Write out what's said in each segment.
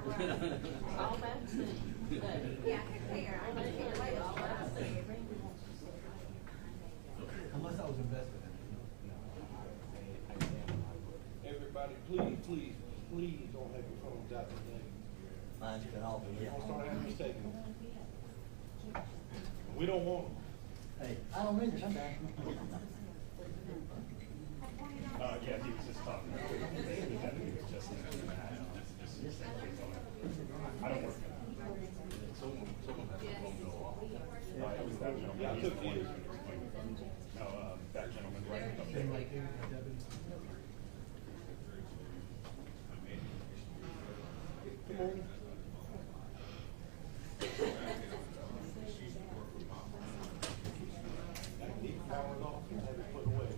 All that thing. Yeah, here, I just can't wait all that thing. Unless I was invested in it. Everybody, please don't have your phones out today. Mine's been off again. Don't start having mistakes. We don't want them. Hey, I don't mean to sometimes. Yeah, he was just talking about it. I don't work. Someone has a phone go off. It was that gentleman. Yeah, I took his. No, that gentleman right up Thing there. right there, Devin. Good morning. Leave the powers off and have it put away.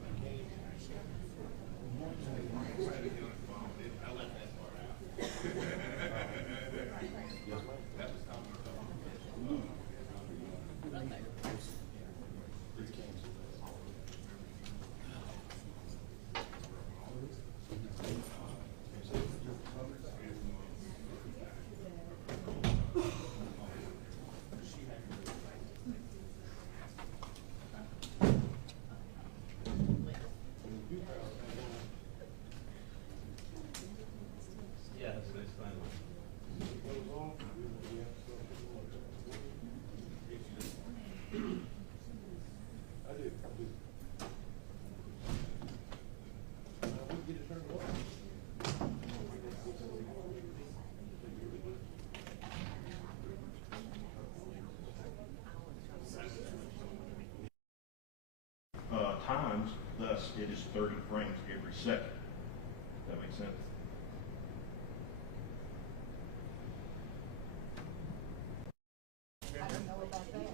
Yeah, that's fine. I do. We get it turned off. Times, thus it is 30 frames every second. That makes sense? I don't know about that.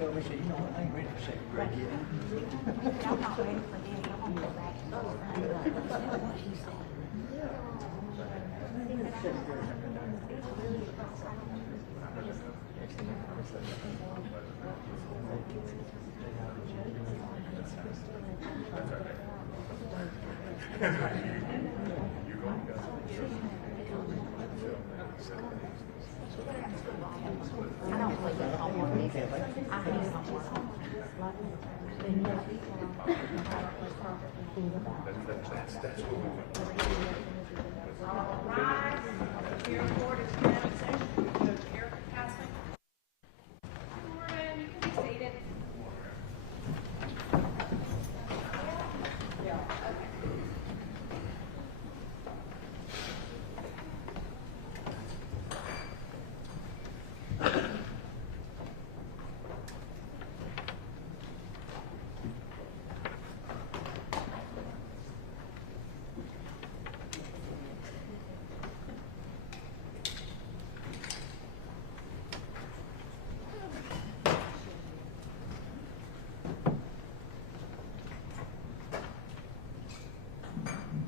Told me, she said, you know what, I ain't ready for second grade yet. I'm not ready for this. I want to go back. What he said. I don't believe it. I don't want this. I hate homework. All right, your report is now in session. Judge Erica Castle. Morning, you can be seated. Yeah, okay.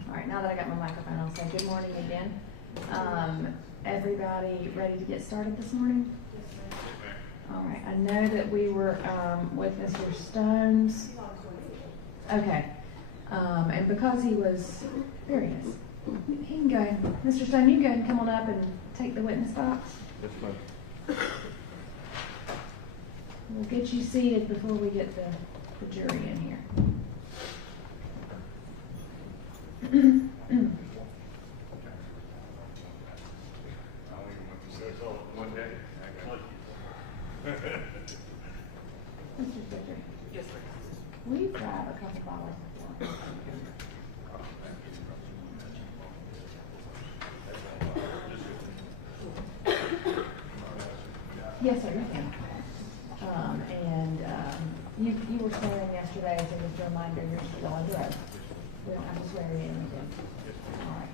All right, now that I got my microphone, I'll say good morning again. Everybody ready to get started this morning? All right, I know that we were with Mr. Stone's. Okay, and because he was, there he is. He can go ahead. Mr. Stone, you go ahead and come on up and take the witness box. That's fine. We'll get you seated before we get the jury in here. One day. Mr. Fisher, Yes, sir. will you grab a couple bottles of water? Yes, sir, you can. You were swearing yesterday, so just a reminder, you're still on the road. We don't have to swear you in again. All right.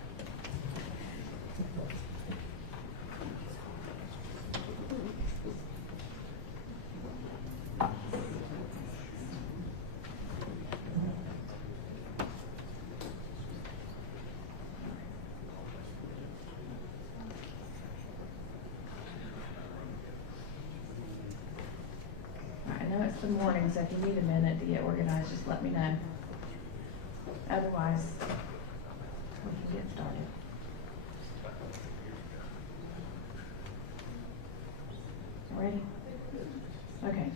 I know it's the morning, so if you need a minute to get organized, just let me know. Otherwise, we can get started. Ready? Okay.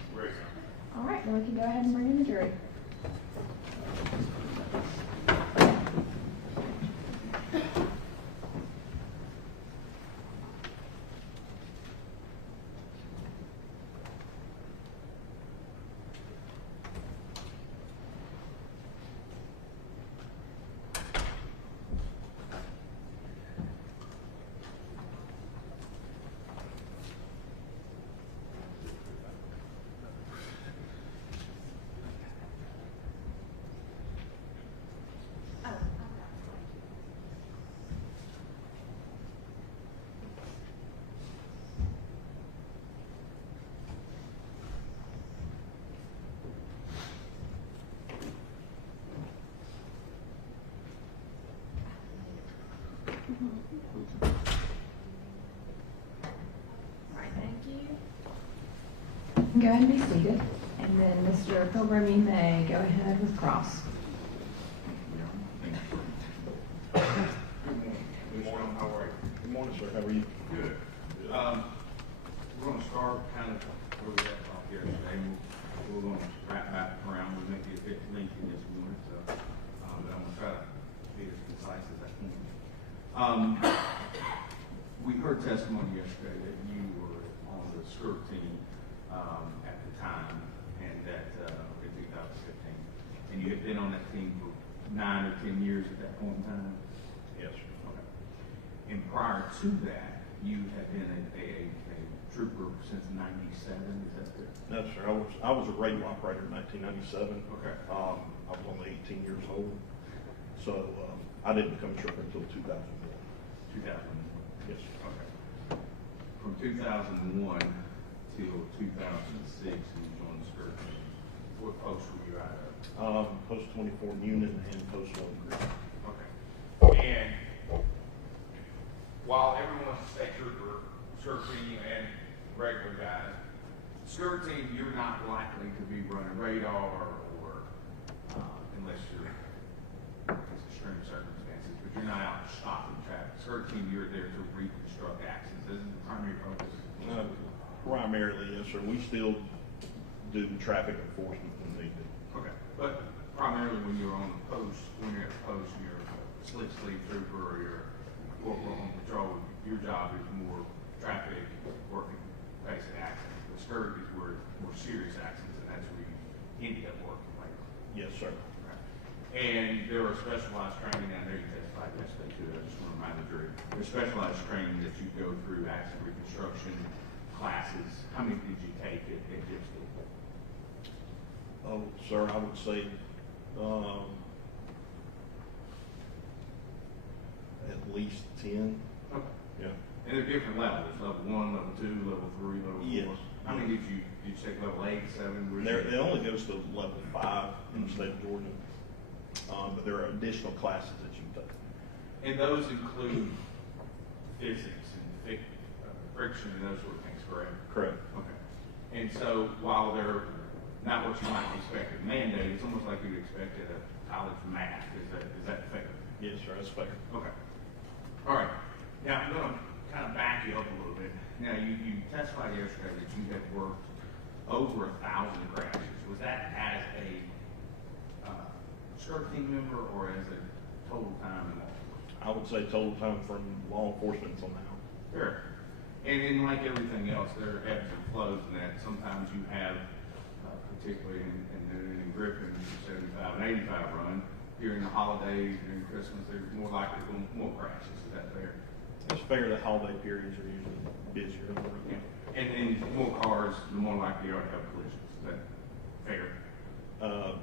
All right, then we can go ahead and bring in the jury. All right, thank you. Go ahead and be seated. And then Mr. Pilgrim, you may go ahead with cross. Good morning, how are you? Good morning, sir. How are you? Good. We're gonna start kind of where we left off yesterday. We're gonna wrap back around. We may get a bit lengthy this morning, so, but I'm gonna try to be as concise as I can. We heard testimony yesterday that you were on the skirt team, at the time, and that, in 2015. And you had been on that team for 9 or 10 years at that point in time? Yes, sir. Okay. And prior to that, you had been a trooper since '97, is that correct? No, sir. I was a radio operator in 1997. Okay. I was only 18 years old, so I didn't become a trooper until 2001. 2001. Yes, sir. Okay. From 2001 till 2006, you joined the skirt team. What post were you out of? Post 24 Union and Post 1 Group. Okay. And while everyone's a state trooper, skirt team and regular guys, skirt team, you're not likely to be running radar or unless you're in extreme circumstances, but you're not out stopping traffic. Skirt team, you're there to reconstruct accidents. This is the primary focus. Primarily, yes, sir. We still do traffic enforcement when need be. Okay. But primarily when you're on the post, when you're at the post, and you're a slick sleeve trooper or you're corporal on patrol, your job is more traffic, working basic accidents. The skirt is where more serious accidents, and that's where you ended up working later. Yes, sir. Right. And there are specialized training down there. You testified yesterday too. I just want to remind the jury. There's specialized training that you go through, accident reconstruction classes. How many did you take at JIP school? Oh, sir, I would say at least 10. Okay. Yeah. And they're different levels, level 1, level 2, level 3, level 4. Yes. How many did you take level 8, 7? Where It only goes to level 5 in the state of Georgia, but there are additional classes that you can take. And those include physics and friction and those sort of things, correct? Correct. Okay. And so while they're not what you might expect at mandate, it's almost like you'd expect at a college math. Is that fair? Yes, sir, that's fair. Okay. All right. Now I'm going to kind of back you up a little bit. Now you testified yesterday that you had worked over 1,000 crashes. Was that as a skirt team member or as a total time in law enforcement? I would say total time from law enforcement until now. Sure. And then like everything else, there are ebbs and flows in that. Sometimes you have, particularly in Griffin, 75 and 85 run, during the holidays, during Christmas, there's more likely to be more crashes. Is that fair? It's fair that holiday periods are usually busier. Yeah. And then more cars, the more likely you are to have collisions. Is that fair?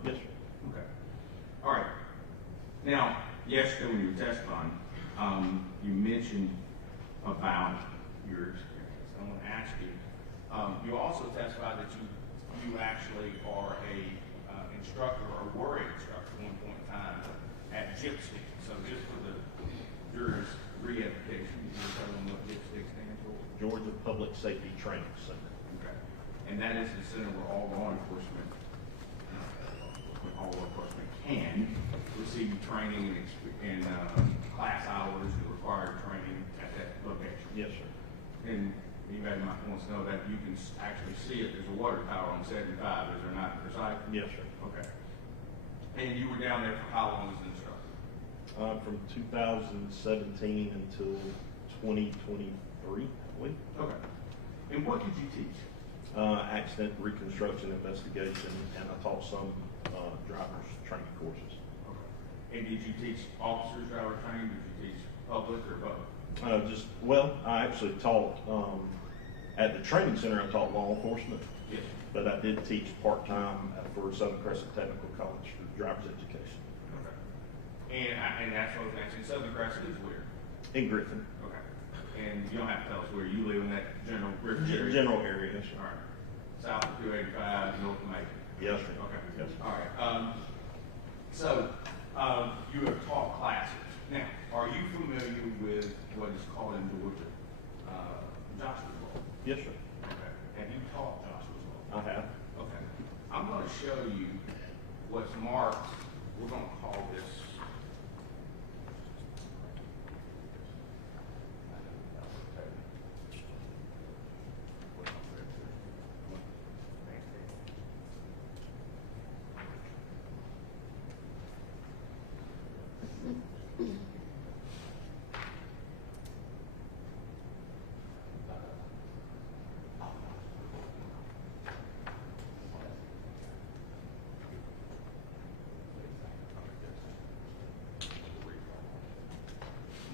Yes, sir. Okay. All right. Now, yesterday when you were testifying, you mentioned about your experience. I want to ask you, you also testified that you actually are a instructor or were an instructor at one point in time at GIPSTIC. So just for the jurors' re-education, you can tell them what GIPSTIC stands for? Georgia Public Safety Training Center. Okay. And that is the center where all law enforcement can receive training and class hours and required training at that location. Yes, sir. And anybody might want to know that you can actually see it. There's a water tower on 75, is there not, at your site? Yes, sir. Okay. And you were down there for how long as an instructor? From 2017 until 2023, I believe. Okay. And what did you teach? Accident reconstruction investigation, and I taught some drivers training courses. Okay. And did you teach officers driver training? Did you teach public or both? I actually taught at the training center. I taught law enforcement. Yes. But I did teach part-time for Southern Crescent Technical College for driver's education. Okay. And that's what I was mentioning. Southern Crescent is where? In Griffin. Okay. And you don't have to tell us where you live in that general Griffin area? General area, yes, sir. All right. South of 285, north of Macon. Yes, sir. Okay. Yes, sir. All right. So you have taught classes. Now, are you familiar with what is called in Georgia, Joshua's Law? Yes, sir. Okay. Have you taught Joshua's Law? I have. Okay. I'm going to show you what's marked. We're going to call this.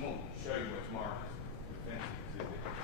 I'm going to show you what's marked as defense exhibit.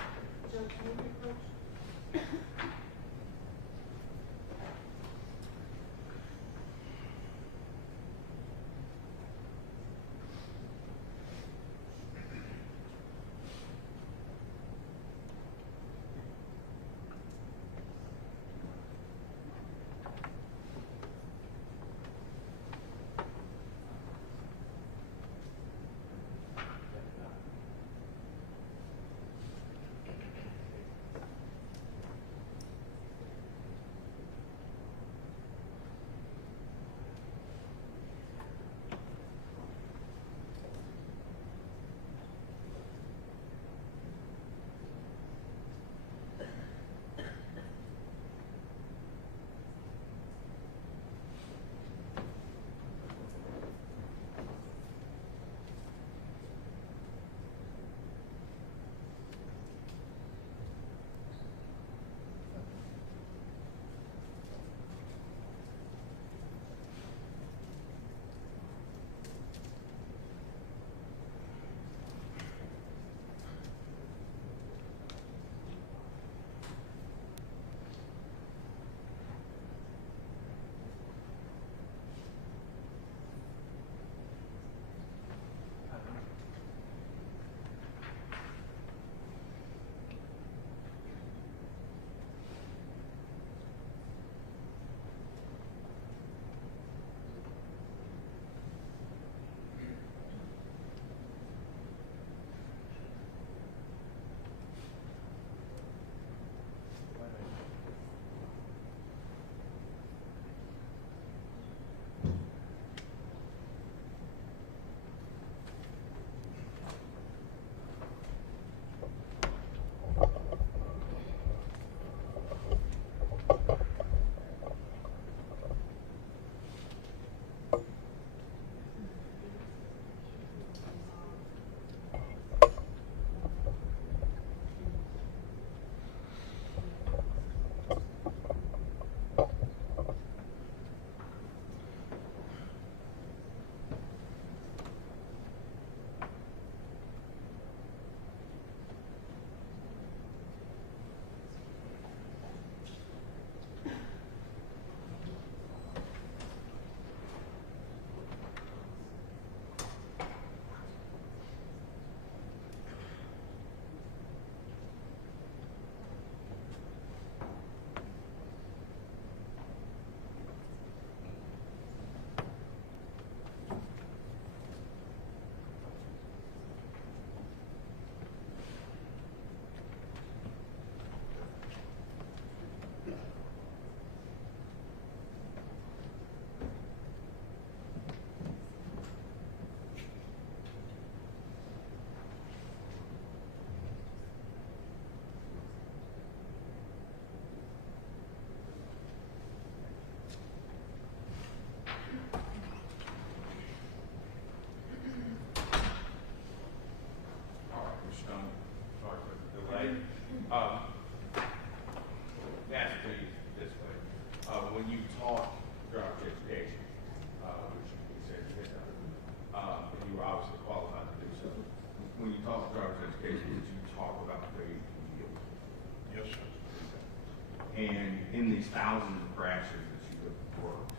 And in these thousands of crashes that you have worked,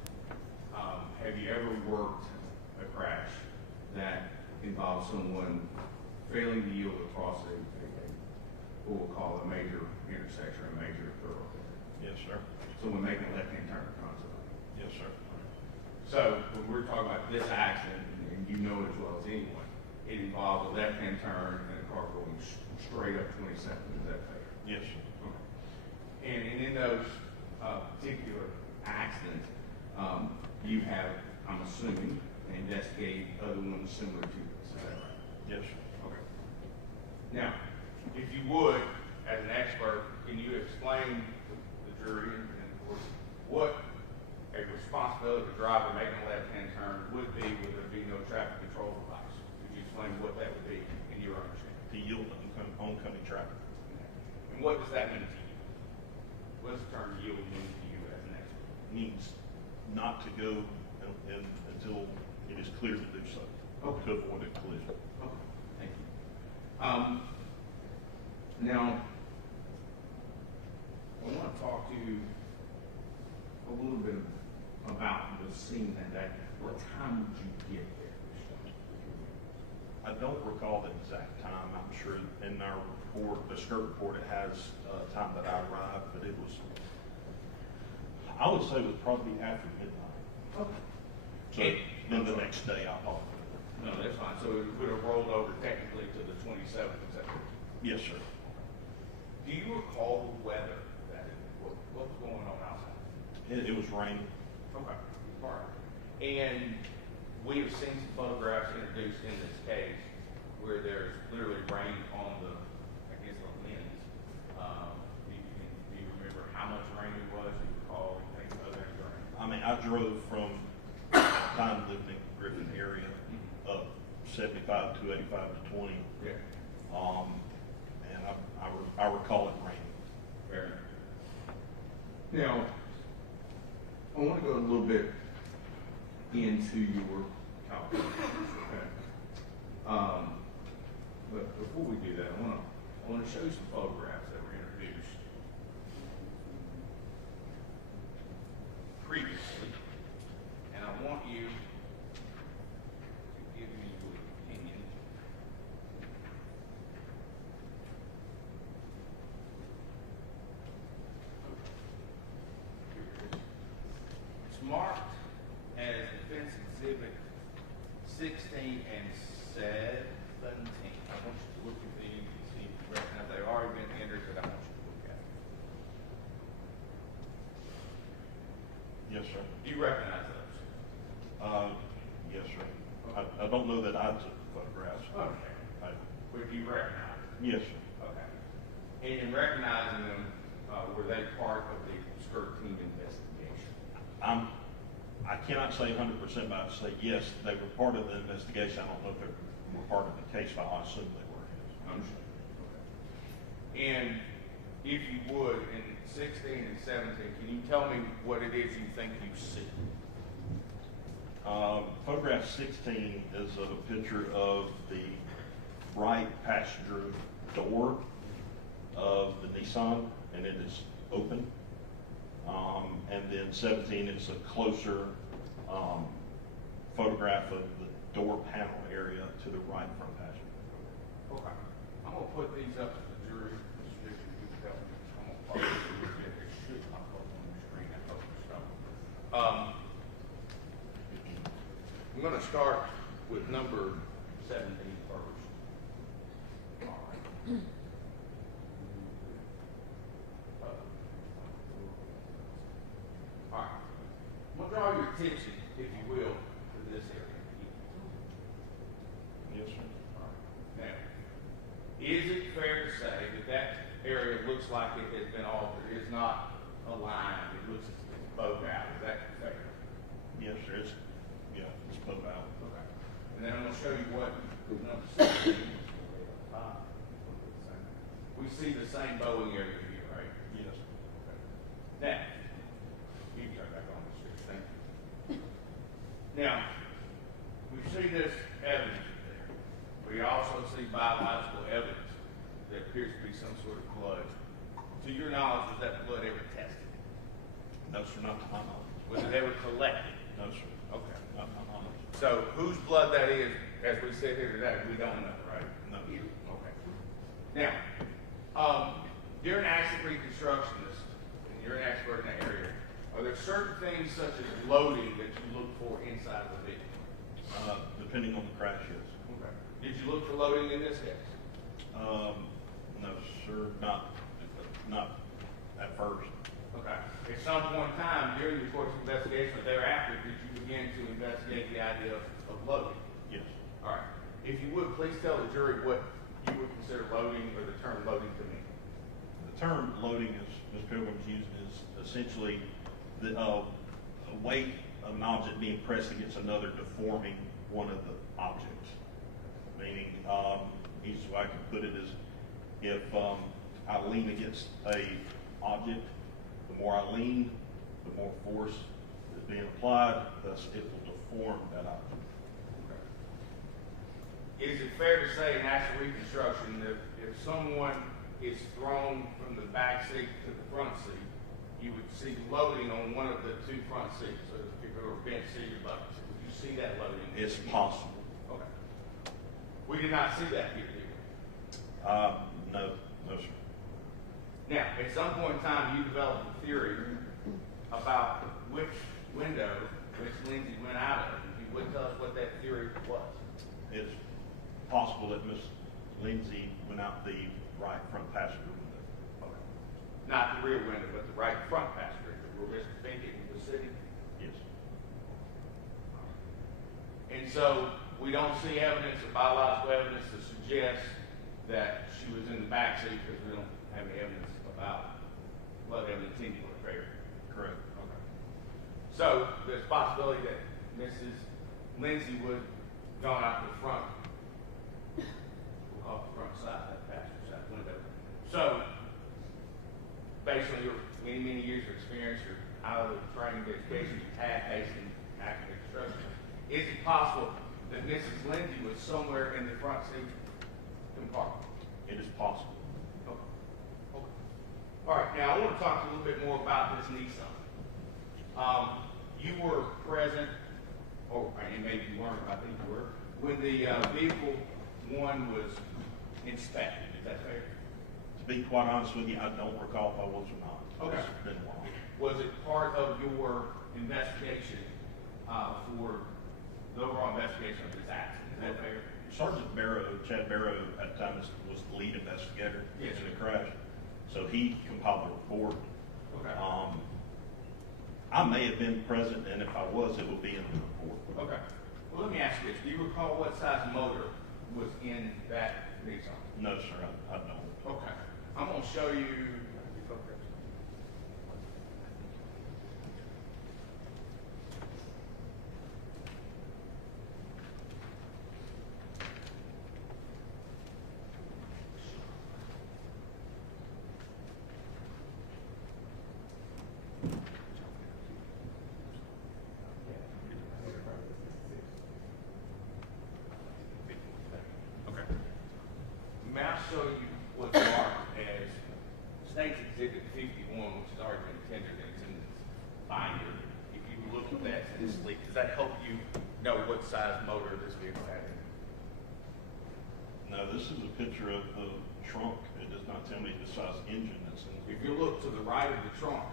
have you ever worked a crash that involves someone failing to yield across what we'll call a major intersection or a major thoroughfare? Yes, sir. Someone making a left-hand turn constantly? Yes, sir. So when we're talking about this accident, and you know it as well as anyone, it involves a left-hand turn and a car going straight up 27th, is that fair? Yes, sir. Okay. And in those particular accidents, you have, I'm assuming, investigated other ones similar to this, is that right? Yes, sir. Okay. Now, if you would, as an expert, can you explain to the jury and the court what a responsibility of a driver making a left-hand turn would be with there be no traffic control device? Could you explain what that would be in your understanding? To yield oncoming traffic. And what does that mean to you? What does the term yield mean to you as an expert? Means not to go until it is clear to do so. Okay. To avoid a collision. Okay, thank you. Now, I want to talk to you a little bit about the scene that day. What time did you get there? I don't recall the exact time. I'm sure in our report, the skirt report, it has time that I arrived, but it was, I would say it was probably after midnight. Okay. So then the next day I thought. No, that's fine. So it would have rolled over technically to the 27th, is that correct? Yes, sir. Do you recall the weather that what was going on outside? It was raining. Okay. All right. And we have seen some photographs introduced in this case where there's literally rain on the, I guess, the lens. Do you remember how much rain it was? Do you recall anything other than rain? I mean, I drove from time living in Griffin area of 75 to 85 to 20. Yeah. And I recall it raining. Fair enough. Now, I want to go a little bit into your calculations, okay? But before we do that, I want to show you some photographs that were introduced previously, and I want you to give me your opinion. It's marked as Defense Exhibit 16 and 17. I want you to look at these and see if you recognize they've already been entered, but I want you to look at them. Yes, sir. Do you recognize those? Yes, sir. I don't know that I took the photographs. Okay. But you recognize them? Yes, sir. Okay. And in recognizing them, were they part of the skirt team investigation? I cannot say 100%, but I'd say yes, they were part of the investigation. I don't know if they were part of the case file. I assume they were. Understood. Okay. And if you would, in 16 and 17, can you tell me what it is you think you see? Photograph 16 is of a picture of the right passenger door of the Nissan, and it is open. And then 17 is a closer photograph of the door panel area to the right front passenger. Okay. I'm going to put these up to the jury. Mr. Bishop, you can tell me. I'm going to pop this a little bit. It should pop up on the screen. I hope it's not. I'm going to start with number 17 first. All right. All right. I'm going to draw your attention, if you will, to this area. Yes, sir. Now, is it fair to say that that area looks like it has been altered? It is not aligned. It looks as if it's bowed out. Is that fair? Yes, sir. It's bowed out. Okay. And then I'm going to show you what number 16. We see the same bowing area here, right? Yes. Okay. Now, you can turn back on this. Thank you. Now, we see this evidence there. We also see biological evidence that appears to be some sort of blood. To your knowledge, was that blood ever tested? No, sir, not to my knowledge. Was it ever collected? No, sir. Okay. Not to my knowledge. So whose blood that is, as we sit here today, we don't know, right? No. Okay. Now, you're an accident reconstructionist, and you're an expert in that area. Are there certain things such as loading that you look for inside of the vehicle? Depending on the crash, yes. Okay. Did you look for loading in this case? No, sir, not at first. Okay. At some point in time during the course of investigation or thereafter, did you begin to investigate the idea of loading? Yes. All right. If you would, please tell the jury what you would consider loading or the term loading to mean. The term loading, as Ms. Pilgrim's using, is essentially the weight of an object being pressed against another, deforming one of the objects. Meaning, easiest way I can put it is, if I lean against a object, the more I lean, the more force is being applied, thus it will deform that object. Okay. Is it fair to say in actual reconstruction that if someone is thrown from the back seat to the front seat, you would see loading on one of the two front seats, so if it were a bench seat or bucket seat? Would you see that loading? It's possible. Okay. We did not see that here, did we? No, sir. Now, at some point in time, you developed a theory about which window Miss Lindsay went out of. If you would tell us what that theory was. It's possible that Miss Lindsay went out the right front passenger window. Okay. Not the rear window, but the right front passenger, where Mr. Pinkett was sitting. Yes. And so we don't see evidence or biological evidence to suggest that she was in the back seat because we don't have any evidence about blood evidence in the affair. Correct. Okay. So there's a possibility that Mrs. Lindsay would have gone out the front, we'll call it the front side, that passenger side window. So based on your many years of experience, your highly trained education you've had based in active construction, is it possible that Mrs. Lindsay was somewhere in the front seat compartment? It is possible. Okay. Okay. All right, now I want to talk a little bit more about this Nissan. You were present, and maybe you weren't, I think you were, when the vehicle one was inspected. Is that fair? To be quite honest with you, I don't recall if I was or not. Okay. It's been a while. Was it part of your investigation for the overall investigation of this accident? Is that fair? Sergeant Barrow, Chad Barrow, at the time was the lead investigator Yes, in the sir. crash. So he compiled the report. Okay. I may have been present, and if I was, it would be in the report. Okay. Well, let me ask you this. Do you recall what size motor was in that Nissan? No, sir, I don't. Okay. I'm going to show you. Okay. May I show you what's marked as State's Exhibit 51, which has already been tendered and it's in this binder. If you look at that statistically, does that help you know what size motor this vehicle had in it? No, this is a picture of the trunk. It does not tell me the size engine that's in If you look to the right of the trunk,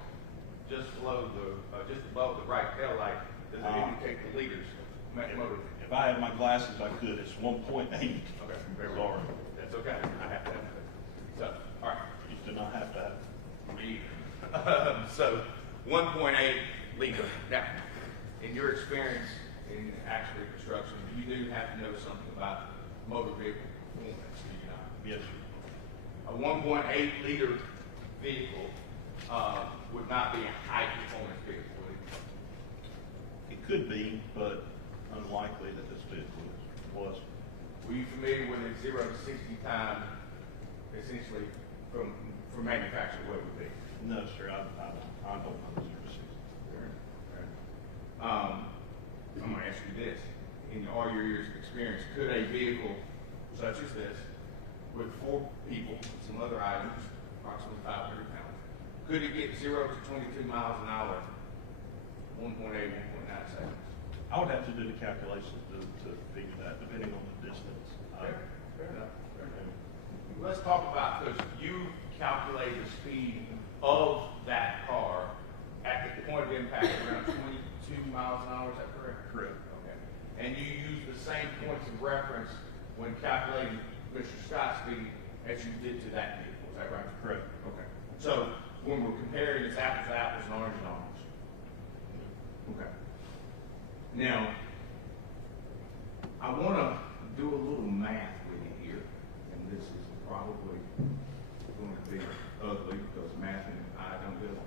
just above the right tail light, does it indicate the liters of motor? If I had my glasses, I could. It's 1.8. Okay, very well. Sorry. That's okay. I have to have it. So, all right. You do not have to have. Me either. So, 1.8 liter. Now, in your experience in actual reconstruction, you do have to know something about motor vehicle performance, do you not? Yes, sir. A 1.8 liter vehicle would not be a high performance vehicle, would it? It could be, but unlikely that this vehicle was. Were you familiar with a 0 to 60 time, essentially, from manufacturer, what it would be? No, sir, I don't know the 0 to 60. I'm going to ask you this. In all your years of experience, could a vehicle such as this, with 4 people, some other items, approximately 500 pounds, could it get 0 to 22 miles an hour, 1.8, 1.9 seconds? I would have to do the calculations to figure that, depending on the distance. Fair enough. Let's talk about, because you calculate the speed of that car at the point of impact around 22 miles an hour, is that correct? Correct. Okay. And you use the same points of reference when calculating Mr. Scott's speed as you did to that vehicle, is that right? Correct. Okay. So when we're comparing, it's apples to apples and oranges to oranges. Okay. Now, I want to do a little math with you here, and this is probably going to be ugly because math and I don't do it.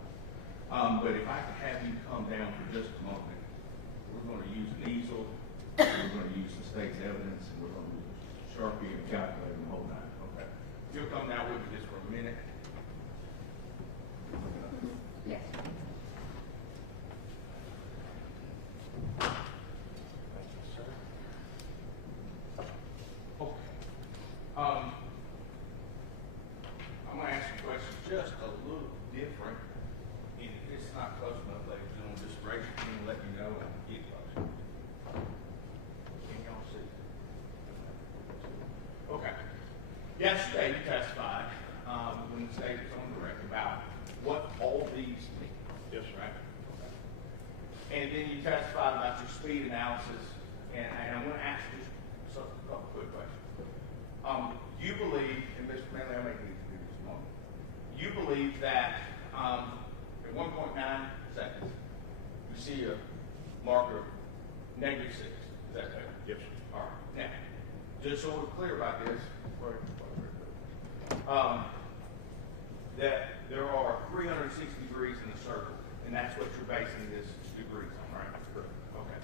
But if I could have you come down for just a moment, we're going to use an easel, we're going to use the state's evidence, and we're going to use a Sharpie and calculator and the whole nine. Okay. If you'll come down with me just for a minute. Yes. Thank you, sir. Okay. I'm going to ask you questions just a little different. And if it's not close enough, ladies and gentlemen, just raise your hand and let me know and get close. Can y'all see? Okay. Yesterday you testified when the state was on the record about what all these mean. Yes, sir. Right? Okay. And then you testified about your speed analysis, and I'm going to ask you a couple quick questions. You believe, and Mr. Manley, I'm making these do this moment. You believe that at 1.9 seconds, you see a marker of -6. Is that fair? Yes, sir. All right. Now, just so we're clear about this, that there are 360 degrees in the circle, and that's what you're basing this degrees on, right? Correct. Okay.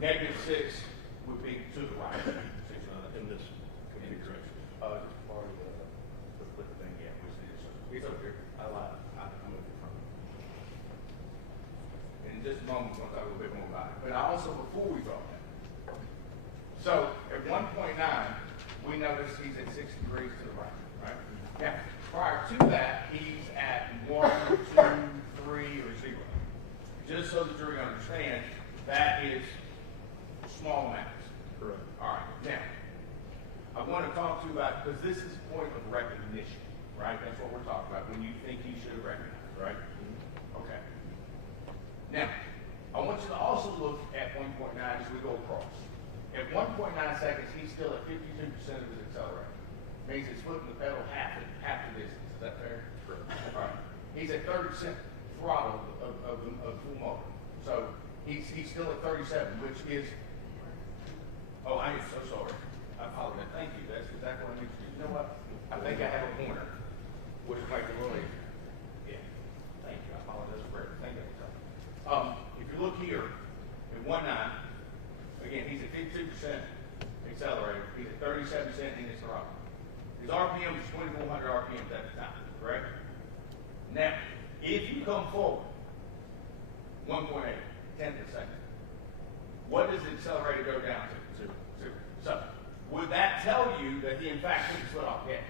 -6 would be to the right. In this configuration. Just part of the flip thing, yeah, we see it. It's over here. I lied. I'm moving from it. In just a moment, we're going to talk a little bit more about it. But I also, before we talk that, so at 1.9, we notice he's at 6 degrees to the right, right? Now, prior to that, he's at 1, 2, 3, or 0. Just so the jury understands, that is small amounts. Correct. All right. Now, I want to talk to you about, because this is a point of recognition, right? That's what we're talking about, when you think he should have recognized, right? Okay. Now, I want you to also look at 1.9 as we go across. At 1.9 seconds, he's still at 52% of his acceleration. Means he's flipping the pedal half the distance. Is that fair? Correct. All right. He's at 30% throttle of full motor. So he's still at 37, which is, oh, I am so sorry. I apologize. Thank you. That's exactly what I need to do. You know what? I think I have a pointer, which will make it a little easier. Yeah. Thank you. I apologize for everything. Thank you. If you look here at 1.9, again, he's at 52% accelerated. He's at 37% in his throttle. His RPM is 2,400 RPMs at the time, correct? Now, if you come forward 1.8, tenth of a second, what does the accelerator go down to? 0. So, would that tell you that he in fact took his foot off gas?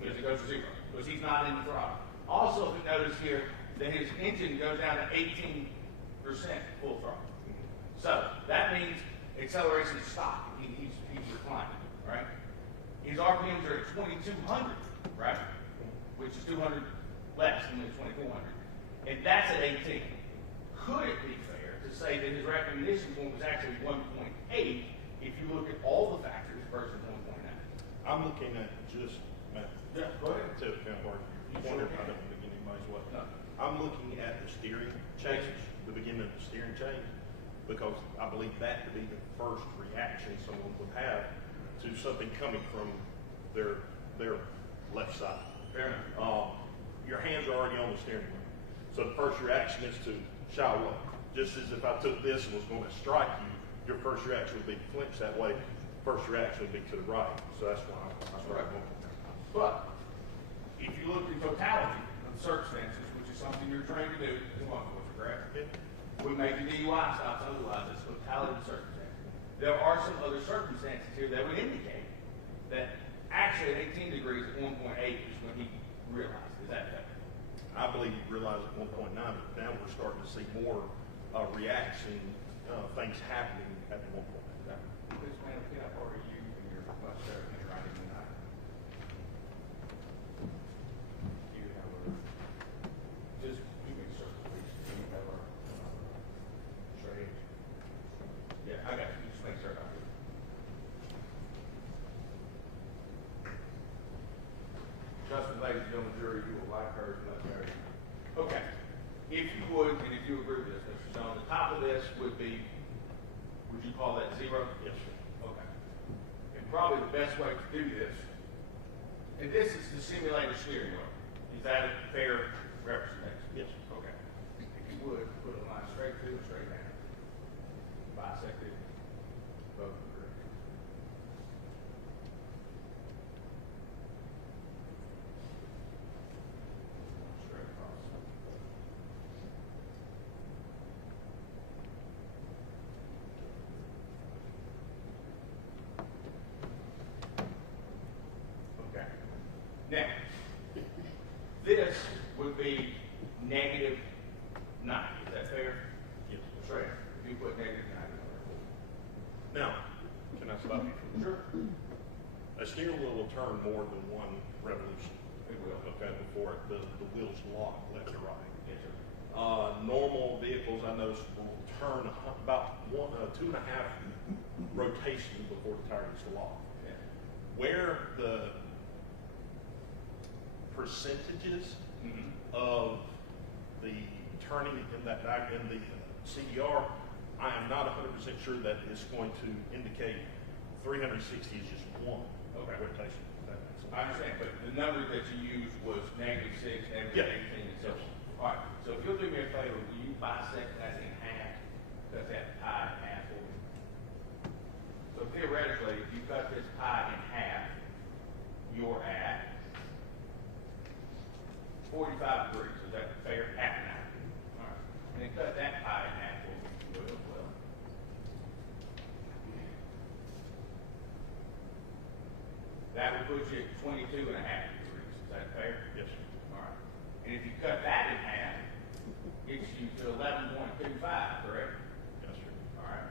Because it goes to 0, because he's not in the throttle. Also, if you notice here that his engine goes down to 18% full throttle. So, that means acceleration is stopped. He's reclining, right? His RPMs are at 2,200, right? Which is 200 less than the 2,400. And that's at 18. Could it be fair to say that his recognition point was actually 1.8 if you look at all the factors versus 1.9? I'm looking at just, Matt. Yeah, go ahead. To kind of argue. You pointed, I don't want to get anybody's way. No. I'm looking at the steering change, the beginning of the steering change, because I believe that to be the first reaction someone would have to something coming from their left side. Fair enough. Your hands are already on the steering wheel. So the first reaction is to shy away. Just as if I took this and was going to strike you, your first reaction would be to flinch that way. First reaction would be to the right. So that's why I'm going. But if you look at the totality of the circumstances, which is something you're trained to do as law enforcement, correct? We make the DUI stops otherwise. It's totality of circumstances. There are some other circumstances here that would indicate that actually at 18 degrees at 1.8 is when he realized. Is that fair? I believe he realized at 1.9, but now we're starting to see more reaction, things happening at the 1.9. Please, man, can I borrow you and your much better handwriting than I? You have a, just give me a circle, please. You have our, straight. Yeah, I got you. Just make sure I do. on the jury, you will like her, like her. Okay, if you would, and if you agree with this, Mr. Stone, the top of this would be, would you call that 0? Yes, sir. Okay. And probably the best way to do this, and this is the simulated steering wheel. Is that a fair representation? Yes. Okay. If you would, put a line straight through and straight down. Bisected both directions. Straight across. Okay. Now, this would be -90. Is that fair? Yes. That's right. If you put -90 on Now, can I stop you? there. Sure. A steering wheel will turn more than one revolution. It will. Okay, before the wheels lock left to right. Yes, sir. Normal vehicles I know will turn about 2.5 rotations before the tire gets to lock. Yeah. Where the percentages Mm-hmm. of the turning in that in the CDR, I am not 100% sure that is going to indicate 360 is just one rotation. If that makes sense. I understand, but the number that you used was -6, Yeah. -18, and so on. All right, so if you'll do me a favor, will you bisect that in half? Cut that pie in half for me. So theoretically, if you cut this pie in half, you're at 45 degrees. Is that fair? Half an hour. All right. And then cut that pie in half for me, if you will, as well. That would put you at 22.5 degrees. Is that fair? Yes, sir. All right. And if you cut that in half, it gets you to 11.25, correct? Yes, sir. All right.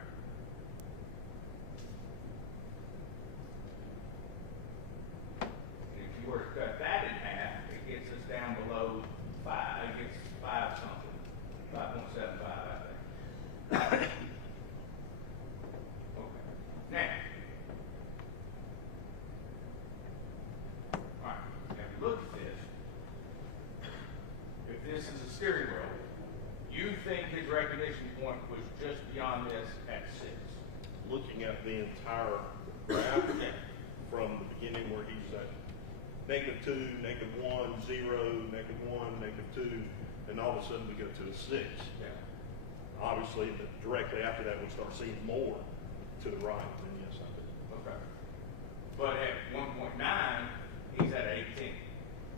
And if you were to cut that in half, it gets us down below 5. It gets 5 something. 5.75, I think. Okay. Now. All right. Now, if you look at this, if this is a steering wheel, you think his recognition point was just beyond this at 6. Looking at the entire graph from the beginning where he's at -2, -1, 0, -1, -2, and all of a sudden we go to a 6. Yeah. Obviously, directly after that, we'll start seeing more to the right. And yes, I do. Okay. But at 1.9, he's at 18,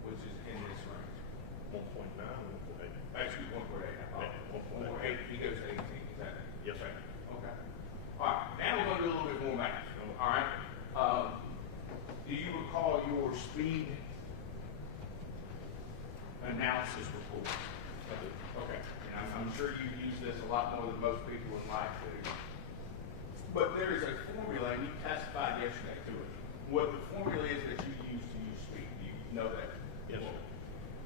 which is in this range. 1.9, 1.8. Actually, 1.8. I apologize. Yeah, 1.8, he goes to 18. Is that? Yes, sir. Okay. All right. Now we're going to do a little bit more math. All right. Do you recall your speed analysis report? Okay. And I'm sure you use this a lot more than most people in life do. But there is a formula, and you testified yesterday to it. What the formula is that you use to use speed. Do you know that? Yes, sir.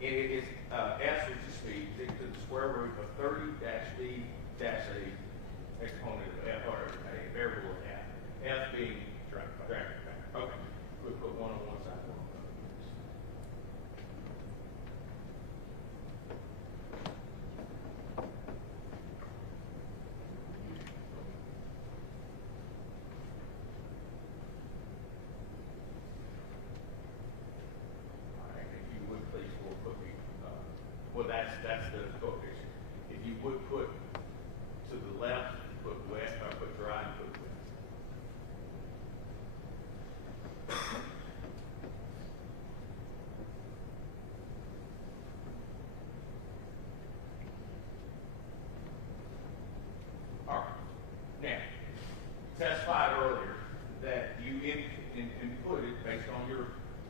And it is S, which is speed, to the square root of 30-V - A exponent of F, or a variable of F. F being Drag factor. Okay. We'll put one on one side, one on the other. All right, if you would please, we'll put me, well, that's the coefficient. If you would put to the left, put west, or put right, put west. All right. Now, testified earlier that you inputted based on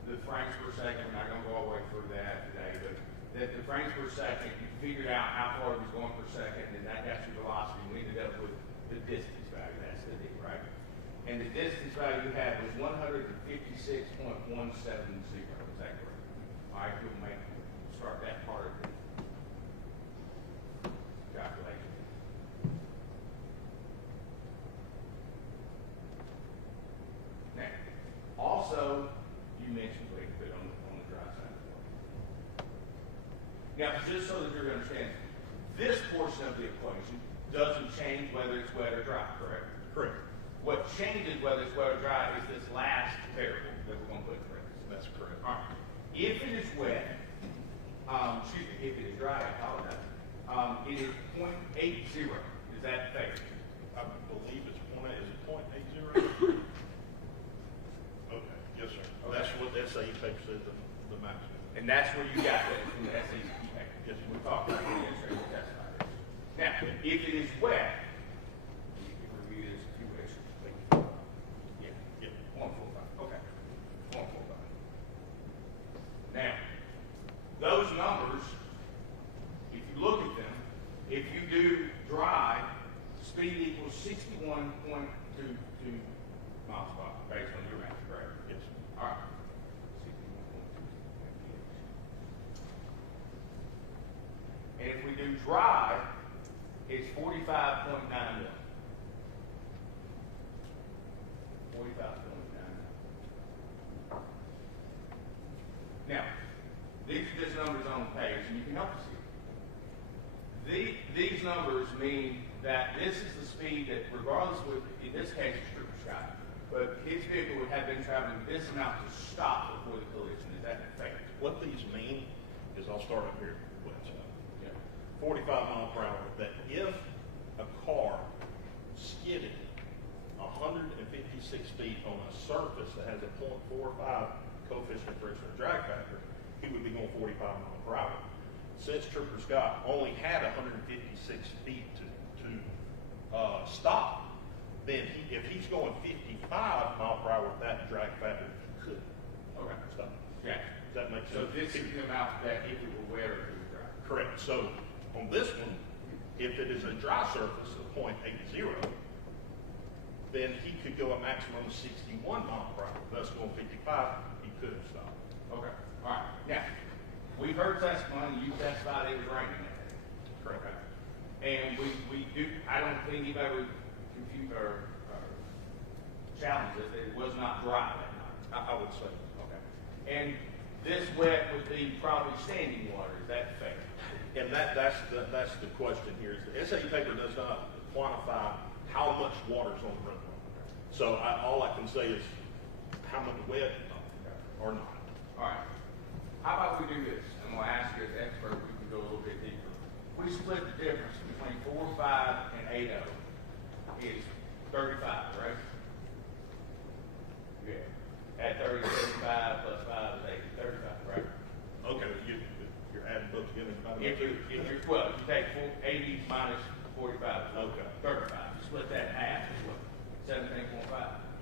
the frames per second. We're not going to go all the way through that today, but that the frames per second, you figured out how far it was going per second, and that got your velocity. We ended up with the distance value. That's the D, right? And the distance value you had was 156.170. Is that correct? All right, we'll start that part of the calculation. Now, also, you mentioned, wait, put on the dry side as well. Now, just so that you're understanding, this portion of the equation doesn't change whether it's wet or dry, correct? Correct. What changes whether it's wet or dry is this last variable that we're going to put in parentheses. That's correct. All right. If it is wet, excuse me, if it is dry, I apologize. It is 0.80. Is that fair? I believe it's is it 0.80? Okay, yes, sir. Okay. That's what the SAE paper said, the maximum. And that's where you got that from the SAT paper. Yes, We talked about the administrative testifier. Now, if it is wet, you can review this if you wish. Yeah, Yeah. 145. Okay. 145. Now, those numbers, if you look at them, if you do dry, speed equals 61.22 miles per hour, based on your math, correct? Yes. All right. 61.22. And if we do dry, it's 45.9 mil. 45.9. Now, these are just numbers on the page, and you can help us here. These numbers mean that this is the speed that, regardless of, in this case, it's Trooper Scott, but his vehicle would have been traveling this amount to stop before the collision. Is that fair? What these mean is, I'll start up here. Yeah. 45 mile per hour, that if a car skidded 156 feet on a surface that has a 0.45 coefficient of friction or drag factor, he would be going 45 miles per hour. Since Trooper Scott only had 156 feet to stop, then if he's going 55 mile per hour with that drag factor, he could stop. Yeah. Does that make sense? So this is the amount that if it were wet or if it were dry. Correct. So on this one, if it is a dry surface of 0.80, then he could go a maximum of 61 miles per hour. Thus going 55, he could have stopped. Okay. All right. Now, we've heard testimony. You testified it was raining that day. Correct. Okay. And we do, I don't think you've ever confused or challenged us that it was not dry that night. I would say. Okay. And this wet would be probably standing water. Is that fair? And that's the question here. Is the SAE paper does not quantify how much water's on the runway. So all I can say is how much wet or not. All right. How about we do this? I'm going to ask you as expert, we can go a little bit deeper. We split the difference between 4.5 and 8.0 is 35, right? Yeah. At 30, 35 plus 5 is 80, 35, right? Okay, you're adding both together. If you take 80 minus 45, Okay. 35. You split that in half, is what? 17.5.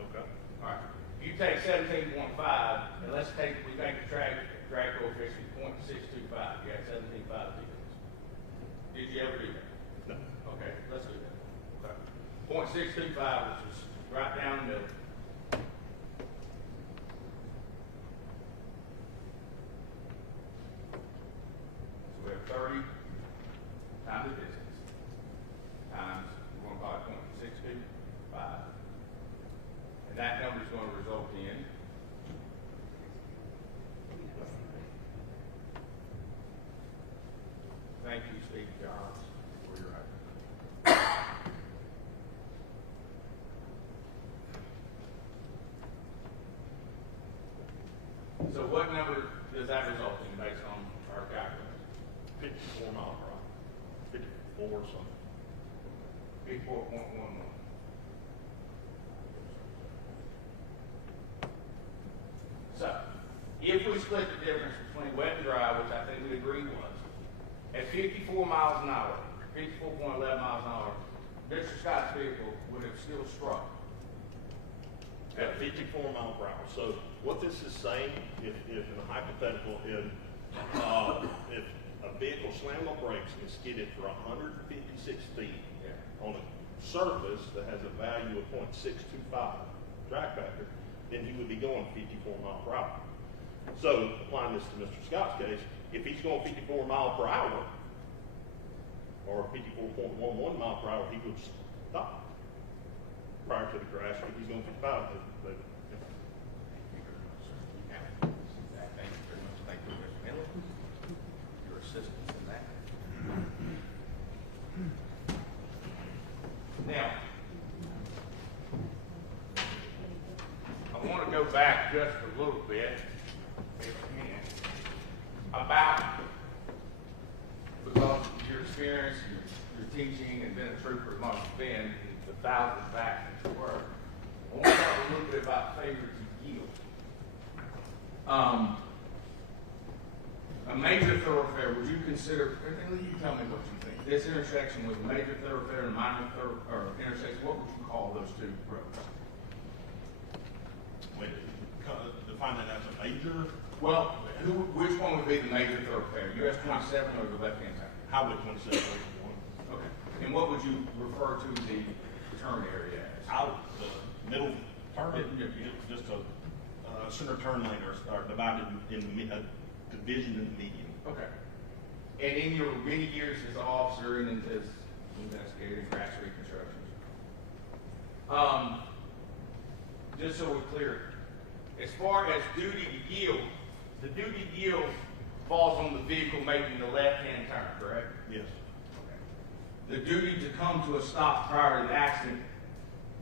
Okay. All right. You take 17.5, and let's take, we think the drag coefficient is 0.625. You got 17.5 vehicles. Did you ever do that? No. Okay, let's do that. Okay. 0.625, which is right down the middle. So we have 30 times the distance times, we're going to call it 0.625. And that number is going to result in thank you, Steve Jobs, for your item. So what number does that result in based on our calculation? 54 mile per hour. 54 or something. 54.11. So, if we split the difference between wet and dry, which I think we agreed was, at 54 miles an hour, 54.11 miles an hour, Mr. Scott's vehicle would have still struck. At 54 mile per hour. So what this is saying, if in a hypothetical, if a vehicle slammed on brakes and skidded for 156 feet on a surface that has a value of 0.625 drag factor, then he would be going 54 mile per hour. So applying this to Mr. Scott's case, if he's going 54 mile per hour or 54.11 mile per hour, he would stop. Prior to the crash, if he's going 55, Thank you very much, sir. Thank you very much. Thank you, Mr. Miller. Your assistance. I want to go back just a little bit, if I can, about, because of your experience, your teaching, and being a trooper as long as you've been, the thousands of accidents you were. I want to talk a little bit about failure to yield. A major thoroughfare, would you consider, and you tell me what you think, this intersection was a major thoroughfare and a minor intersection, what would you call those two roads? Wait, define that as a major? Well, which one would be the major thoroughfare, US 27 or the left-hand side? Highway 27. Okay. And what would you refer to the turn area as? Out the middle turn, just a center turn lane or divided in a division in the median. Okay. And in your many years as an officer and as investigator in crash reconstructions, just so we're clear, as far as duty to yield, the duty to yield falls on the vehicle making the left-hand turn, correct? Yes. Okay. The duty to come to a stop prior to the accident,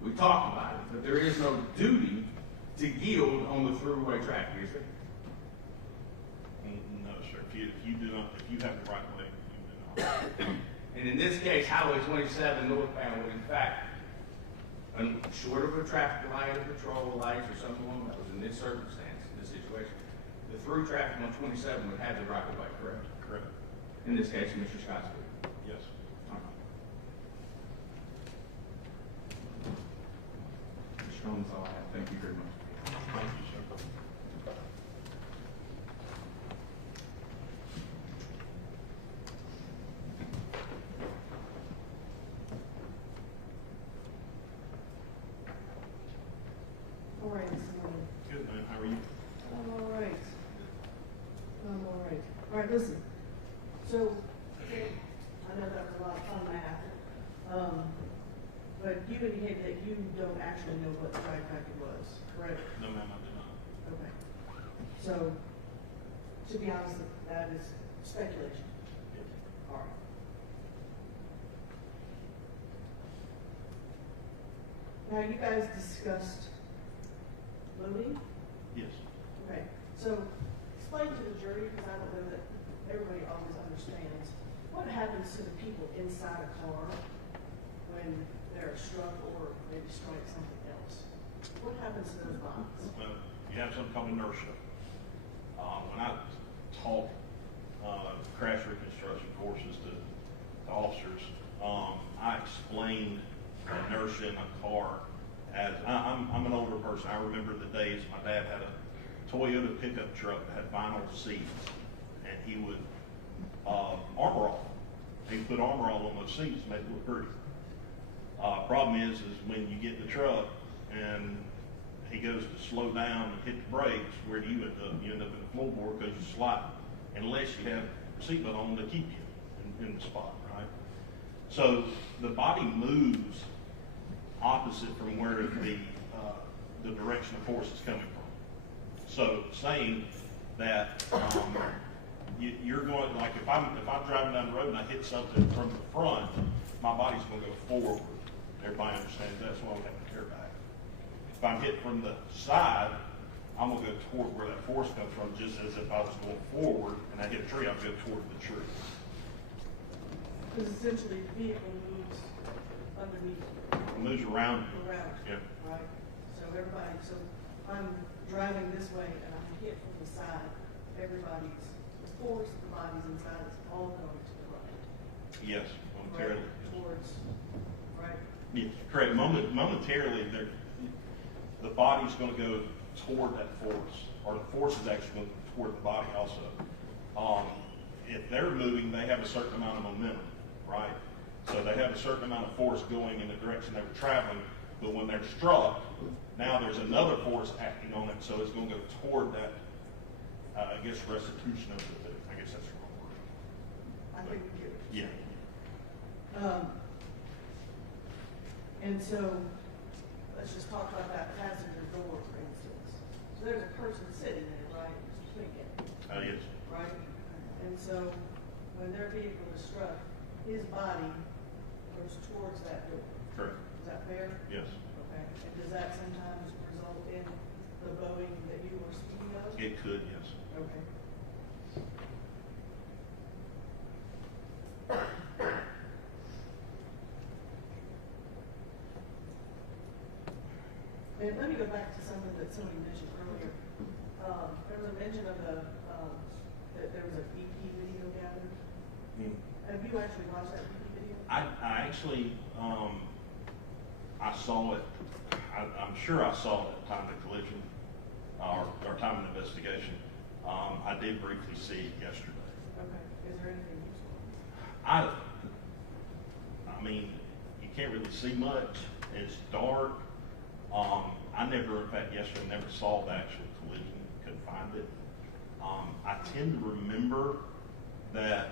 we talked about it, but there is no duty to yield on the throughway traffic, is there? No, sir. If you have the right way, you do not. And in this case, Highway 27 northbound would in fact, short of a traffic light or patrol lights or something along those, in this circumstance, in this situation, the through traffic on 27 would have the right of way, correct? Correct. In this case, Mr. Scott's vehicle. Yes. Mr. Strong, that's all I have. Thank you very much. Thank you, sir. All right, this morning. Good, man. How are you? I'm all right. I'm all right. All right, listen. So, I know that was a lot of fun math. But you indicated that you don't actually know what the drive packet was, correct? No, ma'am, I did not. Okay. So, to be honest, that is speculation. Yes. All right. Now, you guys discussed loading? Yes. Okay, so explain to the jury, because I don't know that everybody always understands, what happens to the people inside a car when they're struck or maybe strike something else? What happens to those bodies? Well, you have something called inertia. When I taught crash reconstruction courses to officers, I explained inertia in a car as I'm an older person. I remember the days my dad had a Toyota pickup truck that had vinyl seats, and he would armor all. He'd put armor all on those seats to make it look pretty. Problem is when you get in the truck and he goes to slow down and hit the brakes, where do you end up? You end up in the floorboard because you slide, unless you have a seatbelt on to keep you in the spot, right? So the body moves opposite from where the direction of force is coming from. So saying that you're going, like if I'm driving down the road and I hit something from the front, my body's going to go forward. Everybody understands that's why we have an airbag. If I'm hit from the side, I'm going to go toward where that force comes from, just as if I was going forward and I hit a tree, I'll go toward the tree. Because essentially the vehicle moves underneath. It moves around. Yeah. Right? So so I'm driving this way and I'm hit from the side, everybody's, the force of the body's inside is all going to the right. Yes, momentarily. Right, towards, right? Yes, correct. Momentarily, the body's going to go toward that force, or the force is actually going toward the body also. If they're moving, they have a certain amount of momentum, right? So they have a certain amount of force going in the direction they were traveling, but when they're struck, now there's another force acting on it, so it's going to go toward that, I guess, restitution of the, I guess that's the wrong word. I think we get it. Yeah. And so, let's just talk about that passenger door, for instance. So there's a person sitting there, right, just thinking, Yes. right? And so, when their vehicle is struck, his body goes towards that door. Correct. Is that fair? Yes. Okay. And does that sometimes result in the Boeing that you were speaking of? It could, yes. Okay. And let me go back to something that somebody mentioned earlier. There was a mention of that there was a BP video gathered. Have you actually watched that BP video? I actually, I saw it, I'm sure I saw it at the time of the collision, or time of the investigation. I did briefly see it yesterday. Okay. Is there anything you saw? I mean, you can't really see much. It's dark. I never, in fact, yesterday, never saw the actual collision. Couldn't find it. I tend to remember that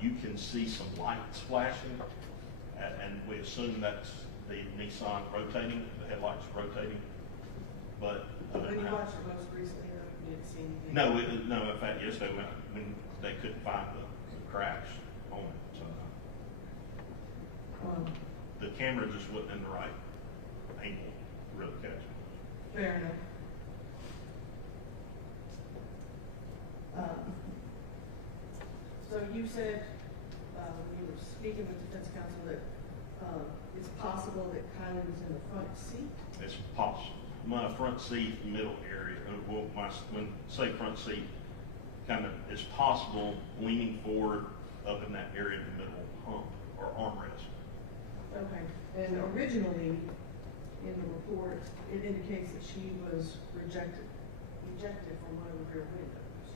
you can see some lights flashing, and we assume that's the Nissan rotating, the headlights rotating. But When you watched it most recently, though, you didn't see anything? no. In fact, yesterday when they couldn't find the crash on it, so the camera just wasn't in the right angle to really catch it. Fair enough. So you said, when you were speaking with defense counsel, that it's possible that Kylie was in the front seat? It's possible. My front seat, middle area, when say front seat, kind of, it's possible leaning forward up in that area in the middle hump or armrest. Okay. And originally, in the report, it indicates that she was ejected from one of the rear windows.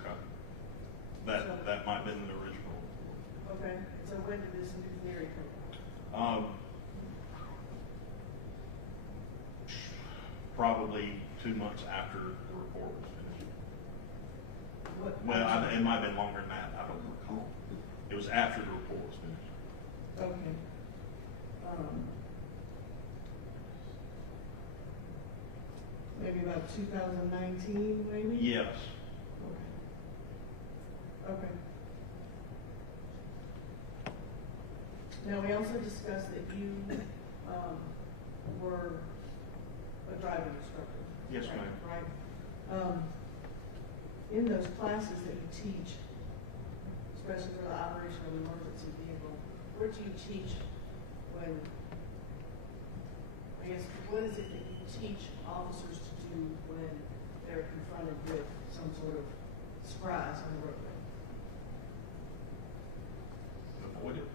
Okay. That might have been the original report. Okay. So when did this new theory come out? Probably 2 months after the report was finished. What? It might have been longer than that. I don't recall. It was after the report was finished. Okay. Maybe about 2019, maybe? Yes. Okay. Okay. Now, we also discussed that you were a driving instructor. Yes, right? ma'am. Right. In those classes that you teach, especially for the operation of an emergency vehicle, where do you teach when, I guess, what is it that you teach officers to do when they're confronted with some sort of surprise on the roadway? Avoid it.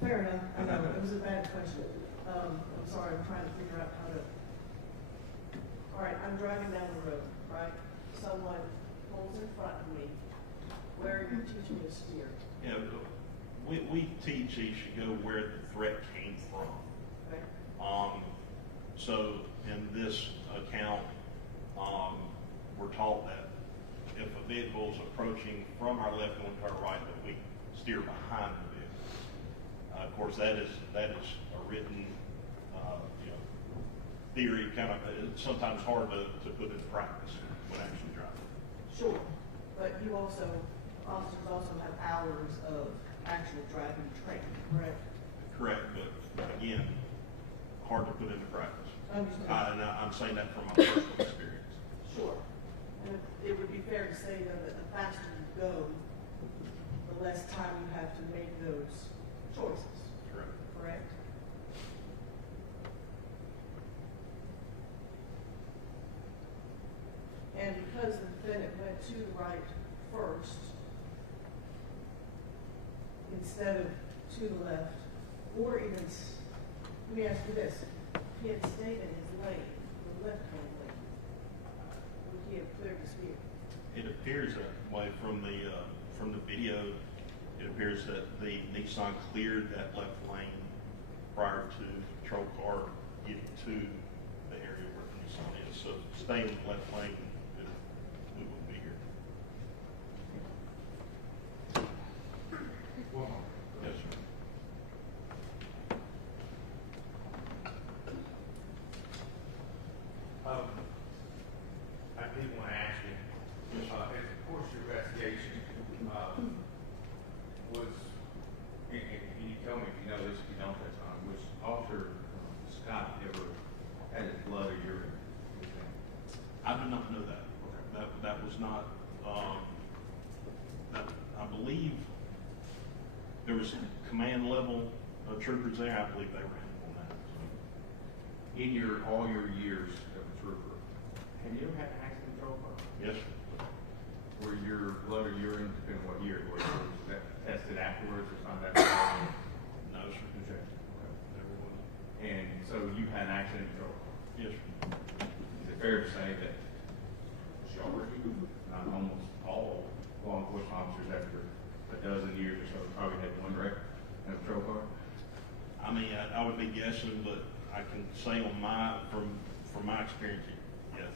Fair enough. I know, it was a bad question. I'm sorry, I'm trying to figure out how to. All right, I'm driving down the road, right? Someone pulls in front of me. Where are you teaching me to steer? Yeah, we teach you should go where the threat came from. Okay. So in this account, we're taught that if a vehicle is approaching from our left going to our right, that we steer behind the vehicle. Of course, that is a written theory. Kind of, it's sometimes hard to put into practice when actually driving. Sure, but you also, officers also have hours of actual driving training, correct? Correct, but again, hard to put into practice. Understood. And I'm saying that from my personal experience. Sure. And it would be fair to say, though, that the faster you go, the less time you have to make those choices. Correct. Correct? And because the defendant went to the right first, instead of to the left, or even, let me ask you this, if he had stayed in his lane, the left-hand lane, would he have cleared the speed? It appears that way from the video. It appears that the Nissan cleared that left lane prior to the patrol car getting to the area where the Nissan is. So staying in the left lane, we wouldn't be here. Yes, sir. I did want to ask you, as the course of your investigation, was, and you tell me if you know this, if you don't, that's fine, was Officer Scott ever had his blood was not, I believe there was command level troopers there. I believe they were handling that. So. In all your years of a trooper, have you ever had an accident control car? Yes, Where your blood or urine, depending on what year it was that tested afterwards or something like that? no, sir. Okay. Never was. And so you had an accident control car. Yes, sir. Is it fair to say that majority, not almost all law enforcement officers after a dozen years or so probably had one record in a patrol car? I mean, I would be guessing, but I can say from my experience, yes.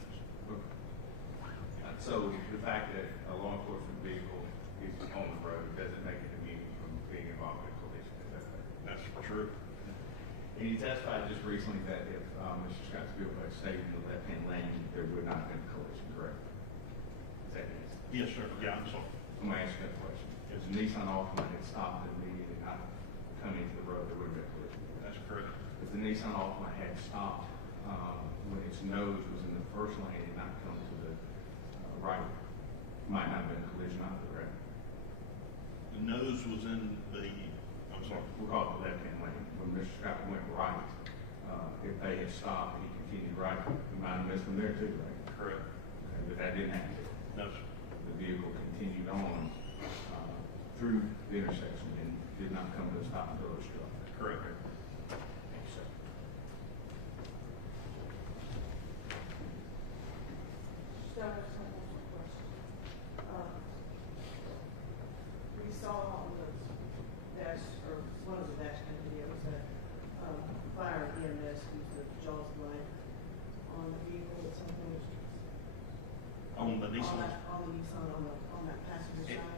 So the fact that a law enforcement vehicle is on the road doesn't make it immune from being involved in a collision, is that fair? That's true. And you testified just recently that if Mr. Scott's vehicle had stayed in the left-hand lane, there would not have been a collision, correct? Is that yes? Yes, sir. Yeah, I'm sorry. I'm going to ask you that question. If the Nissan Altima had stopped immediately and not come into the road, there would have been a collision. That's correct. If the Nissan Altima had stopped when its nose was in the first lane and not come to the right, might not have been a collision either, right? The nose was in the, I'm sorry. We'll call it the left-hand lane. When Mr. Scott went right, if they had stopped and he continued right, he might have missed them there too, right? Correct. Okay, but that didn't happen. No, sir. The vehicle continued on through the intersection and did not come to a stop until it was struck. Correct. Thank you, sir. Just have some more questions. We saw on the dash, or one of the dash cam videos that fire EMS used the jaws of life on the vehicle at some point. On the Nissan? On the Nissan, on that passenger side.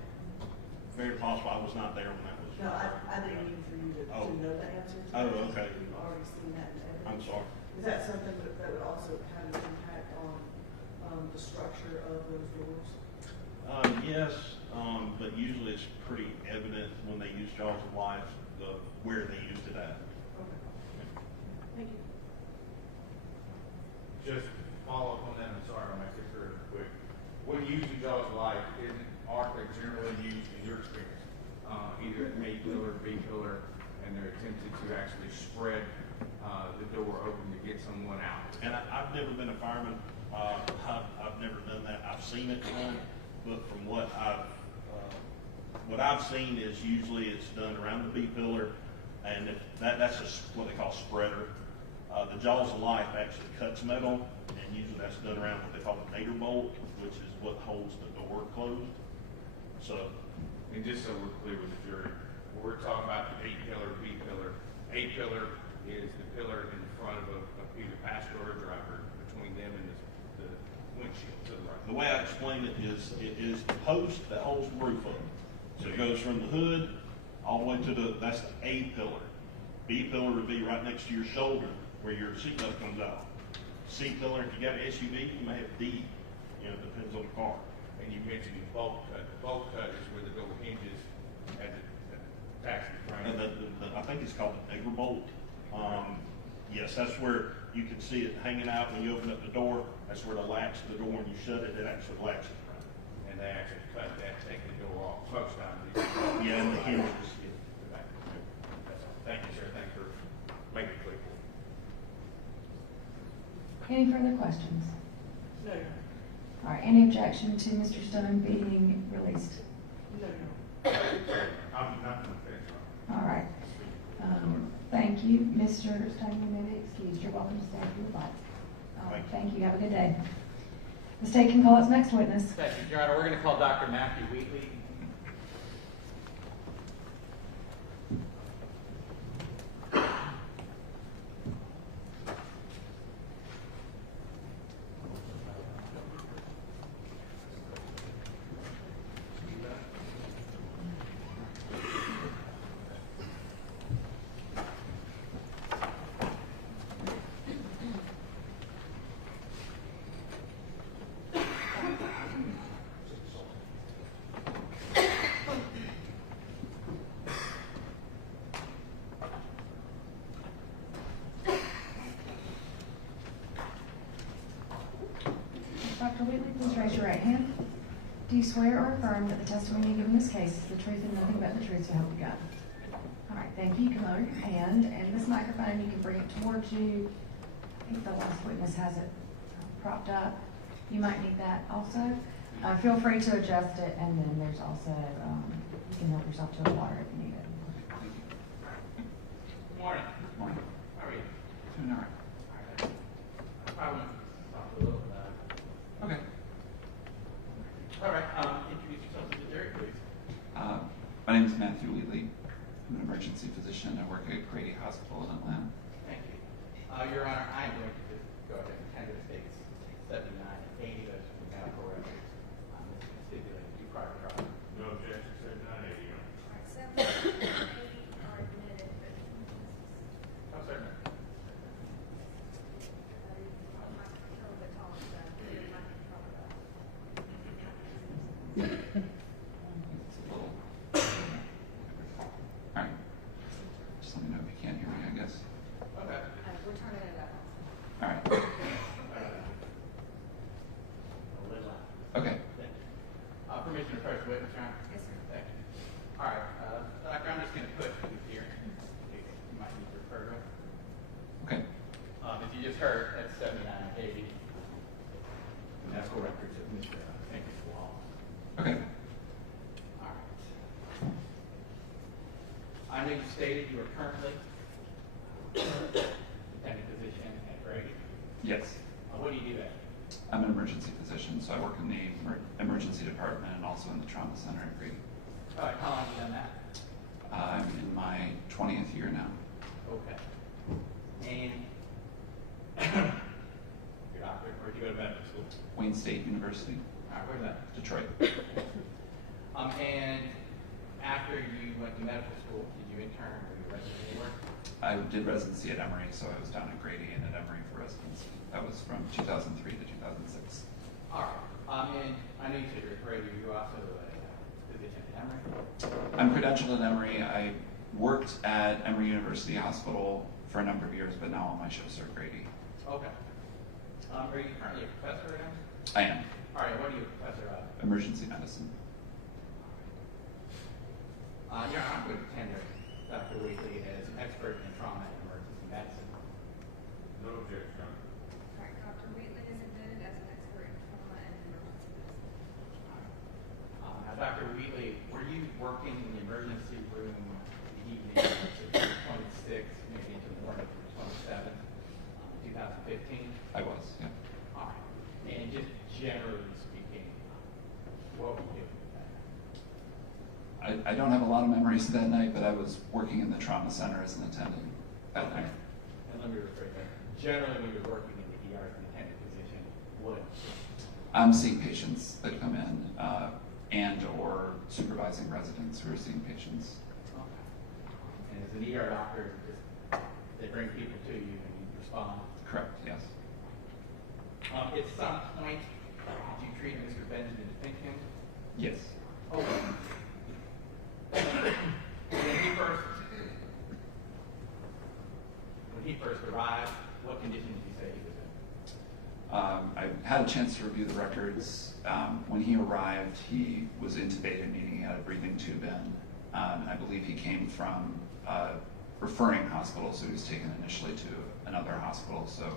Very possible. I was not there when that was. No, I didn't mean for you to know the answer to Oh, that. okay. You've already seen that in evidence. I'm sorry. Is that something that would also have an impact on the structure of those doors? Yes, but usually it's pretty evident when they use jaws of life where they used it at. Okay. Thank you. Just follow up on that, I'm sorry, I'll make this very quick. When you use the jaws of life, aren't they generally used in your experience? Either an A pillar, B pillar, and they're attempted to actually spread the door open to get someone out. And I've never been a fireman. I've never done that. I've seen it done, but from what I've seen is usually it's done around the B pillar, and that's what they call spreader. The jaws of life actually cuts metal, and usually that's done around what they call the nader bolt, which is what holds the door closed. So, and just so we're clear with the jury, when we're talking about the A pillar, B pillar, A pillar is the pillar in front of either passenger or driver, between them and the windshield to the right. the way I explain it is the post that holds the roof up. So it goes from the hood all the way to that's the A pillar. B pillar would be right next to your shoulder where your seatbelt comes out. C pillar, if you got an SUV, you may have D. You know, it depends on the car. And you mentioned the bolt cut. The bolt cut is where the door hinges at the taxi frame. And I think it's called the neighbor bolt. Yes, that's where you can see it hanging out when you open up the door. That's where the latch to the door, when you shut it, it actually latches around. And they actually cut that, take the door off most times. Yeah, and the hinges. Thank you, sir. Thanks for making it clear. Any further questions? No, All right, any objection to Mr. Stone being released? no. I'm not going to finish. All right. Thank you, Mr. Stone, you may be excused. You're welcome to stay if you would like. Thank you. Have a good day. The state can call its next witness. Thank you, Your Honor. We're going to call Dr. Matthew Wheatley. Do you swear or affirm that the testimony you give in this case is the truth and nothing but the truth, so help you God? All right, thank you. You can lower your hand, and this microphone, you can bring it towards you. I think the last witness has it propped up. You might need that also. Feel free to adjust it, and then there's also, you can help yourself to a water if you need it. Good morning. Morning. How are you? Doing all right. I want to talk a little about it. Okay. All right, introduce yourself to the jury, please. My name is Matthew Wheatley. I'm an emergency physician. I work at Grady Hospital in Atlanta. Thank you. Your Honor, I am going to just go ahead and tender the states 79 and 80 of the medical records. This is stipulated to prior trial. No objection, 7980. All right, 70 and 80 are admitted, but Oh, certainly. I'm not sure what Tom said. They're not in front of us. It's a little. All right. Just let me know if you can't hear me, I guess. Okay. We're turning it up. All right. A little loud. Okay. Thank you. Permission to first witness, Your Honor? Yes, sir. Thank you. All right, Doctor, I'm just going to put you here. You might need to refer to it. Okay. As you just heard, that's 79 and 80. Medical records of Mr. Finkel's Wall. Okay. All right. I know you stated you are currently attending physician at Grady. Yes. What do you do there? I'm an emergency physician, so I work in the emergency department and also in the trauma center at Grady. All right, how long have you done that? I'm in my 20th year now. Okay. And your doctor, where'd you go to medical school? Wayne State University, All right, where's that? Detroit. And after you went to medical school, did you intern or you resident anywhere? I did residency at Emory, so I was down at Grady and at Emory for residency. That was from 2003 to 2006. All right. And I know you said you're at Grady. Are you also a physician at Emory? I'm credentialed at Emory. I worked at Emory University Hospital for a number of years, but now all my shifts are at Grady. Okay. Are you currently a professor at Emory? I am. All right. What are you a professor of? Emergency medicine. Your Honor, I would tender Dr. Wheatley as an expert in trauma and emergency medicine. No objection, Your Honor. All right, Dr. Wheatley is admitted as an expert in trauma and emergency medicine. Now, Dr. Wheatley, were you working in the emergency room the evening of September 26th, maybe into the morning of the 27th, 2015? I was, yeah. All right. And just generally speaking, what were you doing with that? I don't have a lot of memories of that night, but I was working in the trauma center as an attendant that night. And let me rephrase that. Generally, when you're working in the ER as an attendant physician, what? I'm seeing patients that come in and or supervising residents who are seeing patients. Okay. And as an ER doctor, just, they bring people to you and you respond? Correct, yes. At some point, did you treat Mr. Benjamin Finken? Yes. Oh. When he first arrived, what condition did you say he was in? I had a chance to review the records. When he arrived, he was intubated, meaning he had a breathing tube in. I believe he came from a referring hospital, so he was taken initially to another hospital. So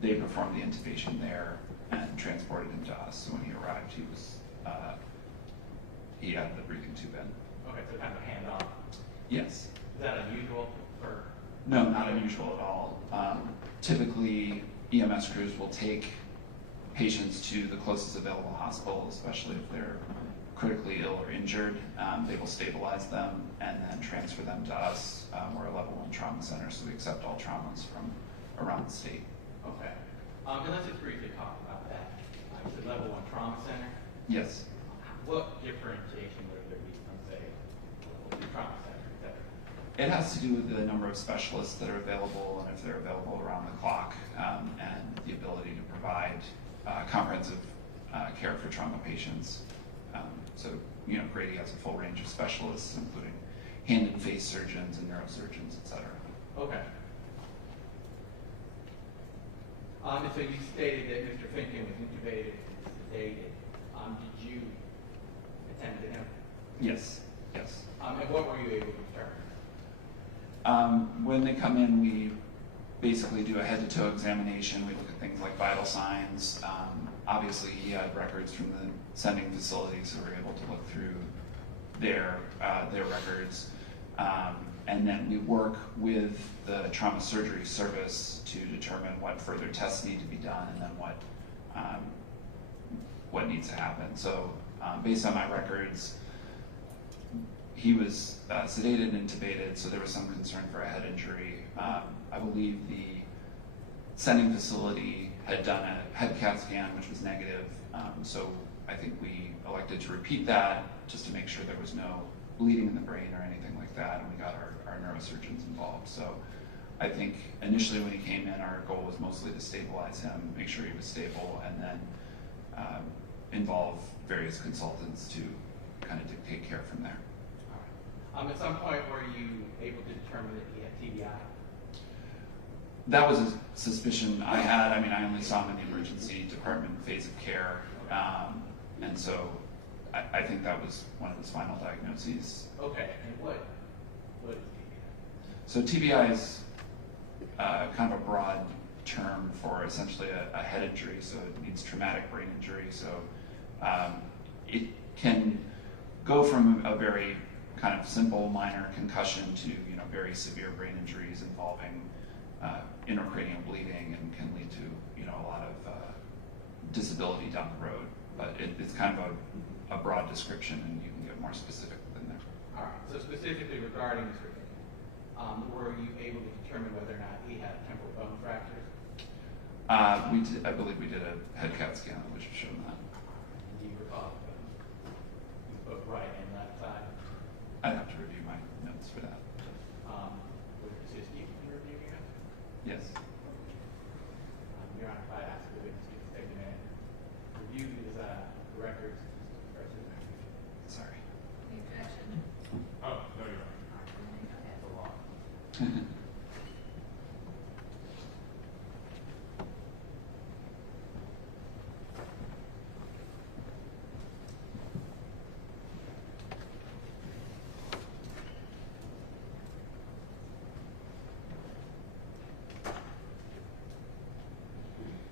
they performed the intubation there and transported him to us. So when he arrived, he had the breathing tube in. Okay, so kind of a handoff. Yes. Is that unusual for? No, not unusual at all. Typically, EMS crews will take patients to the closest available hospital, especially if they're critically ill or injured. They will stabilize them and then transfer them to us. We're a level 1 trauma center, so we accept all traumas from around the state. Okay. And let's just briefly talk about that. It's a level 1 trauma center. Yes. What differentiation would there be from, say, a trauma center, et cetera? It has to do with the number of specialists that are available and if they're available around the clock, and the ability to provide comprehensive care for trauma patients. So, Grady has a full range of specialists, including hand and face surgeons and neurosurgeons, et cetera. Okay. And so you stated that Mr. Finken was intubated and sedated. Did you attend to him? Yes, yes. And what were you able to determine? When they come in, we basically do a head-to-toe examination. We look at things like vital signs. Obviously, he had records from the sending facility, so we're able to look through their records. And then we work with the trauma surgery service to determine what further tests need to be done and then what needs to happen. So based on my records, he was sedated and intubated, so there was some concern for a head injury. I believe the sending facility had done a head CAT scan, which was negative, so I think we elected to repeat that just to make sure there was no bleeding in the brain or anything like that, and we got our neurosurgeons involved. So I think initially when he came in, our goal was mostly to stabilize him, make sure he was stable, and then involve various consultants to kind of dictate care from there. At some point, were you able to determine that he had TBI? That was a suspicion I had. I mean, I only saw him in the emergency department phase of care, and so I think that was one of his final diagnoses. Okay, and what is TBI? So TBI is kind of a broad term for essentially a head injury, so it means traumatic brain injury. So it can go from a very kind of simple minor concussion to very severe brain injuries involving intracranial bleeding and can lead to a lot of disability down the road. But it's kind of a broad description, and you can get more specific than there. All right. So specifically regarding Mr. Finken, were you able to determine whether or not he had temporal bone fractures? I believe we did a head CAT scan which showed that. Do you recall both right and left side? I'd have to review my notes for that. Would it assist you in reviewing it? Yes. Your Honor, if I ask the witness to take a minute, review his records. Sorry. Oh, no, you're right. That's a lot.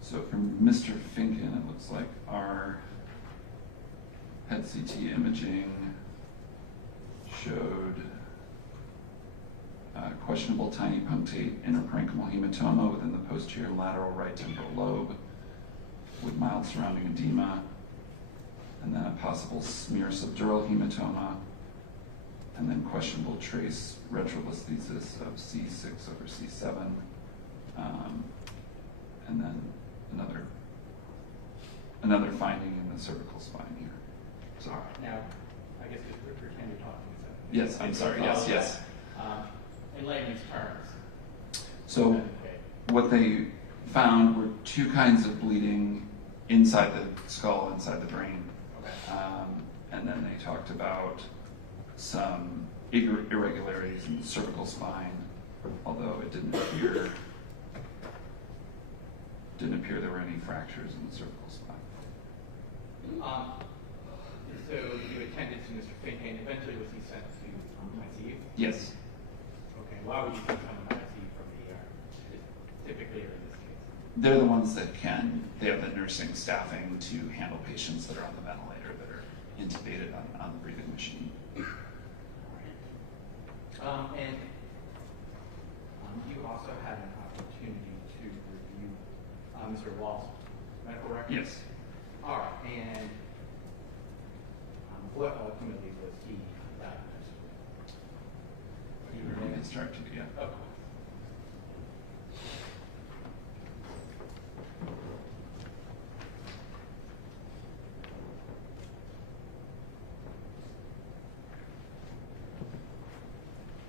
So from Mr. Finken, it looks like our head CT imaging showed questionable tiny punctate interparenchymal hematoma within the posterior lateral right temporal lobe with mild surrounding edema, and then a possible smear subdural hematoma, and then questionable trace retrolisthesis of C6 over C7, and then another finding in the cervical spine here. So, All right. Now, I guess just pretend you're talking. So yes, I'm sorry. Yes. In layman's terms. So what they found were two kinds of bleeding inside the skull, inside the brain. Okay. And then they talked about some irregularities in the cervical spine, although it didn't appear there were any fractures in the cervical spine. So you attended to Mr. Finken. Eventually, was he sent to ICU? Yes. Okay. Why would you send someone to ICU from the ER? Typically, or in this case? They're the ones that they have the nursing staffing to handle patients that are on the ventilator, that are intubated on the breathing machine. And you also had an opportunity to review Mr. Wall's medical records? Yes. All right. And what ultimately was he diagnosed with? You were instructed, yeah. Okay.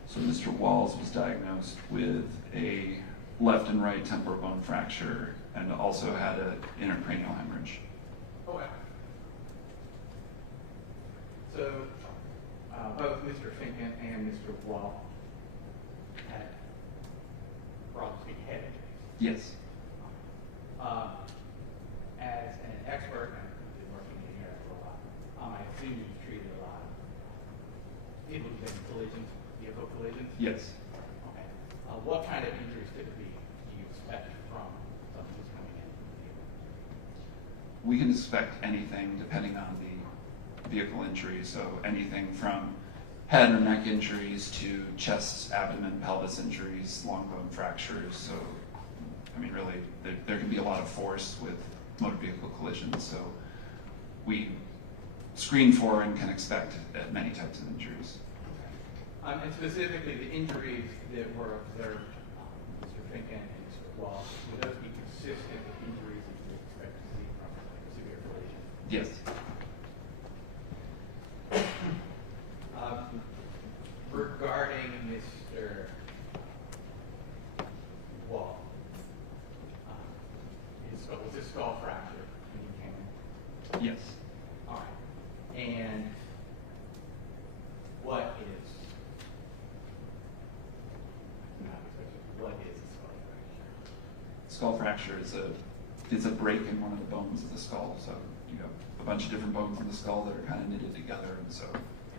So Mr. Walls was diagnosed with a left and right temporal bone fracture and also had an intracranial hemorrhage. Okay. So both Mr. Finken and Mr. Wall had, broadly speaking, head injuries. Yes. As an expert, and I've been working in here for a collisions? Yes. Okay. What kind of injuries typically do you expect from someone who's coming in? We can expect anything depending on the vehicle injury, so anything from head or neck injuries to chest, abdomen, pelvis injuries, long bone fractures. So, I mean, really, there can be a lot of force with motor vehicle collisions. So we screen for and can expect many types of injuries. And specifically, the injuries that were observed, Mr. Finken and Mr. Walsh, would those be consistent with injuries that you would expect to see from a severe collision? Yes. Regarding Mr. Wall, was his skull fractured when he came in? Yes. All right. And what is a skull fracture? Skull fracture is a break in one of the bones of the skull. So you have a bunch of different bones in the skull that are kind of knitted together, and so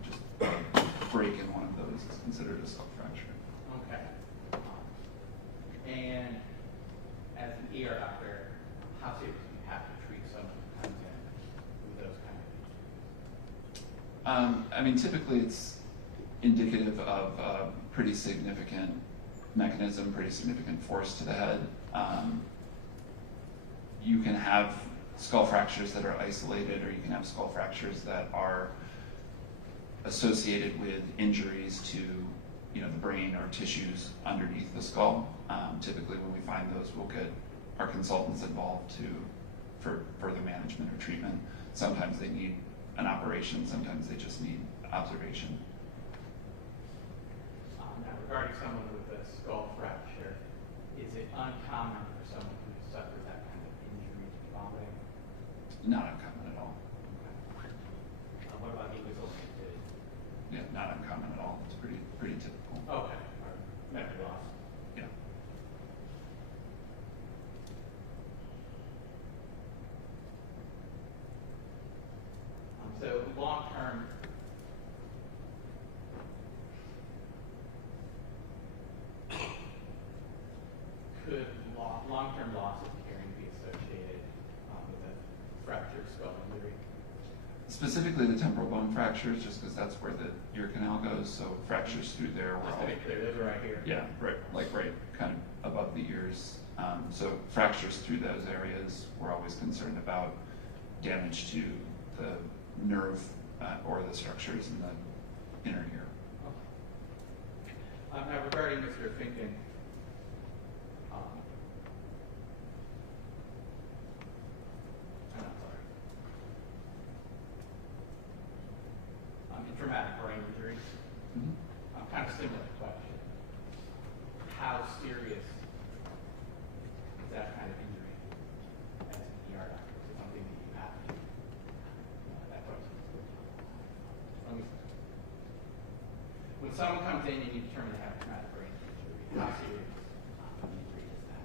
just a break in one of those is considered a skull fracture. Okay. And as an ER doctor, how seriously do you have to treat someone who comes in with those kind of injuries? I mean, typically it's indicative of a pretty significant mechanism, pretty significant force to the head. You can have skull fractures that are isolated, or you can have skull fractures that are associated with injuries to, the brain or tissues underneath the skull. Typically, when we find those, we'll get our consultants involved for further management or treatment. Sometimes they need an operation, sometimes they just need observation. Now, regarding someone with a skull fracture, is it uncommon for someone who suffers that kind of injury to be vomiting? Not uncommon at all. What about English-oriented? Yeah, not uncommon at all. It's pretty typical. Okay. Or memory loss. Yeah. So long-term, could long-term loss of hearing be associated with a fractured skull injury? Specifically the temporal bone fractures, just because that's where the ear canal goes, so fractures through there. Just to be clear, those are right here. Yeah, right kind of above the ears. So fractures through those areas, we're always concerned about damage to the nerve or the structures in the inner ear. Okay. Now regarding Mr. Finken, traumatic brain injuries. Kind of similar question. How serious is that kind of injury as an ER doctor? Is it something that you have to that question? When someone comes in and you determine they have a traumatic brain injury, how serious an injury is that?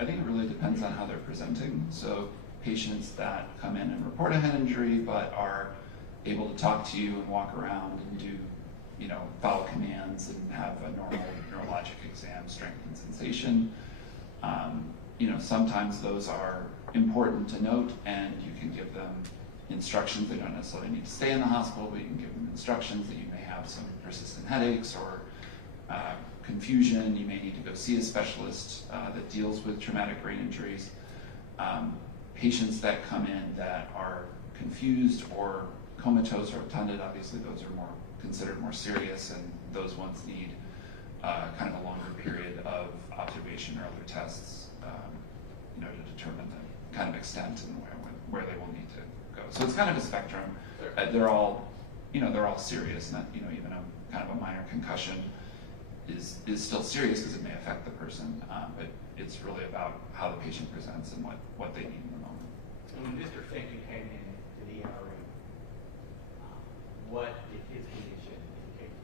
I think it really depends on how they're presenting. So patients that come in and report a head injury but are able to talk to you and walk around and do, follow commands and have a normal neurologic exam, strength and sensation. Sometimes those are important to note, and you can give them instructions. They don't necessarily need to stay in the hospital, but you can give them instructions that you may have some persistent headaches or confusion. You may need to go see a specialist that deals with traumatic brain injuries. Patients that come in that are confused or comatose or obtunded, obviously those are considered more serious, and those ones need kind of a longer period of observation or other tests, to determine the kind of extent and where they will need to go. So it's kind of a spectrum. They're all serious. Not even a kind of a minor concussion is still serious because it may affect the person, but it's really about how the patient presents and what they need in the moment. So when Mr. Finken came in to the ER, what did his condition indicate?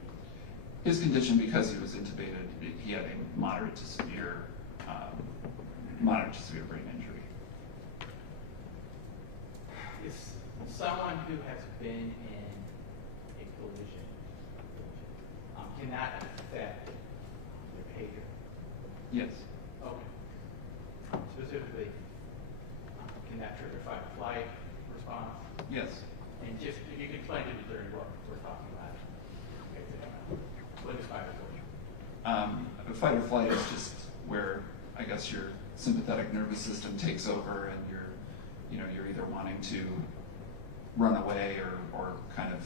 His condition, because he was intubated, he had a moderate to severe brain injury. Is someone who has been in a collision, that affect their behavior? Yes. Okay. Specifically, can that trigger fight or flight response? Yes. And just, if you could explain to the jury what we're talking about. Okay, so, what is fight or flight? Fight or flight is just where, I guess, your sympathetic nervous system takes over, and you're either wanting to run away or kind of,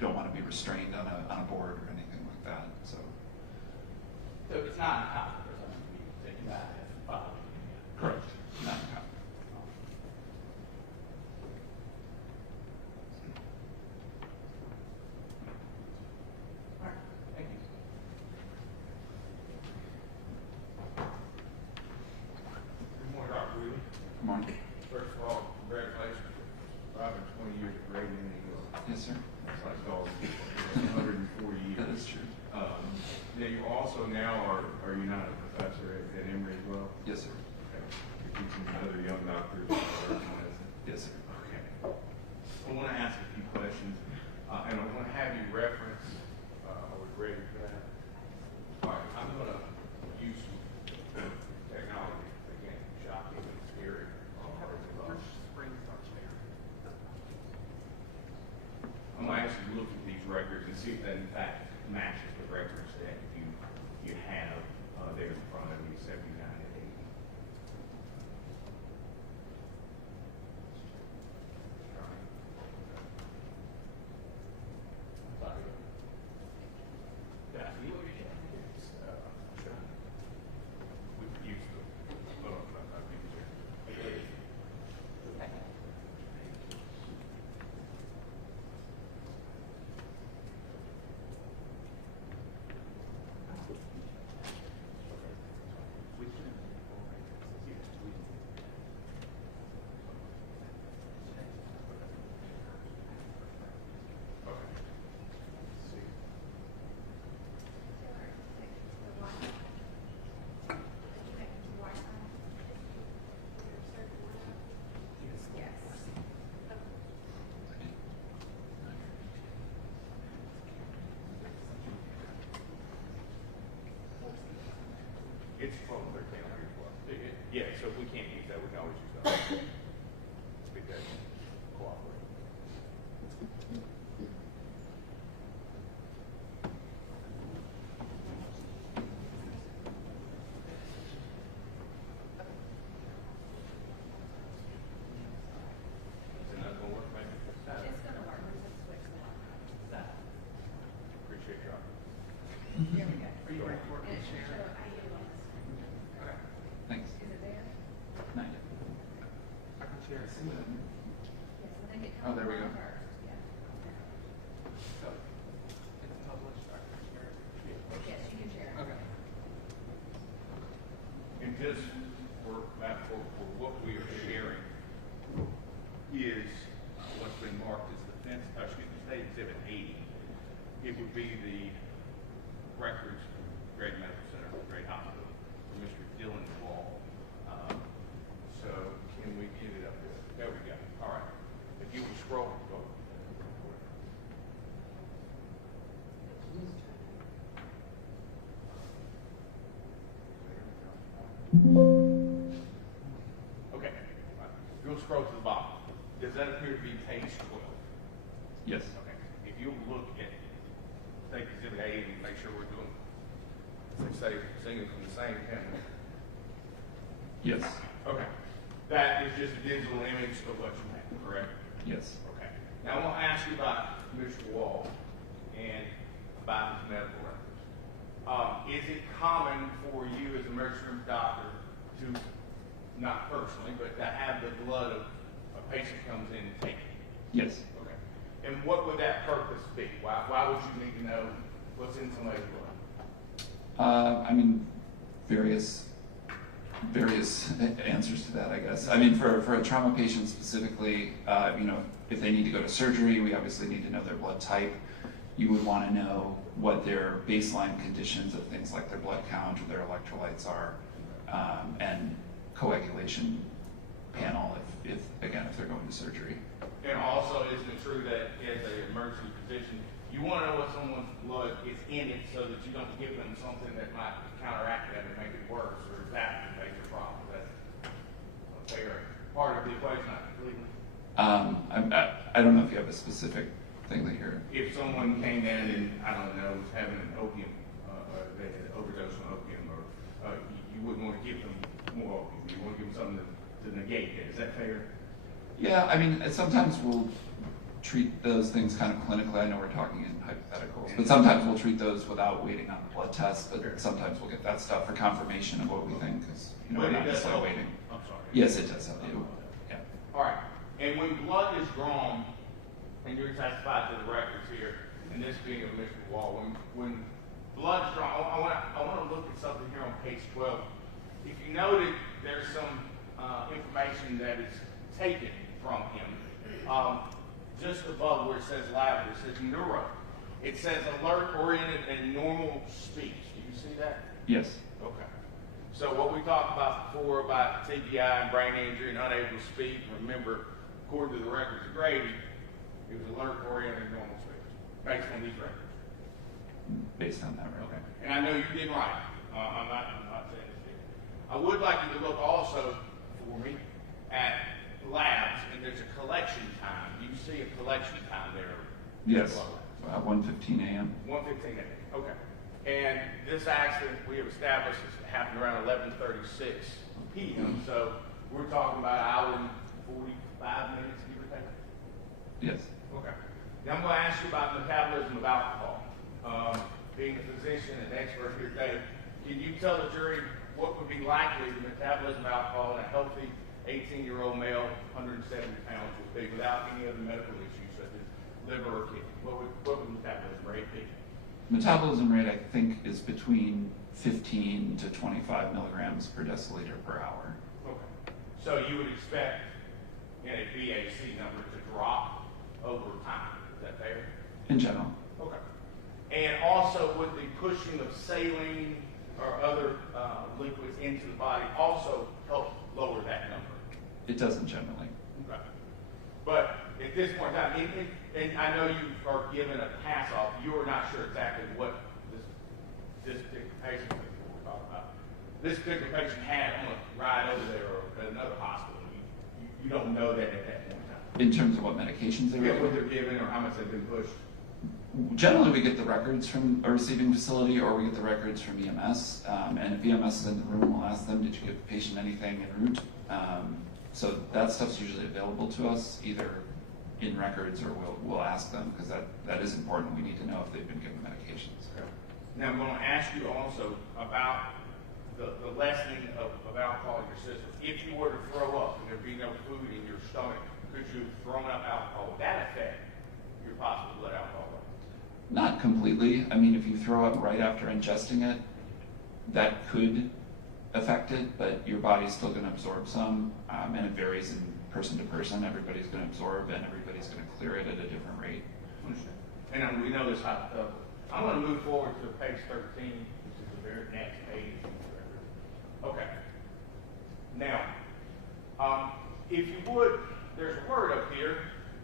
don't want to be restrained on a board or anything like that. So It's not uncommon for someone to be taken back as following. correct. Not uncommon. All right, thank you. Good morning, Dr. Wheeler. Good morning. First of all, congratulations. I've been 20 years at grading in the Yes, sir. It's like dog, 140 years. That is true. Now you also now are you not a professor at Emory as well? Yes, sir. Okay. You're teaching other young doctors medicine. Yes, sir. Okay. I want to ask a few questions, and I want to have you reference. Are we ready for that? All right. I'm going to use some technology. Again, shocking and scary. I'm going to ask you to look at these records and see if that in fact matches the records that you have there in front of you, 79 and 80. Sorry. Did I see what you did? We could use the little, I think here. It's from their calendar as well. Yeah, so if we can't use that, we can always use that. Because cooperate. Is that gonna work, maybe? It's gonna work, we're just switching it up. Appreciate your offer. There we go. Are you ready for it? And it should show IU on the screen. Okay. Thanks. Is it there? Not yet. I can share it. Yes, I think it Oh, comes there we on go. first, yeah. So, it's published, I can share it. Yes, you can share. it. Okay. And just for what we are sharing is what's been marked as the state exhibit 80. It would be the records from Gray Medical Center, Gray Hospital, for Mr. Dylan Wall. So can we get it up there? There we go. All right. If you would scroll, go. Okay. You'll scroll to the bottom. Does that appear to be page 12? Yes. Okay. If you look at take exhibit A and make sure we're doing, say, singing from the same camera. Yes. Okay. That is just a digital image of what you have, correct? Yes. Okay. Now I want to ask you about Mr. Wall and about his medical records. Is it common for you as an emergency room doctor to, not personally, but to have the blood of a patient comes in and take it? Yes. Okay. And what would that purpose be? Why would you need to know what's in somebody's blood? I mean, various answers to that, I guess. I mean, for a trauma patient specifically, if they need to go to surgery, we obviously need to know their blood type. You would want to know what their baseline conditions of things like their blood count or their electrolytes are, and coagulation panel if they're going to surgery. And also, isn't it true that as an emergency physician, You want to know what someone's blood is in it so that you don't give them something that might counteract that and make it worse, or is that the major problem? That's a fair part of the equation, not completely. I don't know if you have a specific thing that you're. If someone came in and, I don't know, was having an opium, they had overdose on opium, or you wouldn't want to give them more opium. You want to give them something to negate it. Is that fair? Yeah, I mean, sometimes we'll treat those things kind of clinically. I know we're talking in hypotheticals, but sometimes we'll treat those without waiting on the blood test, but sometimes we'll get that stuff for confirmation of what we think, because, you know, we're not necessarily waiting. I'm sorry. Yes, it does help you. Yeah. All right. And when blood is drawn, and you're testified to the records here, and this being a Mr. Wall, when blood's drawn, I want to look at something here on page 12. If you noted, there's some information that is taken from him. Just above where it says lab, it says neuro. It says alert, oriented, and normal speech. Do you see that? Yes. Okay. So what we talked about before about TBI and brain injury and unable to speak, remember, according to the records of Grady, it was alert, oriented, and normal speech, based on these records. Based on that, right? Okay. And I know you didn't write it. I'm not saying this to you. I would like you to look also for me at labs, and there's a collection time. Do you see a collection time there? Yes. 1:15 a.m. 1:15 a.m. Okay. And this accident we have established happened around 11:36 p.m. So we're talking about an hour and 45 minutes, give or take. Yes. Okay. Now I'm going to ask you about metabolism of alcohol. Being a physician and expert here today, can you tell the jury what would be likely the metabolism of alcohol in a healthy 18-year-old male, 170 pounds, would be without any other medical issues such as liver or kidney? What would metabolism rate be? Metabolism rate, I think, is between 15 to 25 milligrams per deciliter per hour. Okay. So you would expect in a BAC number to drop over time. Is that fair? In general. Okay. And also, would the pushing of saline or other liquids into the body also help lower that number? It doesn't generally. Okay. But at this point in time, and I know you are given a pass off, you're not sure exactly what this particular patient we're talking about. This particular patient had on a ride over there or at another hospital. You don't know that at that point in time. In terms of what medications they were What they're given or how much they've been pushed. Generally, we get the records from a receiving facility, or we get the records from EMS. And if EMS is in the room, we'll ask them, did you give the patient anything en route? So that stuff's usually available to us, either in records or we'll ask them, because that is important. We need to know if they've been given medications. Okay. Now I'm going to ask you also about the lessening of alcohol in your system. If you were to throw up and there'd be no food in your stomach, could you have thrown up alcohol? Would that affect your possible blood alcohol level? Not completely. I mean, if you throw up right after ingesting it, that could affect it, but your body's still going to absorb some, and it varies in person to person. Everybody's going to absorb, and everybody's going to clear it at a different rate. Understand. And we know this hypothetical. I'm going to move forward to page 13, which is the very next page. Okay. Now, if you would, there's a word up here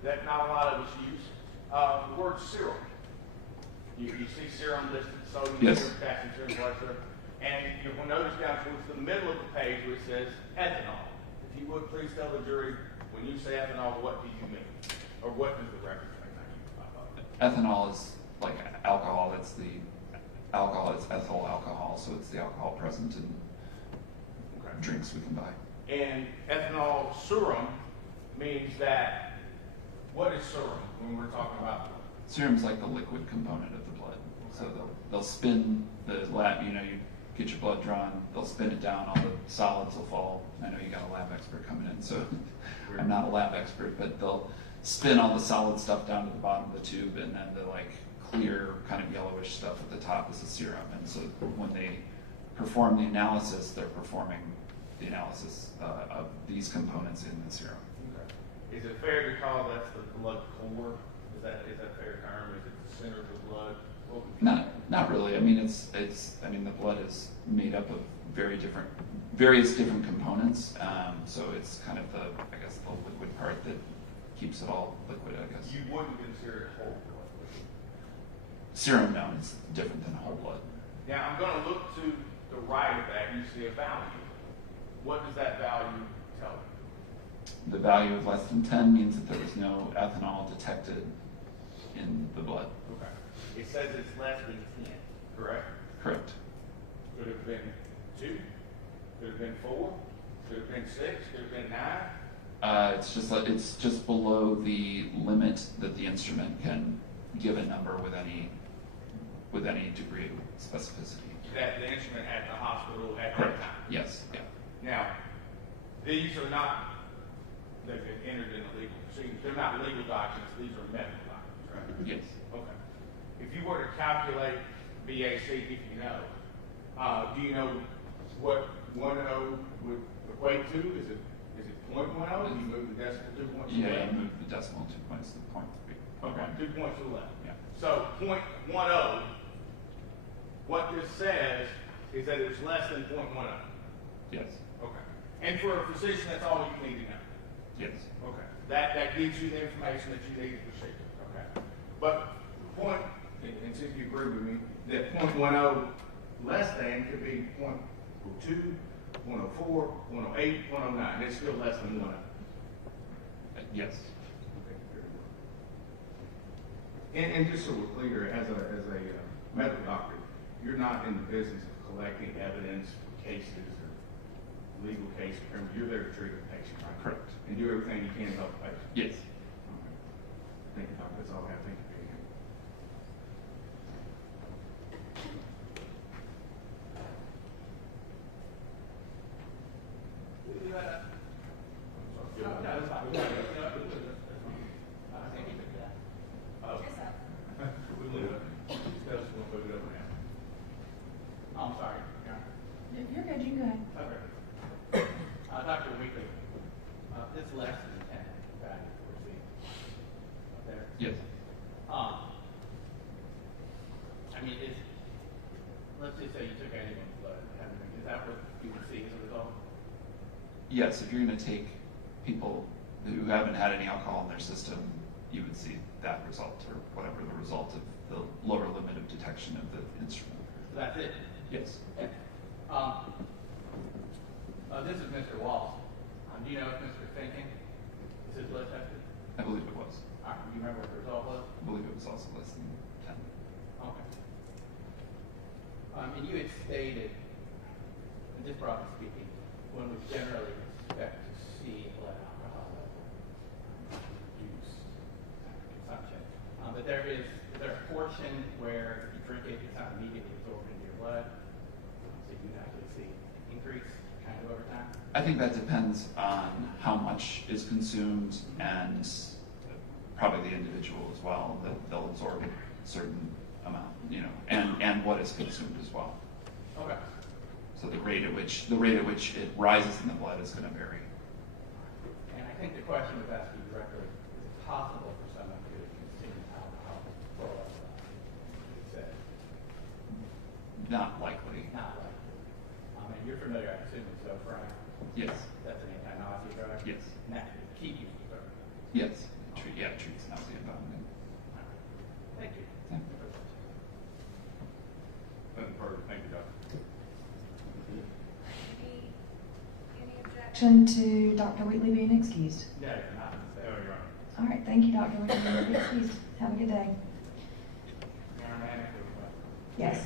that not a lot of us use, the word serum. You see serum listed, sodium, Yes. serum, potassium, serum, blood serum. And you will notice down towards the middle of the page where it says ethanol. If you would, please tell the jury, when you say ethanol, what do you mean? Or what does the record say? Ethanol is like alcohol. It's the alcohol. It's ethyl alcohol, so it's the alcohol present in drinks we can buy. And ethanol serum means that, what is serum when we're talking about blood? Serum's like the liquid component of the blood. So they'll spin the lab, you get your blood drawn, they'll spin it down, all the solids will fall. I know you got a lab expert coming in, so I'm not a lab expert, but they'll spin all the solid stuff down to the bottom of the tube, and then the clear kind of yellowish stuff at the top is the serum. And so when they perform the analysis, they're performing the analysis of these components in the serum. Okay. Is it fair to call that's the blood core? Is that a fair term? Is it the center of the blood? Not really. I mean, the blood is made up of various different components. So it's kind of the liquid part that keeps it all liquid, I guess. You wouldn't consider it whole blood liquid? Serum, no, it's different than whole blood. Now, I'm going to look to the right of that, you see a value. What does that value tell you? The value of less than 10 means that there was no ethanol detected in the blood. Okay. It says it's less than 10, correct? Correct. Could have been 2, could have been 4, could have been 6, could have been 9. It's just below the limit that the instrument can give a number with any degree of specificity. That the instrument at the hospital at Correct. that time. Yes. Yeah. Now, these are not, they've been entered in the legal proceedings. They're not legal documents, these are medical documents, right? Yes. Okay. If you were to calculate BAC, if you know, do you know what 10 would equate to? Is it 0.10? Do you move the decimal 2 points to the Yeah, left? you move the decimal 2 points to 0.3. Okay, 2 points to the left. Yeah. So 0.10, what this says is that it's less than 0.10. Yes. Okay. And for a physician, that's all you need to know. Yes. Okay. That gives you the information that you need to proceed. Okay. But point, and see if you agree with me, that 0.10 less than could be 0.02, 104, 108, 109. It's still less than 10. Yes. And just so we're clear, as a medical doctor, you're not in the business of collecting evidence for cases or legal cases. Remember, you're there to treat a patient, right? Correct. And do everything you can to help the patient. Yes. Okay. Thank you, doctor. That's all I have. Thank you for being here. I'm sorry. You're good, you go ahead. Okay. Dr. Weekly, it's less than 10 value we're seeing up there. Yes. I mean, let's just say you took anyone's blood. Is that what you would see as a result? Yes. If you're going to take people who haven't had any alcohol in their system, you would see that result, or whatever the result of the lower limit of detection of the instrument. So that's it. Yes. This is Mr. Walsh. Do you know if Mr. Finken is his blood tested? I believe it was. All right, do you remember what the result was? I believe it was also less than 10. Okay. And you had stated, and just broadly speaking, when we generally expect to see blood alcohol level reduce after consumption, but there is a portion where if you drink it, it's not immediately absorbed into your blood, so you actually see an increase kind of over time. I think that depends on how much is consumed and probably the individual as well, that they'll absorb a certain amount, and what is consumed as well. Okay. So the rate at which it rises in the blood is going to vary. And I think the question was asked you directly, is it possible for someone to consume alcohol for a you said Not likely. not likely. And you're familiar, I assume, with Zofran? Yes. That's an anti-nausea drug? Yes. And that would keep you from throwing. Yes. It treats nausea and vomiting. Thank you. Yeah. Nothing further. Thank you, doctor. Any Action objection? to Dr. Wheatley being excused. No, you're not. No, Your Honor. All right, thank you, Dr. Wheatley. You're excused. Have a good day. Your Honor, may I make a request? Yes.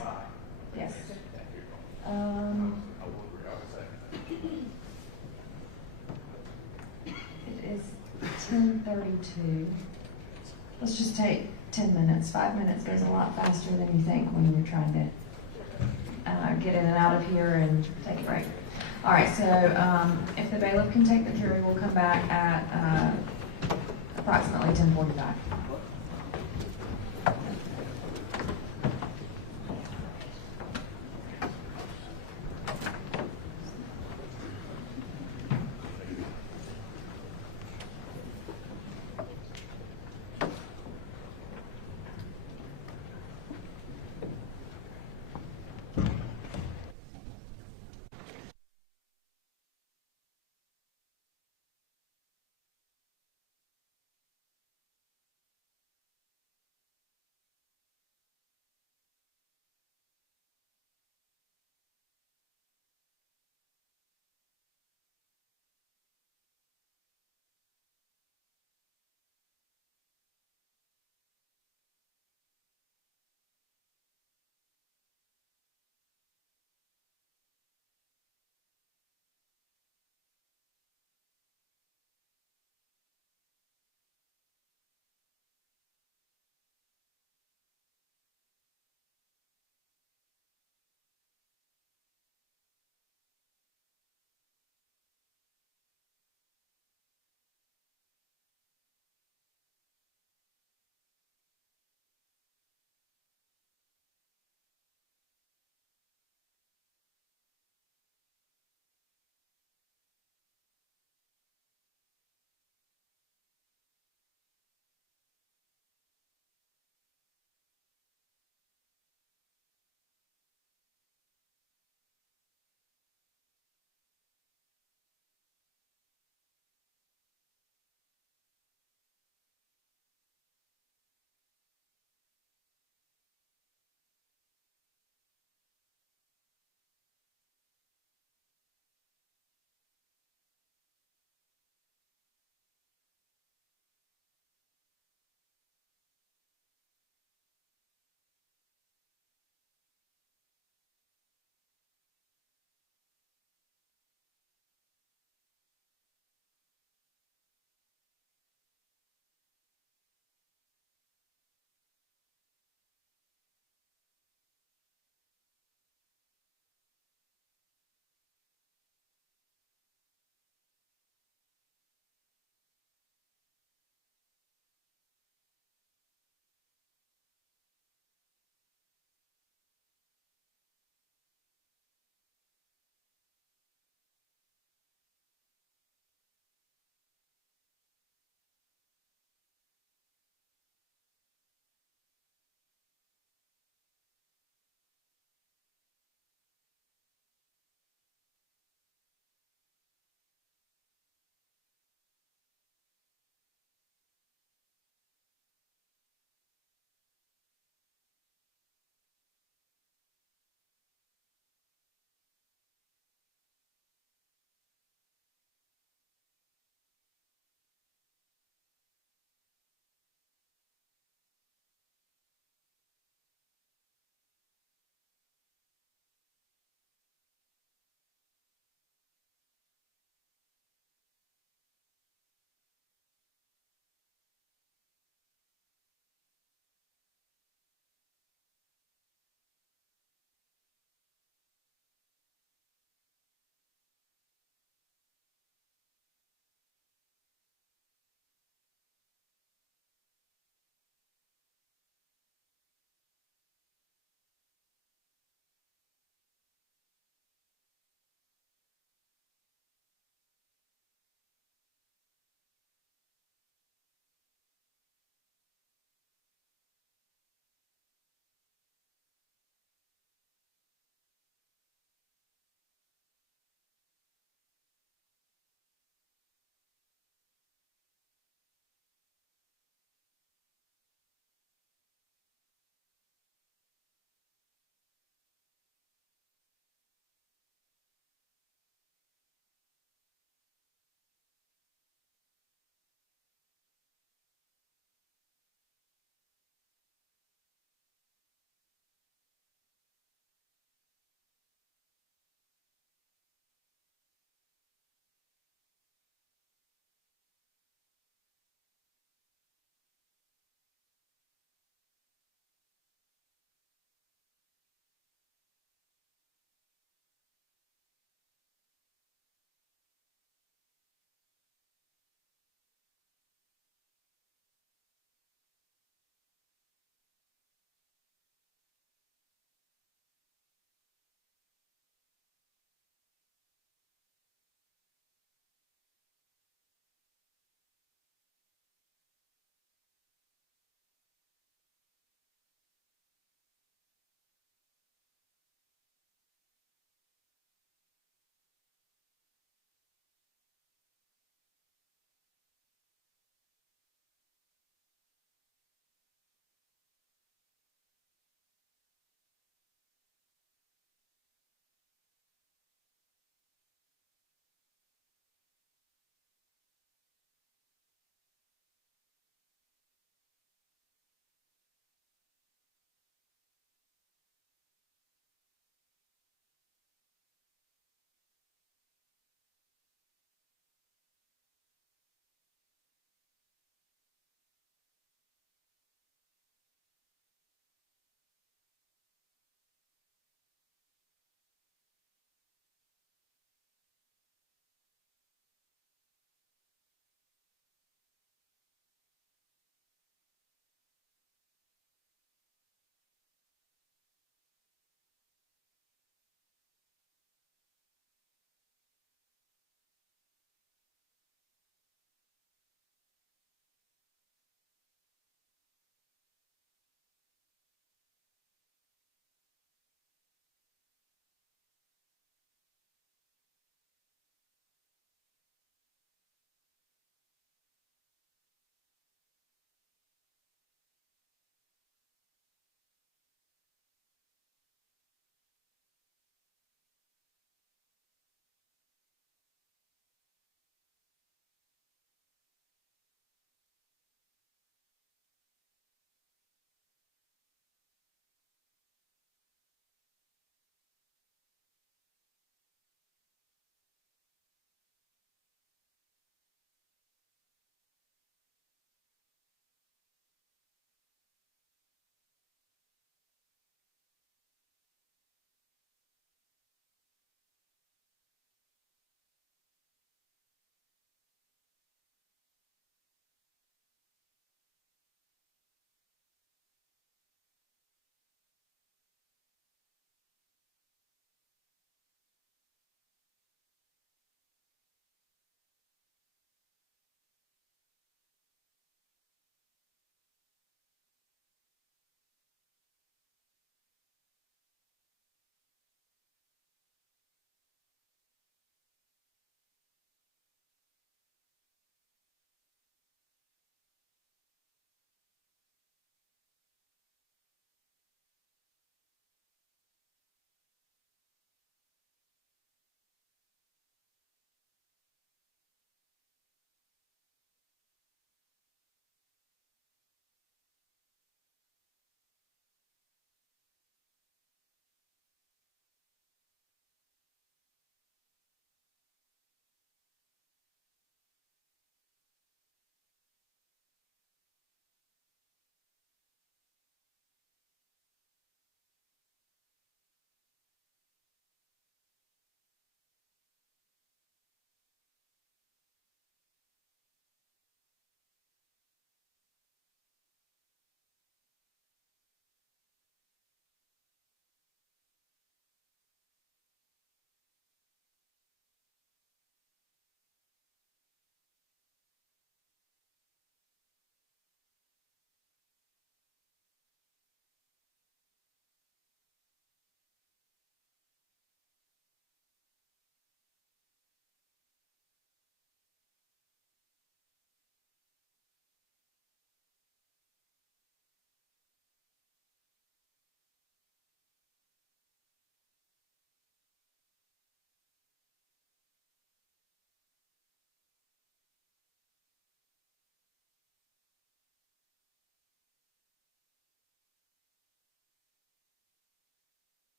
Yes. Yes. Thank you. I will agree. I will second. It is 10:32. Let's just take 10 minutes. 5 minutes goes a lot faster than you think when you're trying to get in and out of here and take a break. All right, so if the bailiff can take the jury, we'll come back at approximately 10:45.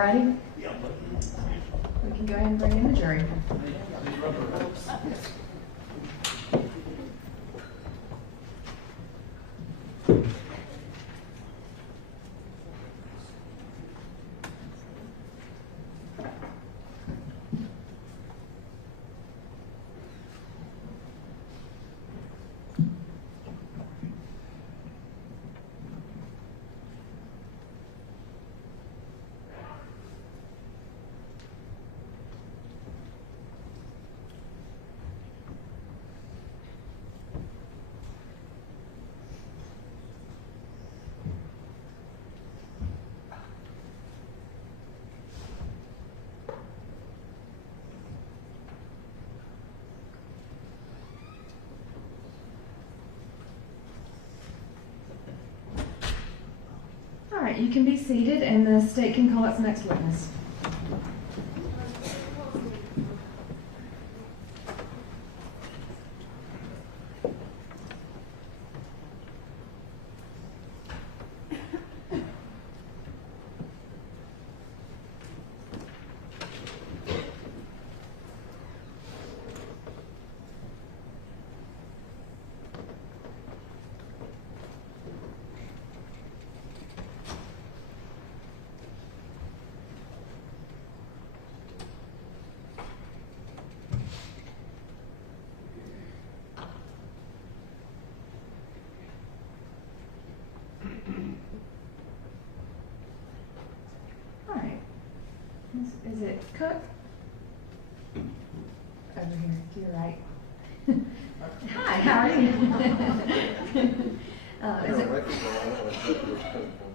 righty. We can go ahead and bring in the jury. All right, you can be seated and the state can call its next witness. All right. Is it Cook? Over here, to your right. Hi, how are you? Is it?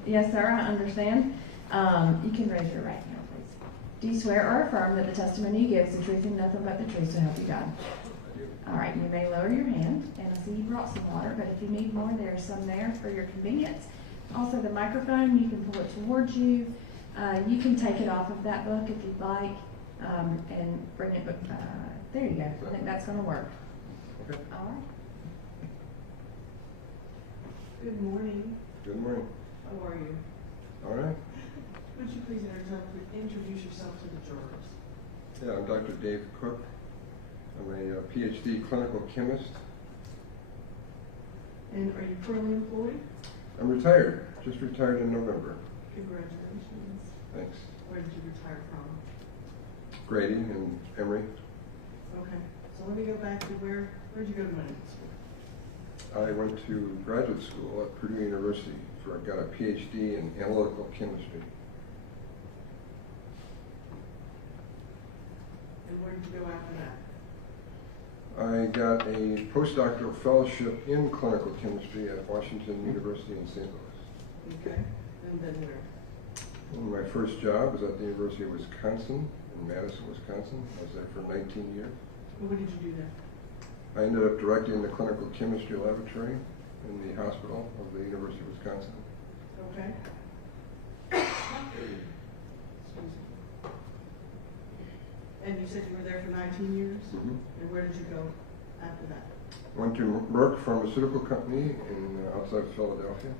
Yes, sir, I understand. You can raise your right hand, please. Do you swear or affirm that the testimony you give is the truth and nothing but the truth to help you God? All right, you may lower your hand, and I see you brought some water, but if you need more, there's some there for your convenience. Also, the microphone, you can pull it towards you. You can take it off of that book if you'd like, and bring it, there you go. I think that's going to work. Okay. All right. Good morning. Good morning. How are you? All right. Would you please introduce yourself to the jurors? Yeah, I'm Dr. Dave Cook. I'm a PhD clinical chemist. And are you currently employed? I'm retired. Just retired in November. Congratulations. Thanks. Where did you retire from? Grady and Emory. Okay. So let me go back to where'd you go to medical school? I went to graduate school at Purdue University for I got a PhD in analytical chemistry. And where did you go after that? I got a postdoctoral fellowship in clinical chemistry at Washington University in St. Louis. Okay. And then where? And my first job was at the University of Wisconsin in Madison, Wisconsin. I was there for 19 years. And what did you do there? I ended up directing the clinical chemistry laboratory in the hospital of the University of Wisconsin. Okay. Excuse me. And you said you were there for 19 years? Mm-hmm. And where did you go after that? Went to Merck Pharmaceutical Company in outside Philadelphia.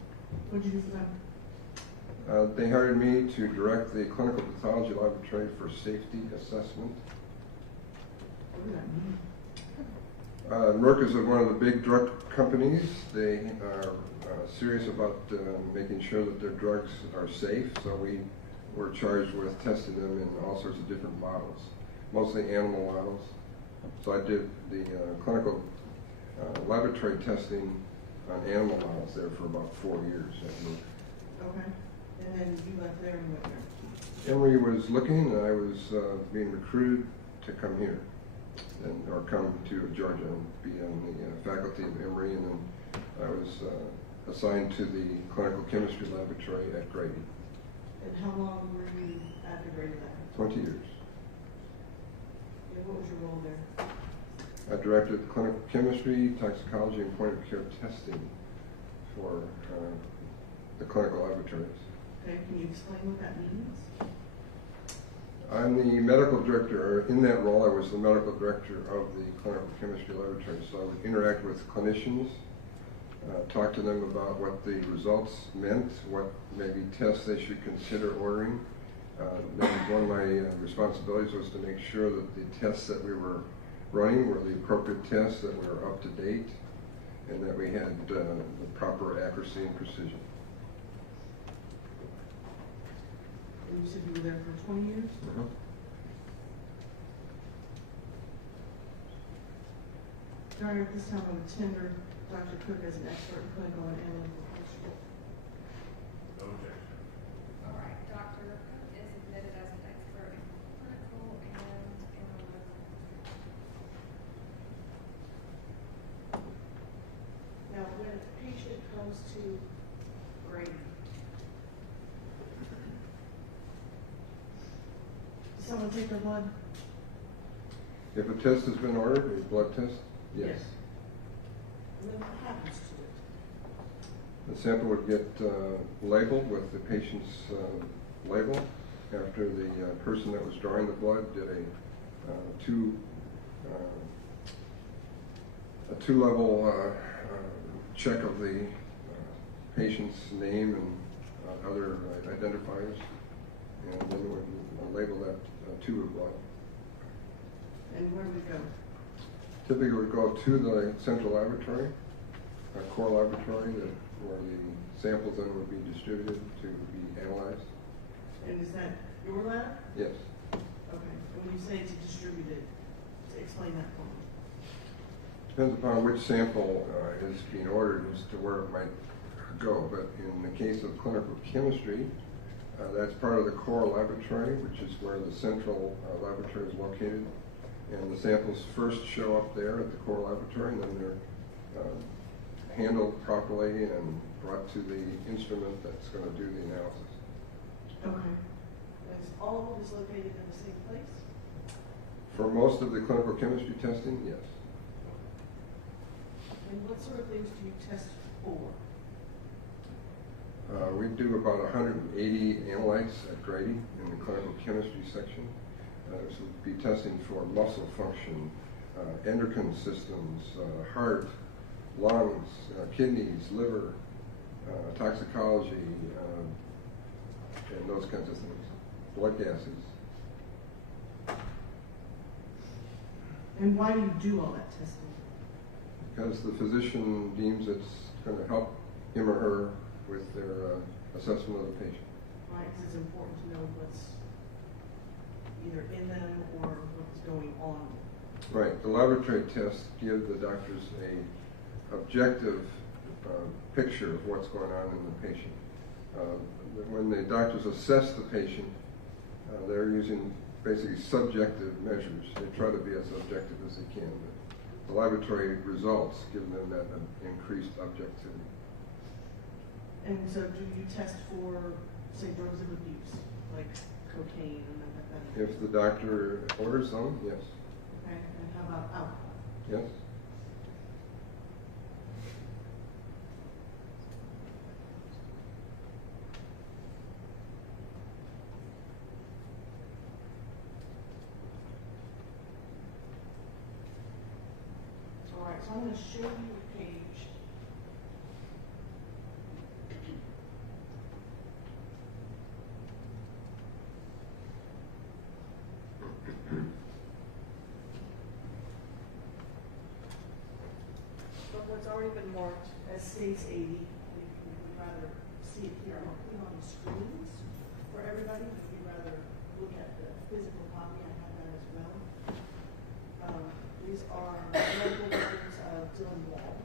What did you do for them? They hired me to direct the clinical pathology laboratory for safety assessment. What does that mean? Merck is one of the big drug companies. They are serious about making sure that their drugs are safe, so we were charged with testing them in all sorts of different models, mostly animal models. So I did the clinical laboratory testing on animal models there for about 4 years at Merck. Okay. And then you left there and went there? Emory was looking, and I was being recruited to come here, or come to Georgia and be on the faculty of Emory, and then I was assigned to the clinical chemistry laboratory at Grady. And how long were you at the Grady lab? 20 years. And what was your role there? I directed clinical chemistry, toxicology, and point of care testing for the clinical laboratories. Okay, can you explain what that means? I'm the medical director, or in that role I was the medical director of the clinical chemistry laboratory, so I would interact with clinicians, talk to them about what the results meant, what maybe tests they should consider ordering, Then one of my responsibilities was to make sure that the tests that we were running were the appropriate tests, that we were up to date, and that we had the proper accuracy and precision. And you said you were there for 20 years? During this time, I would tender Dr. Cook as an expert in clinical and analytical history. No objection. All right, Dr. Cook is admitted as an expert in clinical and analytical. Now, when a patient comes to Grady, does someone take their blood? If a test has been ordered, a blood test, yes. And then what happens to it? The sample would get labeled with the patient's label after the person that was drawing the blood did a two-level check of the patient's name and other identifiers, and then would label that tube of blood. And where do we go? Typically, it would go to the central laboratory, a core laboratory, where the samples then would be distributed to be analyzed. And is that your lab? Yes. Okay. And when you say it's distributed, explain that for me. Depends upon which sample is being ordered as to where it might go. But in the case of clinical chemistry, that's part of the core laboratory, which is where the central laboratory is located. And the samples first show up there at the core laboratory, and then they're handled properly and brought to the instrument that's going to do the analysis. Okay. Is all of it is located in the same place? For most of the clinical chemistry testing, yes. And what sort of things do you test for? We do about 180 analytes at Grady in the clinical chemistry section. So we'll be testing for muscle function, endocrine systems, heart, lungs, kidneys, liver, toxicology, and those kinds of things, blood gases. And why do you do all that testing? Because the physician deems it's going to help him or her with their assessment of the patient. Right, because it's important to know what's either in them or what's going on. Right. The laboratory tests give the doctors a objective picture of what's going on in the patient. When the doctors assess the patient, they're using basically subjective measures. They try to be as objective as they can. But the laboratory results give them that increased objectivity. And so do you test for, say, drugs of abuse, like cocaine and methamphetamine? If the doctor orders them, yes. Okay, and how about alcohol? Yes. All right, so I'm going to show you a page. But what's already been marked as states 80, if you'd rather see it here, I'll put it on the screens for everybody. If you'd rather look at the physical copy, I have that as well. These are medical records of Dylan Wall.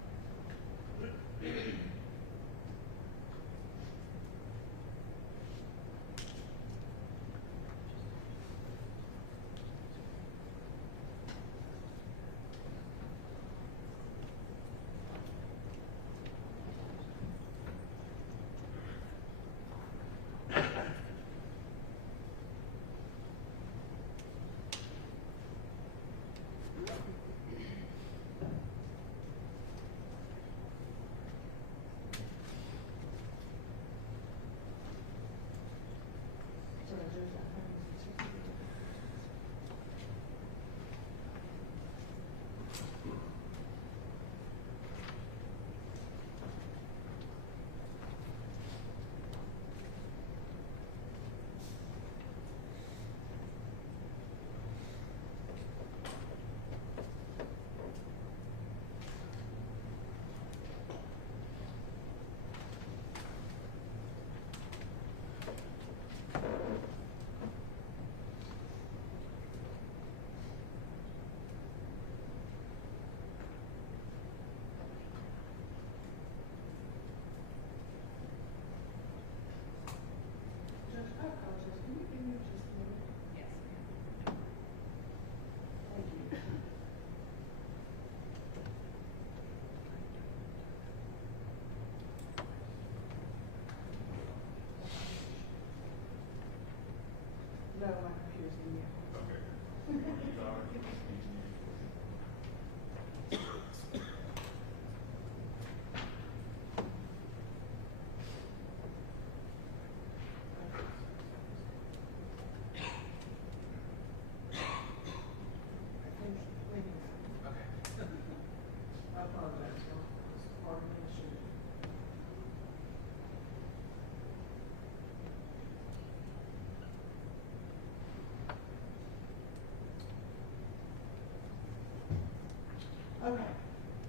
Okay,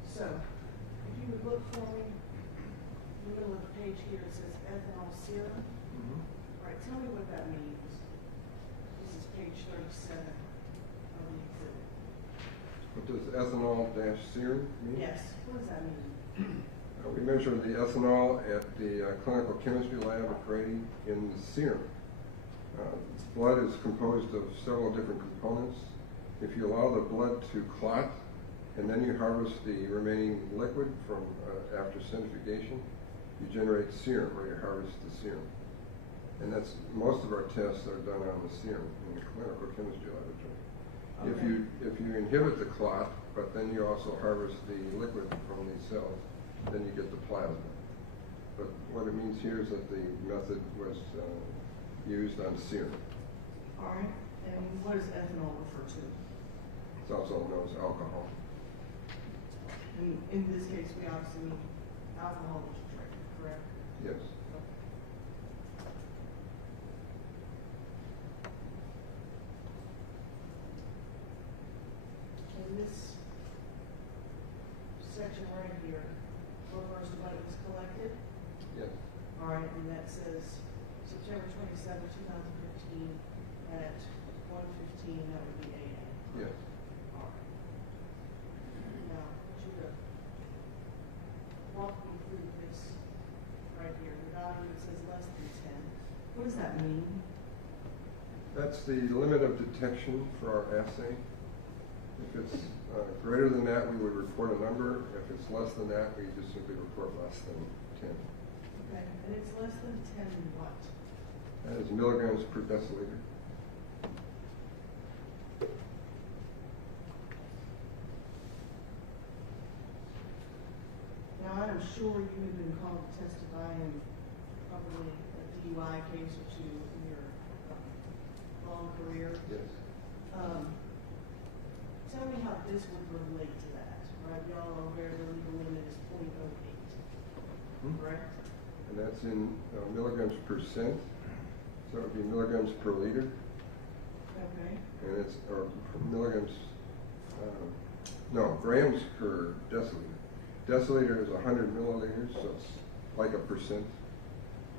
so if you would look for me, in the middle of the page here, it says ethanol serum. All right, tell me what that means. This is page 37 of the exhibit. What does ethanol-serum mean? Yes, what does that mean? We measure the ethanol at the clinical chemistry laboratory in the serum. Blood is composed of several different components. If you allow the blood to clot, and then you harvest the remaining liquid from after centrifugation, you generate serum, or you harvest the serum. And that's, most of our tests are done on the serum in the clinical chemistry laboratory. Okay. If you inhibit the clot, but then you also harvest the liquid from these cells, then you get the plasma. But what it means here is that the method was used on serum. All right, and what does ethanol refer to? It's also known as alcohol. And in this case, we obviously mean alcohol is drink, correct? Yes. In this section right here, refers to when it was collected. Yes. All right, and that says September 27, 2015 at 1:15, that would be AM. Yes. All right. Now, I want you to walk me through this right here. The value that says less than 10. What does that mean? That's the limit of detection for our assay. If it's greater than that, we would report a number. If it's less than that, we just simply report less than 10. Okay, and it's less than 10 what? That is milligrams per deciliter. Now, I'm sure you have been called to testify in probably a DUI case or two in your long career. Yes. Tell me how this would relate to that, right? Y'all are aware the legal limit is 0.08, correct? And that's in milligrams per cent. So it would be milligrams per liter. Okay. And it's, or milligrams, no, grams per deciliter. Deciliter is 100 milliliters, so it's like a percent.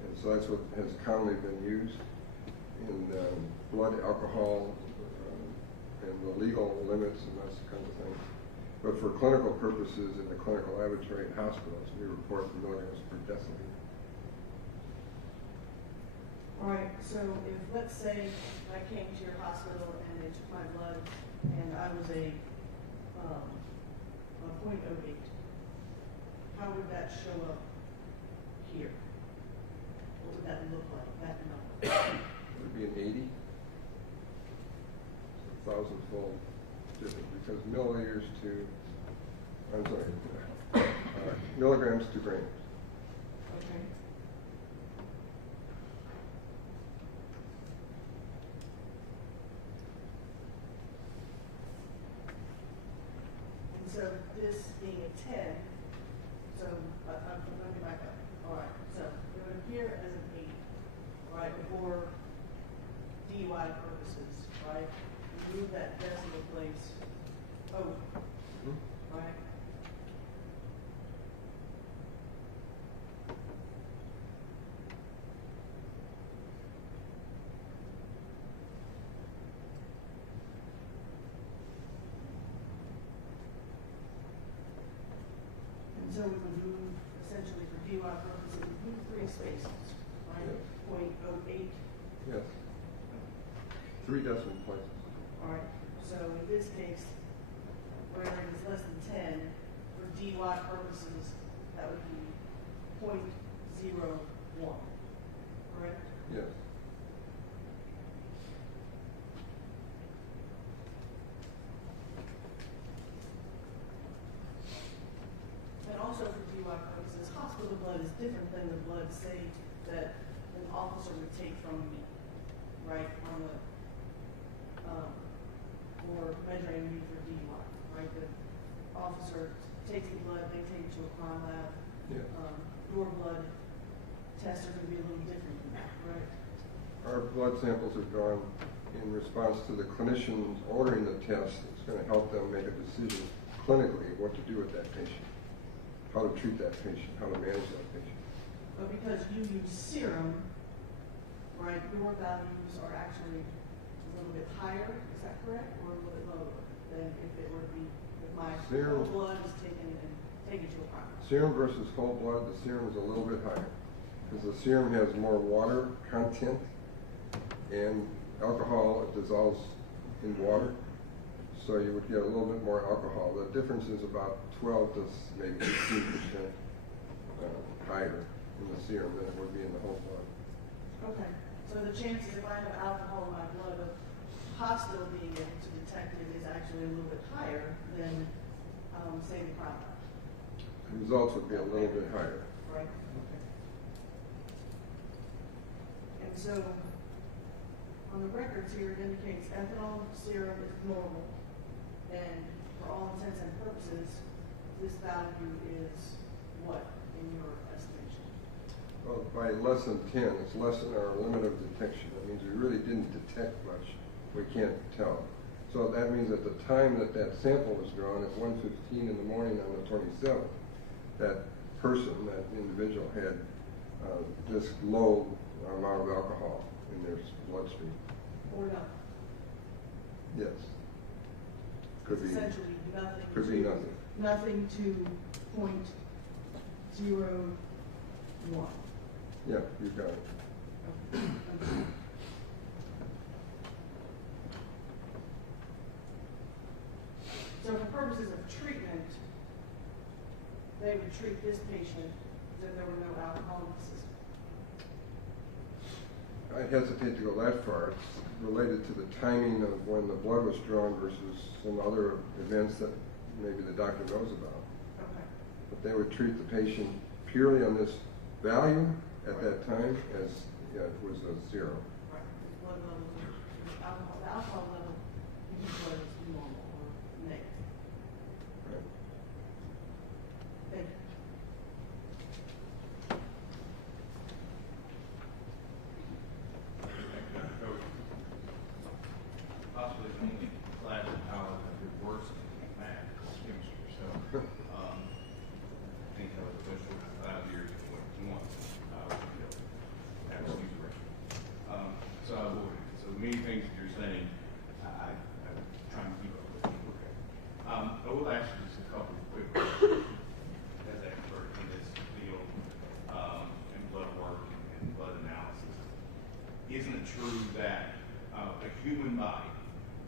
And so that's what has commonly been used in blood alcohol and the legal limits and those kinds of things. But for clinical purposes in the clinical laboratory and hospitals, we report milligrams per deciliter. All right, so if, let's say, I came to your hospital and they took my blood and I was a 0.08, how would that show up here? What would that look like, that number? It would be an 80. It's 1,000-fold different because milliliters to, I'm sorry, milligrams to grams. Okay. And so this being a 10, so I'm going to back up. All right, so it would appear as an 8, right, for DUI purposes, right? You move that decimal place over, right? And so we would move, essentially for DUI purposes, we move 3 spaces, right? 0.08. Yes. 3 decimal places. All right, so in this case, where it is less than 10, for DUI purposes, that would be 0.01, correct? Yes. And also for DUI purposes, hospital blood is different than the blood, say, that an officer would take from me, right, on the, for measuring me for DUI, right? The officer takes the blood, they take it to a crime lab. Yes. Your blood tests are going to be a little different than that, right? Our blood samples are drawn in response to the clinicians ordering the test. It's going to help them make a decision clinically what to do with that patient, how to treat that patient, how to manage that patient. But because you use serum, right, your values are actually a little bit higher, is that correct? Or a little bit lower than if it were to be, if my Serum. whole blood is taken and taken to a primary? Serum versus whole blood, the serum is a little bit higher because the serum has more water content and alcohol dissolves in water, so you would get a little bit more alcohol. The difference is about 12 to maybe 18% higher in the serum than it would be in the whole blood. Okay, so the chances if I have alcohol in my blood of hospital being able to detect it is actually a little bit higher than, say, the primary. The results would be a little bit higher. Right. Okay. And so, on the records here, it indicates ethanol serum is normal, and for all intents and purposes, this value is what in your estimation? Well, by less than 10, it's less than our limit of detection. That means we really didn't detect much. We can't tell. So that means at the time that that sample was drawn at 1:15 in the morning on the 27th, that person, that individual had this low amount of alcohol in their bloodstream. Or no? Yes. Could It's be. essentially nothing. Could be nothing. Nothing to 0.01. Yeah, you got it. So for purposes of treatment, they would treat this patient as if there were no alcohol in the system. I hesitate to go that far. It's related to the timing of when the blood was drawn versus some other events that maybe the doctor knows about. Okay. But they would treat the patient purely on this value at that time as it was a 0. Right. Blood level, the alcohol level in his blood is normal or negative. Right. Thank you. Possibly the only class in college that did worse in math was chemistry, so, I think that was the best one in 5 years, it went once, that was huge ratio. So I avoided it. So many things that you're saying, I'm trying to keep up with. Okay. I will ask you just a couple of quick questions as an expert in this field, in blood work and blood analysis. Isn't it true that a human body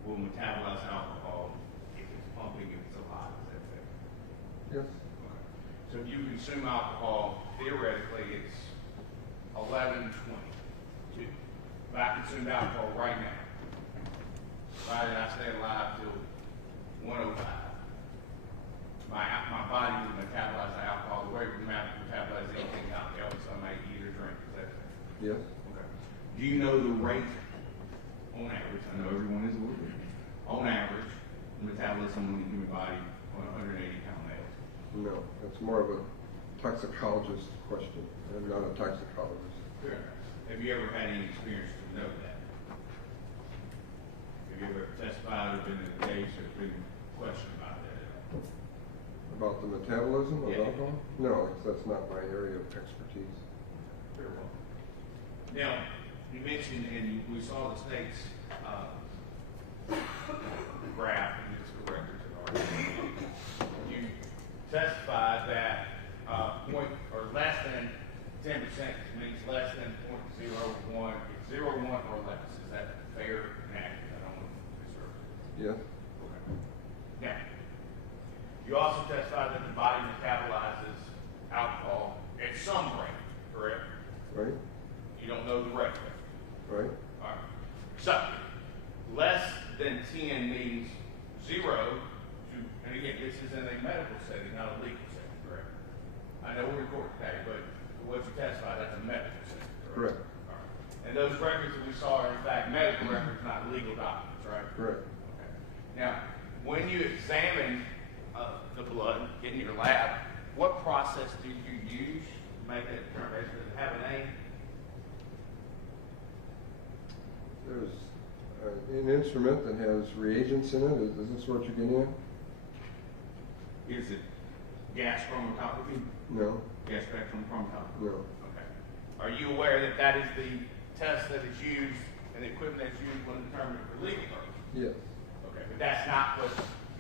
will metabolize alcohol if it's pumping, if it's alive? Is that fair? Yes. Okay. So if you consume alcohol, theoretically, it's 11:22. If I consumed alcohol right now, right, and I stay alive till 1:05, my body would metabolize the alcohol the way it would metabolize anything else I might eat or drink. Is that fair? Yes. Okay. Do you know the rate, on average, I know everyone is a little bit, on average, the metabolism in the human body on 180-pound males? No, that's more of a toxicologist question. I'm not a toxicologist. Fair enough. Have you ever had any experience to know that? Have you ever testified or been engaged or been questioned about that at all? About the metabolism of Yeah. alcohol? No, that's not my area of expertise. Very well. Now, you mentioned, and we saw the state's graph, and it's corrected to the you testified that point or less than 10% means less than 0.01, 0.1 or less. Is that fair and accurate? I don't want to misrepresent. Yes. Okay. Now, you also testified that the body metabolizes alcohol at some rate, correct? Right. You don't know the rate. Right. All right. So, less than 10 means 0 to, and again, this is in a medical setting, not a legal setting, correct? I know we're in court today, but what you testified, that's a medical setting, correct? Correct. All right. And those records that we saw are in fact medical records, not legal documents, right? Correct. Okay. Now, when you examine the blood in your lab, what process do you use to make that determination? Does it have a name? There's an instrument that has reagents in it. Is this what you're getting at? Is it gas chromatography? No, Gas spectrum chromatography? no. Okay. Are you aware that that is the test that is used and the equipment that's used when determining for legal purposes? Yes. Okay, but that's not what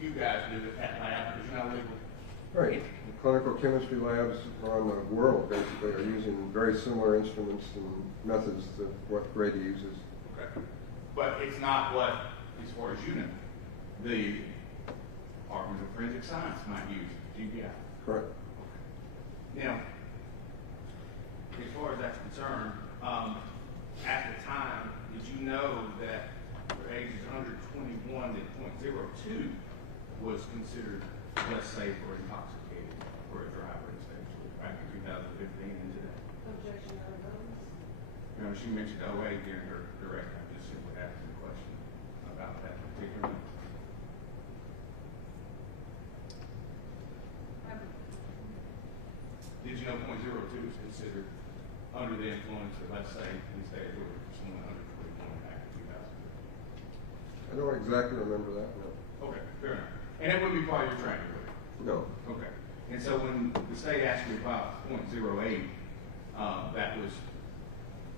you guys do at that lab, because you're not legal. Right. The clinical chemistry labs around the world basically are using very similar instruments and methods to what Grady uses. Okay. But it's not what, as far as you know, the Department of Forensic Science might use, GBI. Correct. Now, as far as that's concerned, at the time, did you know that for ages under 21, that .02 was considered less safe or intoxicated for a driver in stage back in 2015 and today? Objection, no votes. You know, she mentioned 08 during her direct. I just simply asked a question about that particular. Did you know .02 is considered under the influence or less safe in stage order for someone under 21 back in 2015? I don't exactly remember that, no. Okay, fair enough. And it would be part of your training, would it? No. Okay. And so when the state asked you about .08, that was,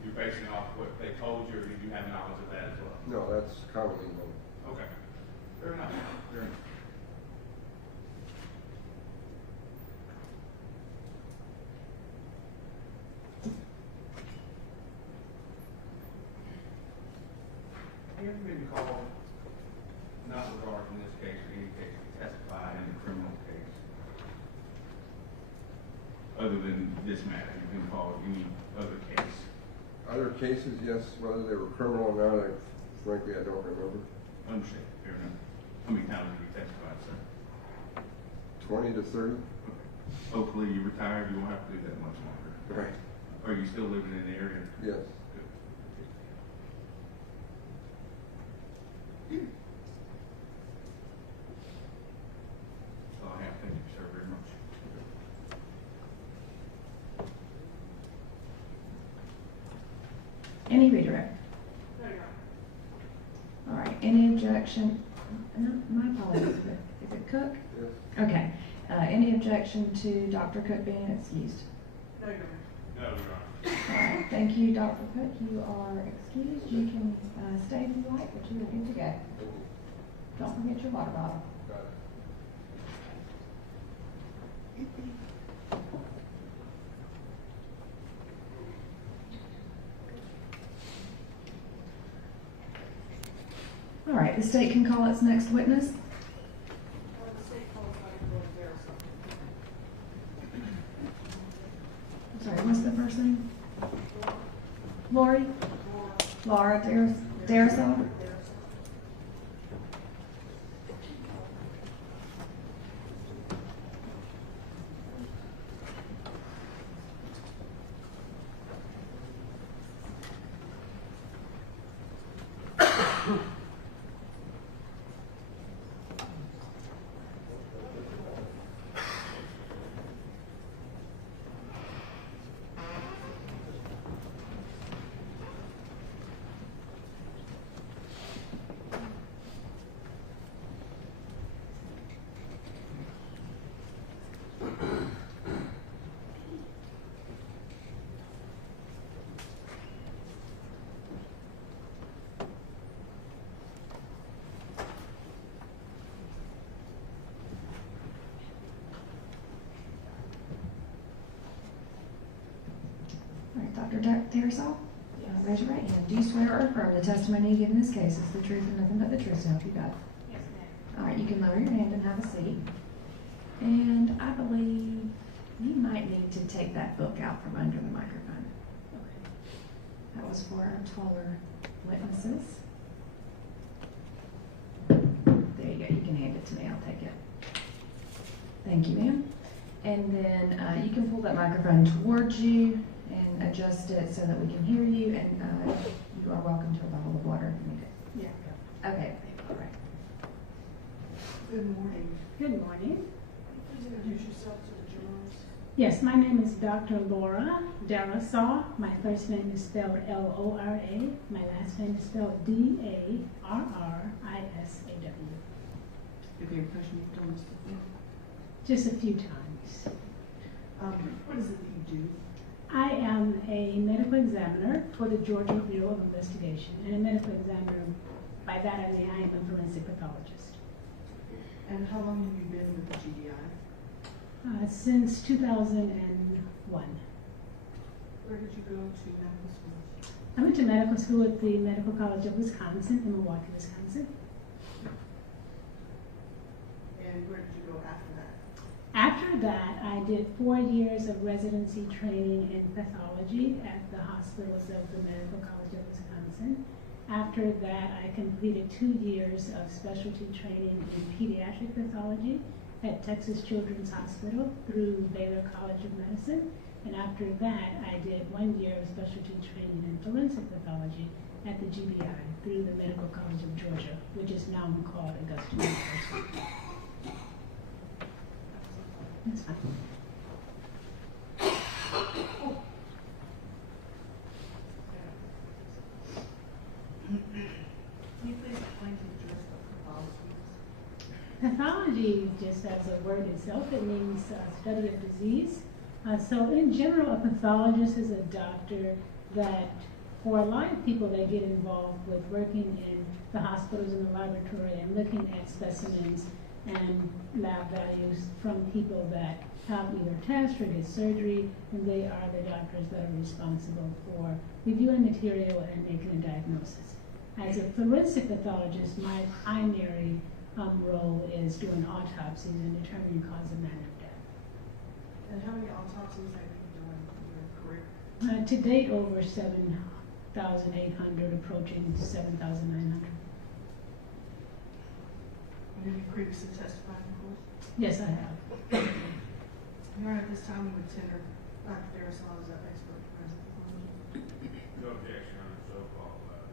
you're basing off what they told you, or did you have knowledge of that as well? No, that's commonly known. Okay. Fair enough. Fair enough. Have you ever been called, not regarding this case or any case, to testify in a criminal case? Other than this matter, you've been called any other case? Other cases, yes, whether they were criminal or not, frankly, I don't remember. Understand, fair enough. How many times have you testified, sir? 20 to 30? Hopefully you retire, you won't have to do that much longer. Right. Are you still living in the area? Yes. Good. That's all I have. Thank you, sir, very much. Any redirect? No, Your Honor. All right, any objection? No, my apologies, but is it Cook? Yes. Okay, any objection to Dr. Cook being excused? No, Your Honor. No, Your Honor. All right, thank you, Dr. Cook. You are excused. You can stay if you like, but you are good to go. Thank you. Don't forget your water bottle. Got it. All right, the state can call its next witness. The state qualified for embarrassment. I'm sorry, what's the first name? Lori? Laura Darisol? All right, Dr. Darisol, raise your right hand. Do you swear or affirm the testimony you give in this case is the truth and nothing but the truth, so help you God? Yes, ma'am. All right, you can lower your hand and have a seat. And I believe you might need to take that book out from under the microphone. That was for our taller witnesses. There you go. You can hand it to me. I'll take it. Thank you, ma'am. And then you can pull that microphone towards you and adjust it so that we can hear you. And you are welcome to a bottle of water if you need it. Yeah. Okay. All right. Good morning. Good morning. Please introduce yourself to the jurors. Yes, my name is Dr. Laura Darisol. My first name is spelled Lora. My last name is spelled Darrrisaw. If you're pushing it, don't Just a few times. What is it that you do? I am a medical examiner for the Georgia Bureau of Investigation. And a medical examiner, by that I mean I am a forensic pathologist. And how long have you been with the GBI? Since 2001. Where did you go to medical school? I went to medical school at the Medical College of Wisconsin in Milwaukee, Wisconsin. And where did you go after that? After that, I did 4 years of residency training in pathology at the hospitals of the Medical College of Wisconsin. After that, I completed 2 years of specialty training in pediatric pathology at Texas Children's Hospital through Baylor College of Medicine. And after that, I did 1 year of specialty training in forensic pathology at the GBI through the Medical College of Georgia, which is now called Augusta University. That's fine. Can you please explain to the jurors what pathology is? Pathology, just as a word itself, it means study of disease. So in general, a pathologist is a doctor that, for a lot of people, they get involved with working in the hospitals and the laboratory and looking at specimens and lab values from people that have either tests or get surgery, and they are the doctors that are responsible for reviewing material and making a diagnosis. As a forensic pathologist, my primary role is doing autopsies and determining cause of manner of death. And how many autopsies have you done in your career? To date, over 7,800, approaching 7,900. Have you previously testified in court? Yes, I have. Your Honor, at this time, we would tender Dr. Darasaw as our expert forensic pathologist. No objection, I'm so qualified.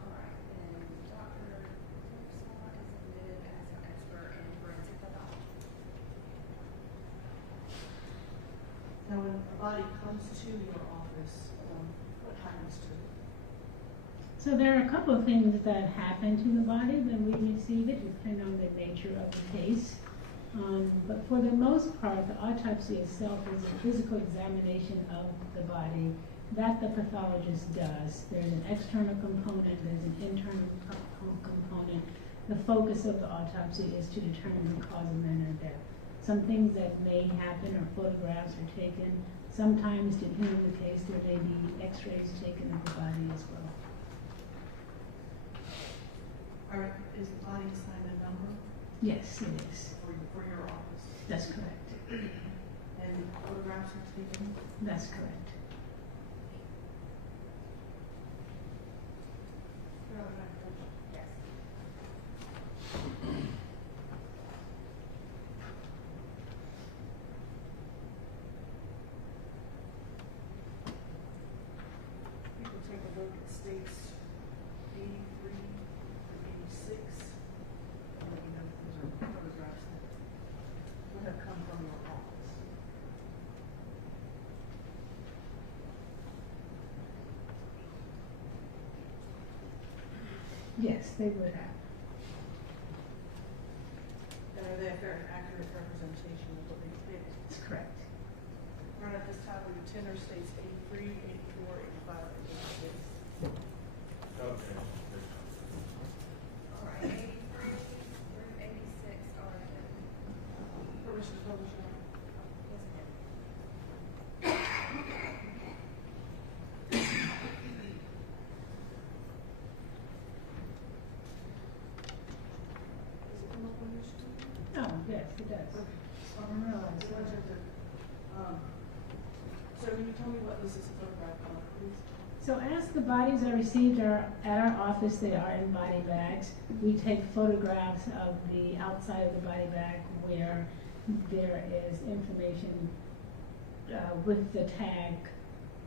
All right, and Dr. Darasaw is admitted as an expert in forensic pathology. Now, when a body comes to your office, what happens to it? So there are a couple of things that happen to the body when we receive it, depending on the nature of the case. But for the most part, the autopsy itself is a physical examination of the body that the pathologist does. There's an external component, there's an internal component. The focus of the autopsy is to determine the cause of manner of death. Some things that may happen are photographs are taken. Sometimes, depending on the case, there may be x-rays taken of the body as well. All right, is the body assigned a number Yes, it is. for your office? That's correct. And photographs are taken? That's correct. Your Honor, Yes. we will take a look at states 83 and 86. And let me know if those are photographs that would have come from your office. Yes, they would have. And are they a fair and accurate representation of what they did? That's correct. Your Honor, at this time, we would tender states 83, 84, 85, and 86. No objection. All right, 83 through 86 are admitted. Permission to publish, Your Honor? Yes, ma'am. Does it come up on your screen? Oh, yes, it does. So can you tell me what this is a photograph of, please? So as the bodies are received at our office, they are in body bags. We take photographs of the outside of the body bag where there is information with the tag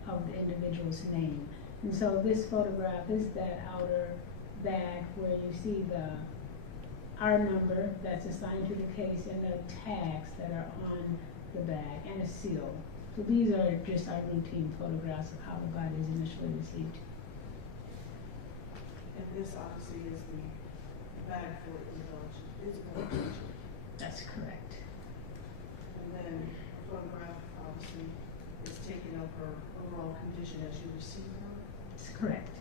of the individual's name. And so this photograph is that outer bag where you see our number that's assigned to the case and the tags that are on the bag and a seal. So these are just our routine photographs of how the body is initially received. And this obviously is the bag for the village. It's a village. That's correct. overall condition as you receive her? That's correct.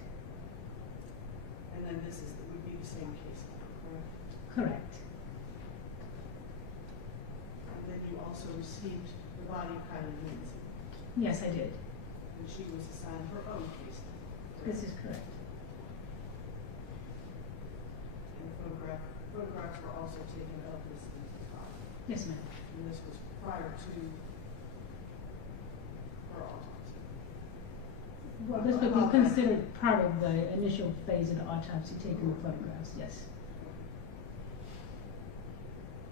And then this would be the same case, correct? Correct. And then you also received the body of Kylie Nancy, Yes, I did. and she was assigned her own case. This is correct. And photographs were also taken of this body. Yes, ma'am. And this was prior to her autopsy. Well, this would be considered part of the initial phase of the autopsy, taking the photographs, yes.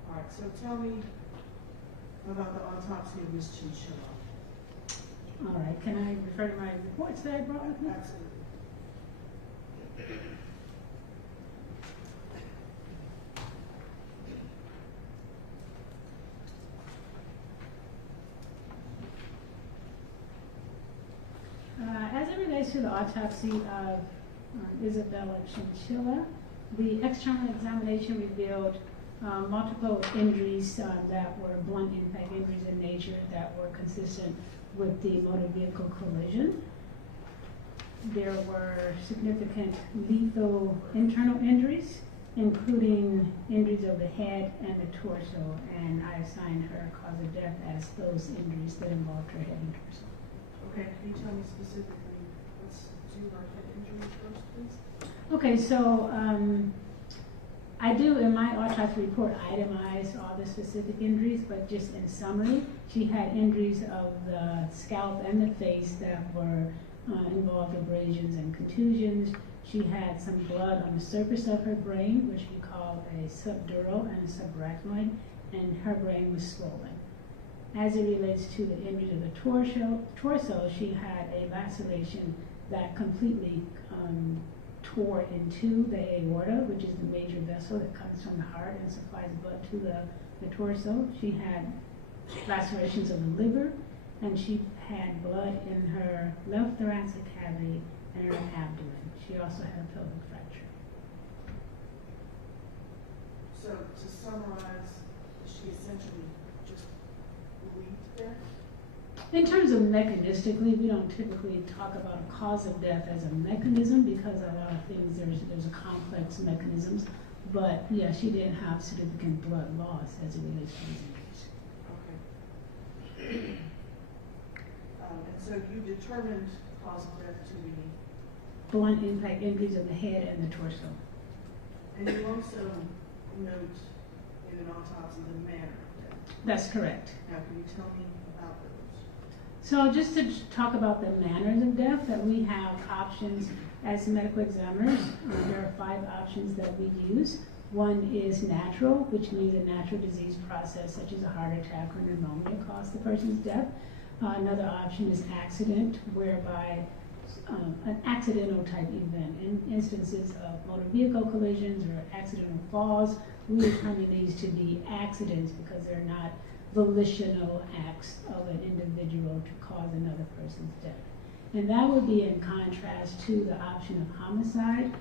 All right, so tell me about the autopsy of Ms. Chinchilla. All right, can I refer to my reports that I brought with me? Absolutely. As it relates to the autopsy of Isabella Chinchilla, the external examination revealed multiple injuries that were blunt impact injuries in nature that were consistent with the motor vehicle collision. There were significant lethal internal injuries, including injuries of the head and the torso, and I assigned her cause of death as those injuries that involved her head and torso. Okay, can you tell me specifically what's to her head injury first, please? Okay, so I do in my autopsy report itemize all the specific injuries, but just in summary, she had injuries of the scalp and the face that were involved abrasions and contusions. She had some blood on the surface of her brain, which we call a subdural and a subarachnoid, and her brain was swollen. As it relates to the injuries of the torso, she had a laceration that completely tore into the aorta, which is the major vessel that comes from the heart and supplies blood to the torso. She had lacerations of the liver, and she had blood in her left thoracic cavity and her abdomen. She also had a pelvic fracture. So to summarize, she essentially just bleed to death? In terms of mechanistically, we don't typically talk about a cause of death as a mechanism because a lot of things, there's a complex mechanisms. But yeah, she didn't have significant blood loss as it relates to these injuries. Okay. And so you determined cause of death to be? Blunt impact injuries of the head and the torso. And you also note in an autopsy the manner of death. That's correct. Now, can you tell me about those? So just to talk about the manners of death, that we have options as medical examiners. There are 5 options that we use. One is natural, which means a natural disease process such as a heart attack or pneumonia caused the person's death. Another option is accident, whereby an accidental type event. In instances of motor vehicle collisions or accidental falls, we determine these to be accidents because they're not volitional acts of an individual to cause another person's death. And that would be in contrast to the option of homicide,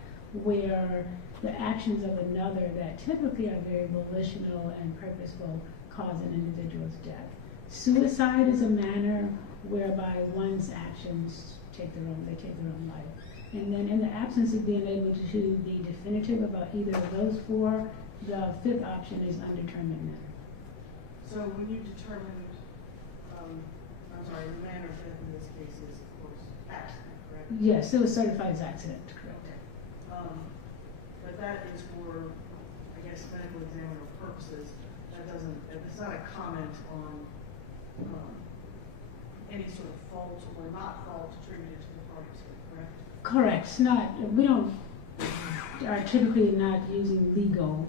where the actions of another that typically are very volitional and purposeful cause an individual's death. Suicide is a manner whereby one's actions take their own life. And then in the absence of being able to be definitive about either of those 4, the 5th option is undetermined manner. So when you determined, the manner of death in this case is, of course, accident, correct? Yes, it was certified as accident, correct. But that is for, I guess, medical examiner purposes. It's not a comment on any sort of fault or not fault attributed to the parties, correct? Correct. It's not, we are typically not using legal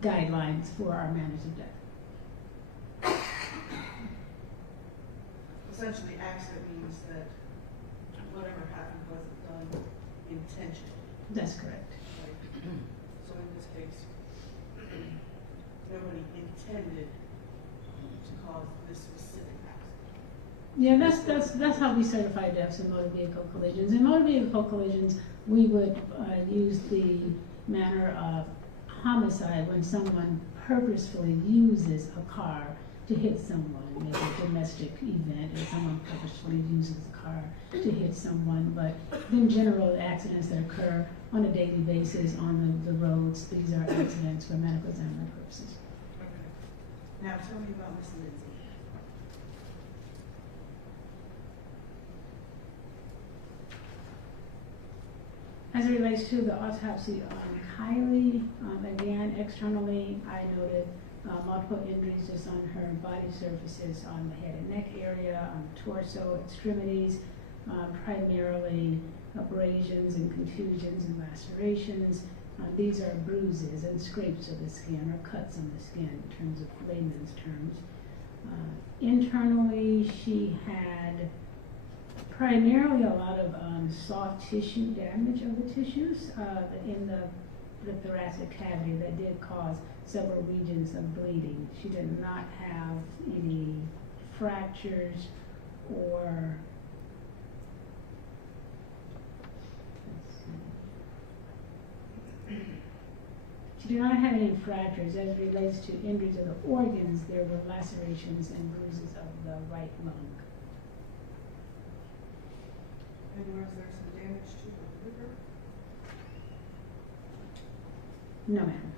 guidelines for our manners of death. Essentially, accident means that whatever happened wasn't done intentionally. That's correct. Right? So in this case, nobody intended to cause this specific accident. Yeah, that's how we certify deaths in motor vehicle collisions. In motor vehicle collisions, we would use the manner of homicide when someone purposefully uses a car to hit someone, maybe a domestic event, and someone purposefully uses the car to hit someone. But in general, accidents that occur on a daily basis on the roads, these are accidents for medical examiner purposes. Okay. Now tell me about Miss Lindsay. As it relates to the autopsy on Kylie, again, externally, I noted multiple injuries just on her body surfaces, on the head and neck area, on the torso, extremities, primarily abrasions and contusions and lacerations. These are bruises and scrapes of the skin or cuts on the skin in terms of layman's terms. Internally, she had primarily a lot of soft tissue damage of the tissues in the thoracic cavity that did cause several regions of bleeding. She did not have any fractures or she did not have any fractures. As it relates to injuries of the organs, there were lacerations and bruises of the right lung. And was there some damage to the liver? No, ma'am.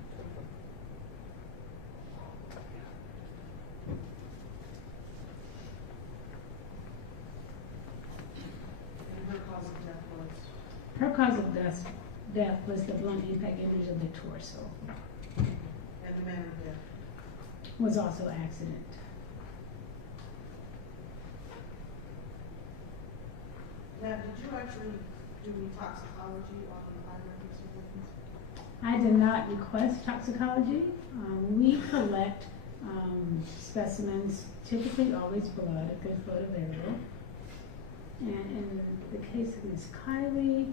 And her cause of death was? Her cause of death was the blunt impact injuries of the torso. And the manner of death? Was also accident. Now, did you actually do any toxicology on the eyewitness witnesses? I did not request toxicology. We collect specimens, typically always blood, if there's blood available. And in the case of Miss Kylie,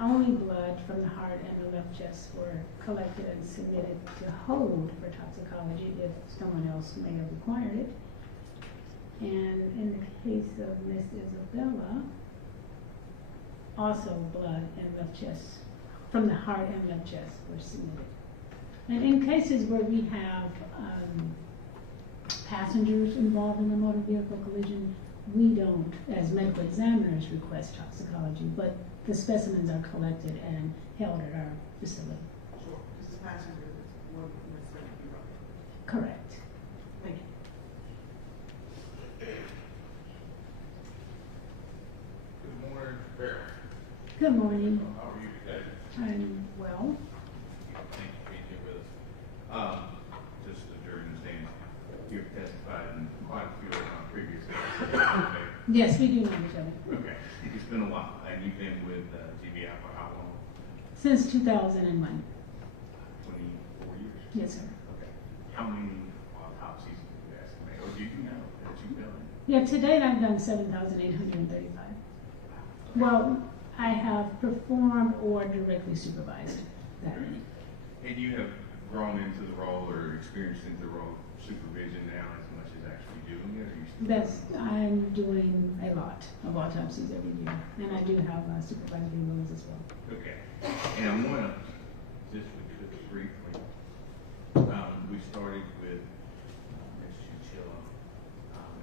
only blood from the heart and the left chest were collected and submitted to hold for toxicology if someone else may have required it. And in the case of Miss Isabella, also blood and left chest, from the heart and left chest were submitted. And in cases where we have passengers involved in a motor vehicle collision, we don't, as medical examiners, request toxicology, but the specimens are collected and held at our facility. Sure. Because the passenger wouldn't necessarily be right. Correct. Thank you. Good morning, Barry. Good morning. How are you today? I'm well. Thank you for being here with us. Just the jury understands, you've testified in quite a few of our previous cases. Yes, we do know each other. Okay, it's been a while, and you've been with GBI for how long? Since 2001. 24 years? Yes, sir. Okay. How many autopsies do you estimate, or do you know that you've done? Yeah, to date I've done 7,835. Well, I have performed or directly supervised that. And you have grown into the role or experienced into the role of supervision now as much as actually doing it, or you still? I'm doing a lot of autopsies every year, and I do have supervisory roles as well. Okay. And I want to, just briefly, we started with Ms. Chuchilla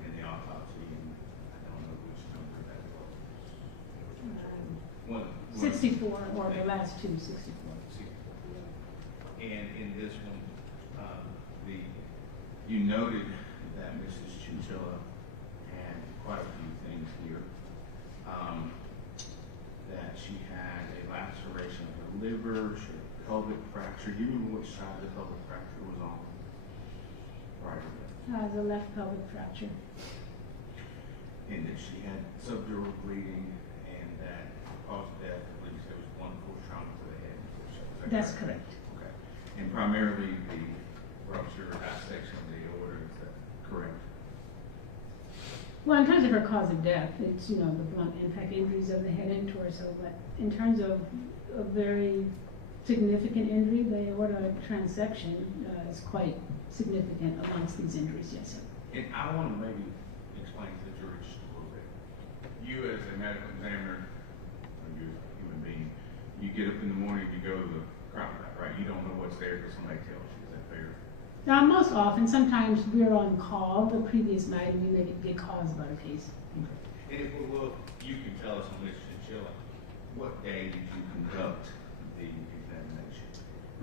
in the autopsy, and I don't know which number that was. 64, or the last two, 64. 64. And in this one, you noted that Mrs. Chuchilla had quite a few things here. That she had a laceration of her liver, she had a pelvic fracture. Do you remember which side the pelvic fracture was on? Right. The left pelvic fracture. And that she had subdural bleeding, and that caused death, at least there was one force trauma to the head. That's correct. Okay. And primarily the rupture or dissection of the aorta, is that correct? Well, in terms of her cause of death, it's, the blunt impact injuries of the head and torso, but in terms of a very significant injury, the aorta transection is quite significant amongst these injuries, yes, sir. And I want to maybe explain to the jury just a little bit. You as a medical examiner, or you as a human being, you get up in the morning, you go to the crime lab, right? you don't know what's there until somebody tells you, is that fair? Now, most often, sometimes we're on call the previous night and we may get calls about a case. And if, well, you can tell us on this chinchilla, what day did you conduct the examination?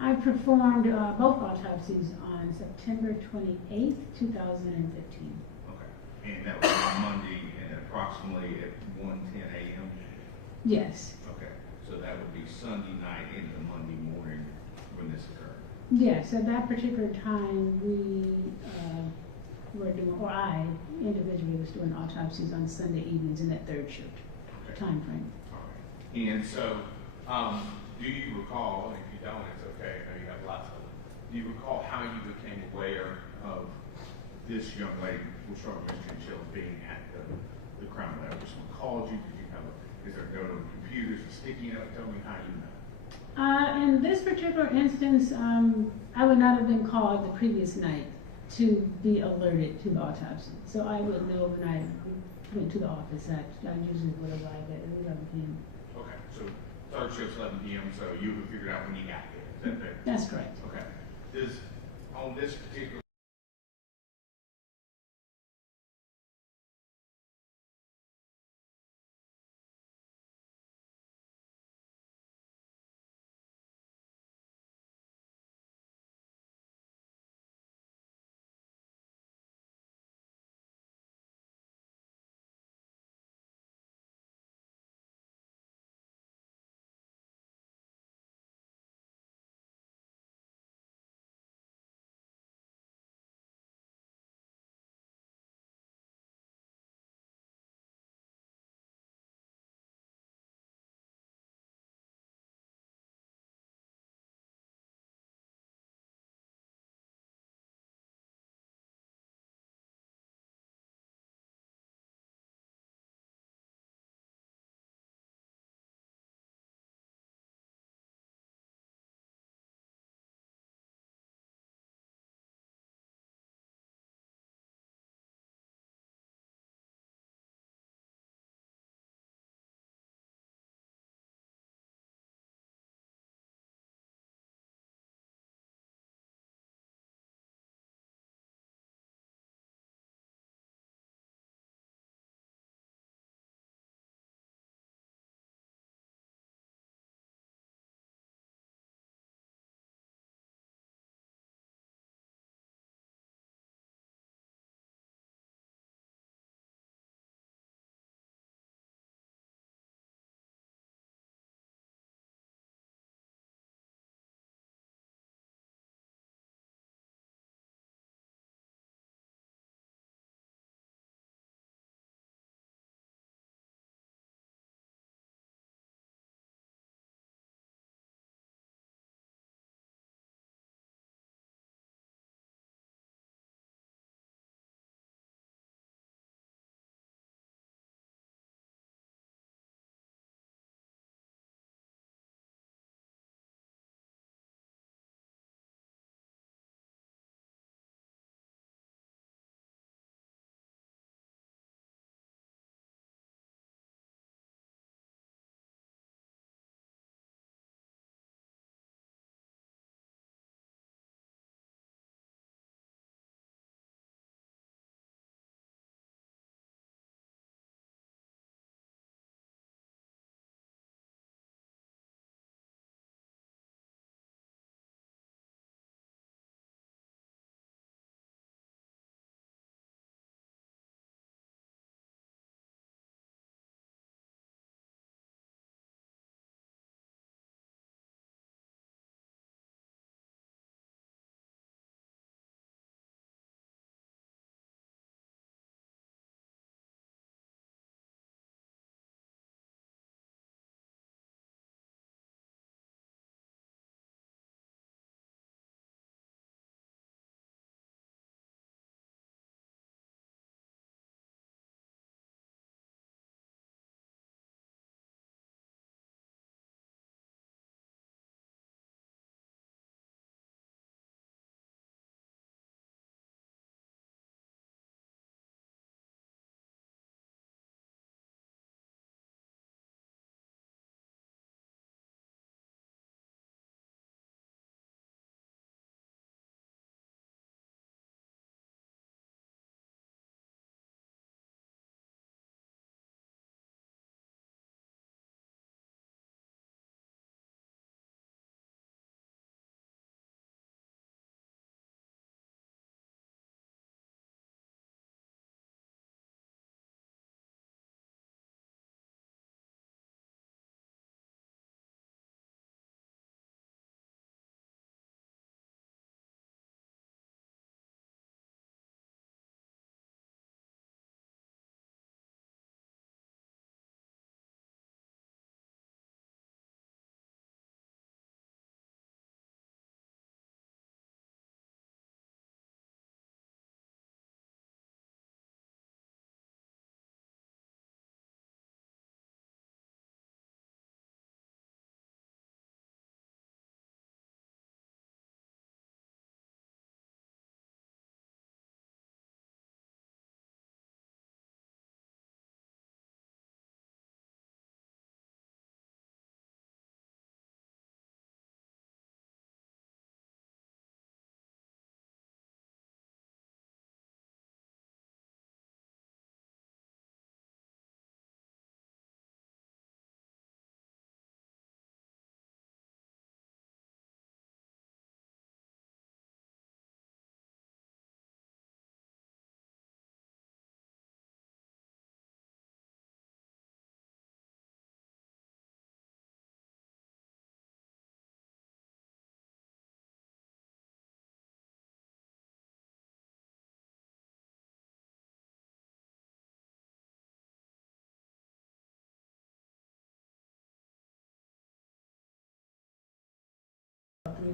I performed both autopsies on September 28th, 2015. Okay, and that was on Monday and approximately at 1:10 a.m.? Yes. Okay, so that would be Sunday night into Monday morning when this occurred? Yes, at that particular time, we were doing, or I individually was doing autopsies on Sunday evenings in that third shift time frame. All right. And so, do you recall, and if you don't, it's okay, I know you have lots of them. Do you recall how you became aware of this young lady, we'll start with Ms. Chinchilla, being at the crime lab? Did someone called you? Did you have is there a note on the computers, a sticky note? Tell me how you know. In this particular instance, I would not have been called the previous night to be alerted to the autopsy. So I would know when I went to the office that I usually would arrive at 11 p.m. Okay, so third shift's 11 p.m., so you would figure it out when you got there. Is that fair? That's correct. Okay. Does, on this particular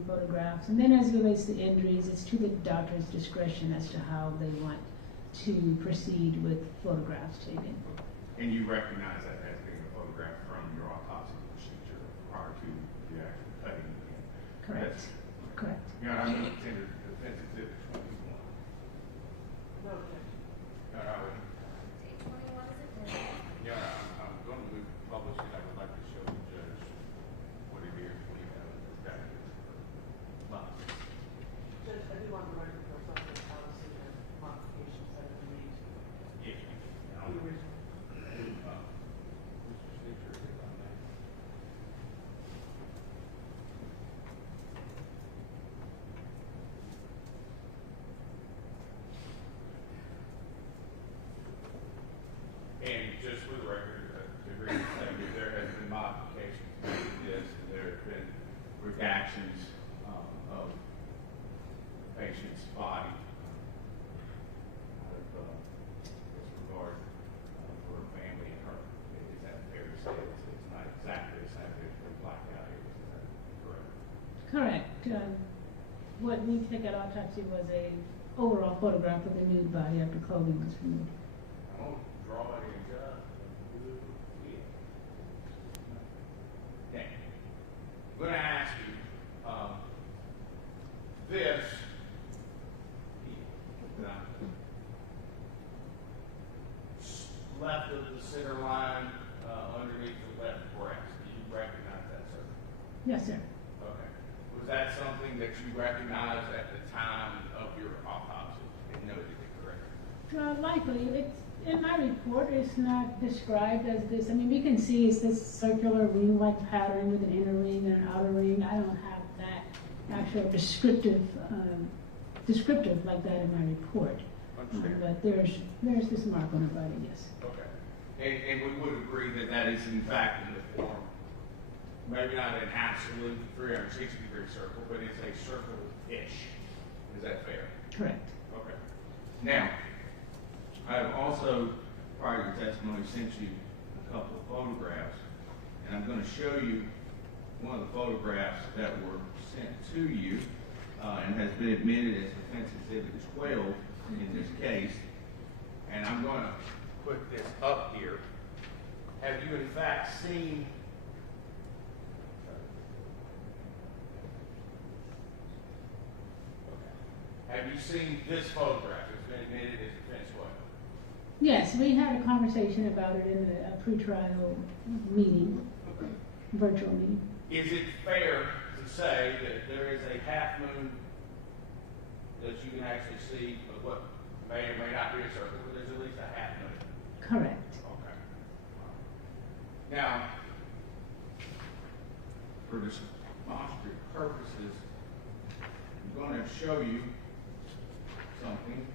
photographs. And then as it relates to injuries, it's to the doctor's discretion as to how they want to proceed with photographs taken. And you recognize that as being a photograph from your autopsy procedure prior to the actual cutting? Correct. Correct. You know, I'm going to tender defense exhibit 21. No objection. No, no, Page 21 is attended. yeah, I'm going to publish it. I would like to show the judge what it is when you have that. But Judge, I do want the record to reflect the policy and modifications that have been made. if you, The original. Mr. Snitcher, if I may. And just for the record, to agree with that, there has been modifications to this, and there have been redactions of patient's body out of disregard for her family and her. Is that fair to say? It's not exactly the same, there's been blacked out areas, is that correct? Correct. What we took at autopsy was a overall photograph of the nude body after clothing was removed. I'm gonna draw it in just a little bit. Okay. I'm gonna ask you, this left of the center line, underneath the left breast. Do you recognize that, sir? Yes, sir. Okay. Was that something that you recognized at the time of your autopsy and noted it correctly? Likely. It's in my report. It's not described as this. I mean, we can see it's this circular ring-like pattern with an inner ring and an outer ring. I don't have that actual descriptive like that in my report. But there's this mark on her body. Yes. Okay. And we would agree that that is in fact in the form, maybe not an absolute 360-degree circle, but it's a circle-ish. Is that fair? Correct. Okay. Now, I have also, prior to testimony, sent you a couple of photographs, and I'm going to show you one of the photographs that were sent to you and has been admitted as Defense Exhibit 12 in this case. And I'm going to put this up here. Have you in fact seen Have you seen this photograph? It's been admitted as Defense 12. Yes, we had a conversation about it in a pretrial meeting, virtual meeting. Is it fair to say that there is a half moon that you can actually see of what may or may not be a circle, but there's at least a half moon? Correct. Okay. Now, for demonstrative purposes, I'm going to show you something.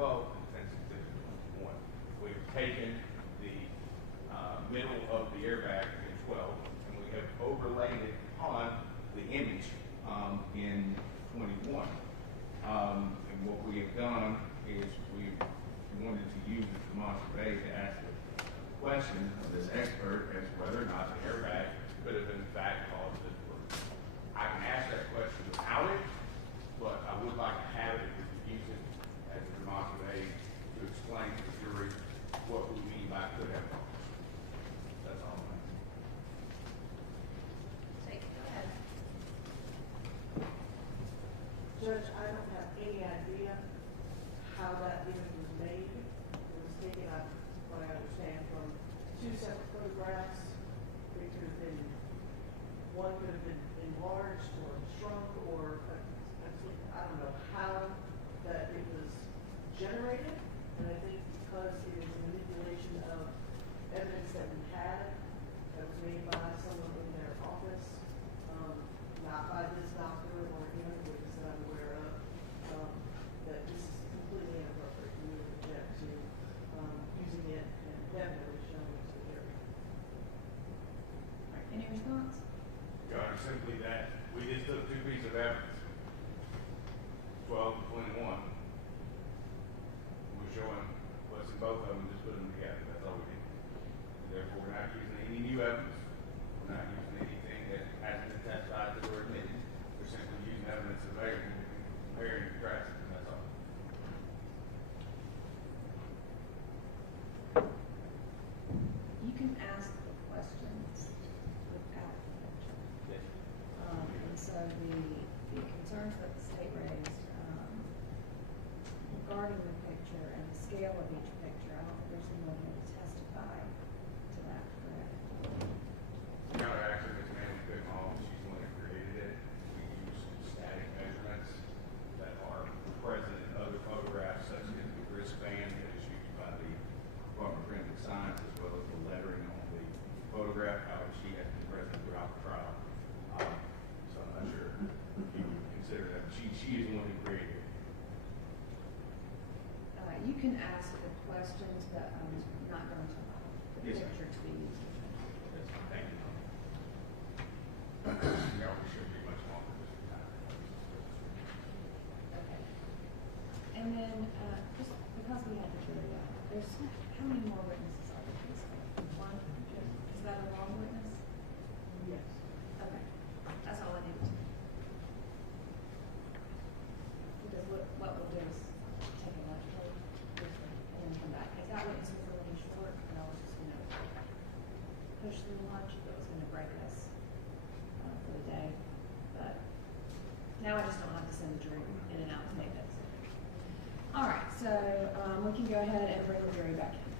12 and Exhibit 21. We've taken the middle of the airbag in 12 and we have overlaid it on the image in 21. And what we have done is we wanted to use the demonstrative to ask the question of this expert as to whether or not the airbag could have in fact caused this work. I can ask that question without it, but I would like to have it if we use it as a demonstrative to explain to the jury what we mean by could have caused. That's all I'm asking. Take it, go ahead. Judge, I don't have any idea how that image was made. It was taken, what I understand, from two separate photographs. It could have been, one could have been enlarged or shrunk or, I don't know how that it was generated. And I think because it is a manipulation of evidence that we had, that was made by someone in their office, not by this doctor or any other witness that I'm aware of, that this is completely inappropriate. We would object to using it and definitely showing it to the jury. All right, any response? Your Honor, simply that we just took two pieces of evidence, 12 and 21. We're showing what's in both of them and just put them together. That's all we did. Therefore, we're not using any new evidence. We're not using anything that hasn't been testified to or admitted. We're simply using evidence available and comparing and contrasting. That's all. You can ask the questions without the picture. Yes. And so the concerns that the state raised regarding the picture and the scale of each picture, I don't think there's anyone here to testify to that, correct? Your Honor, actually, Ms. Manley Goodhall, she's the one that created it. We use static measurements that are present in other photographs, such as the wristband that is used by the Department of Forensic Science, as well as the lettering on the photograph. However, she has been present throughout the trial. So I'm not sure if you would consider that. She is the one who created it. You can ask the questions, but I'm not going to allow the Yes, ma'am. picture to be used. That's fine. Thank you. Yeah, we shouldn't be much longer this time. Okay. And then, just because we had the jury out, there's, how many more witnesses are there, please? One? Is that a long witness? Yes. Okay. That's all I needed to know. Because what we'll do is take a lunch break and then come back. If that witness was really short, and I was just gonna push through lunch, if it was gonna break us for the day. But now I just don't have to send the jury in and out to make that decision. All right, so we can go ahead and bring the jury back in.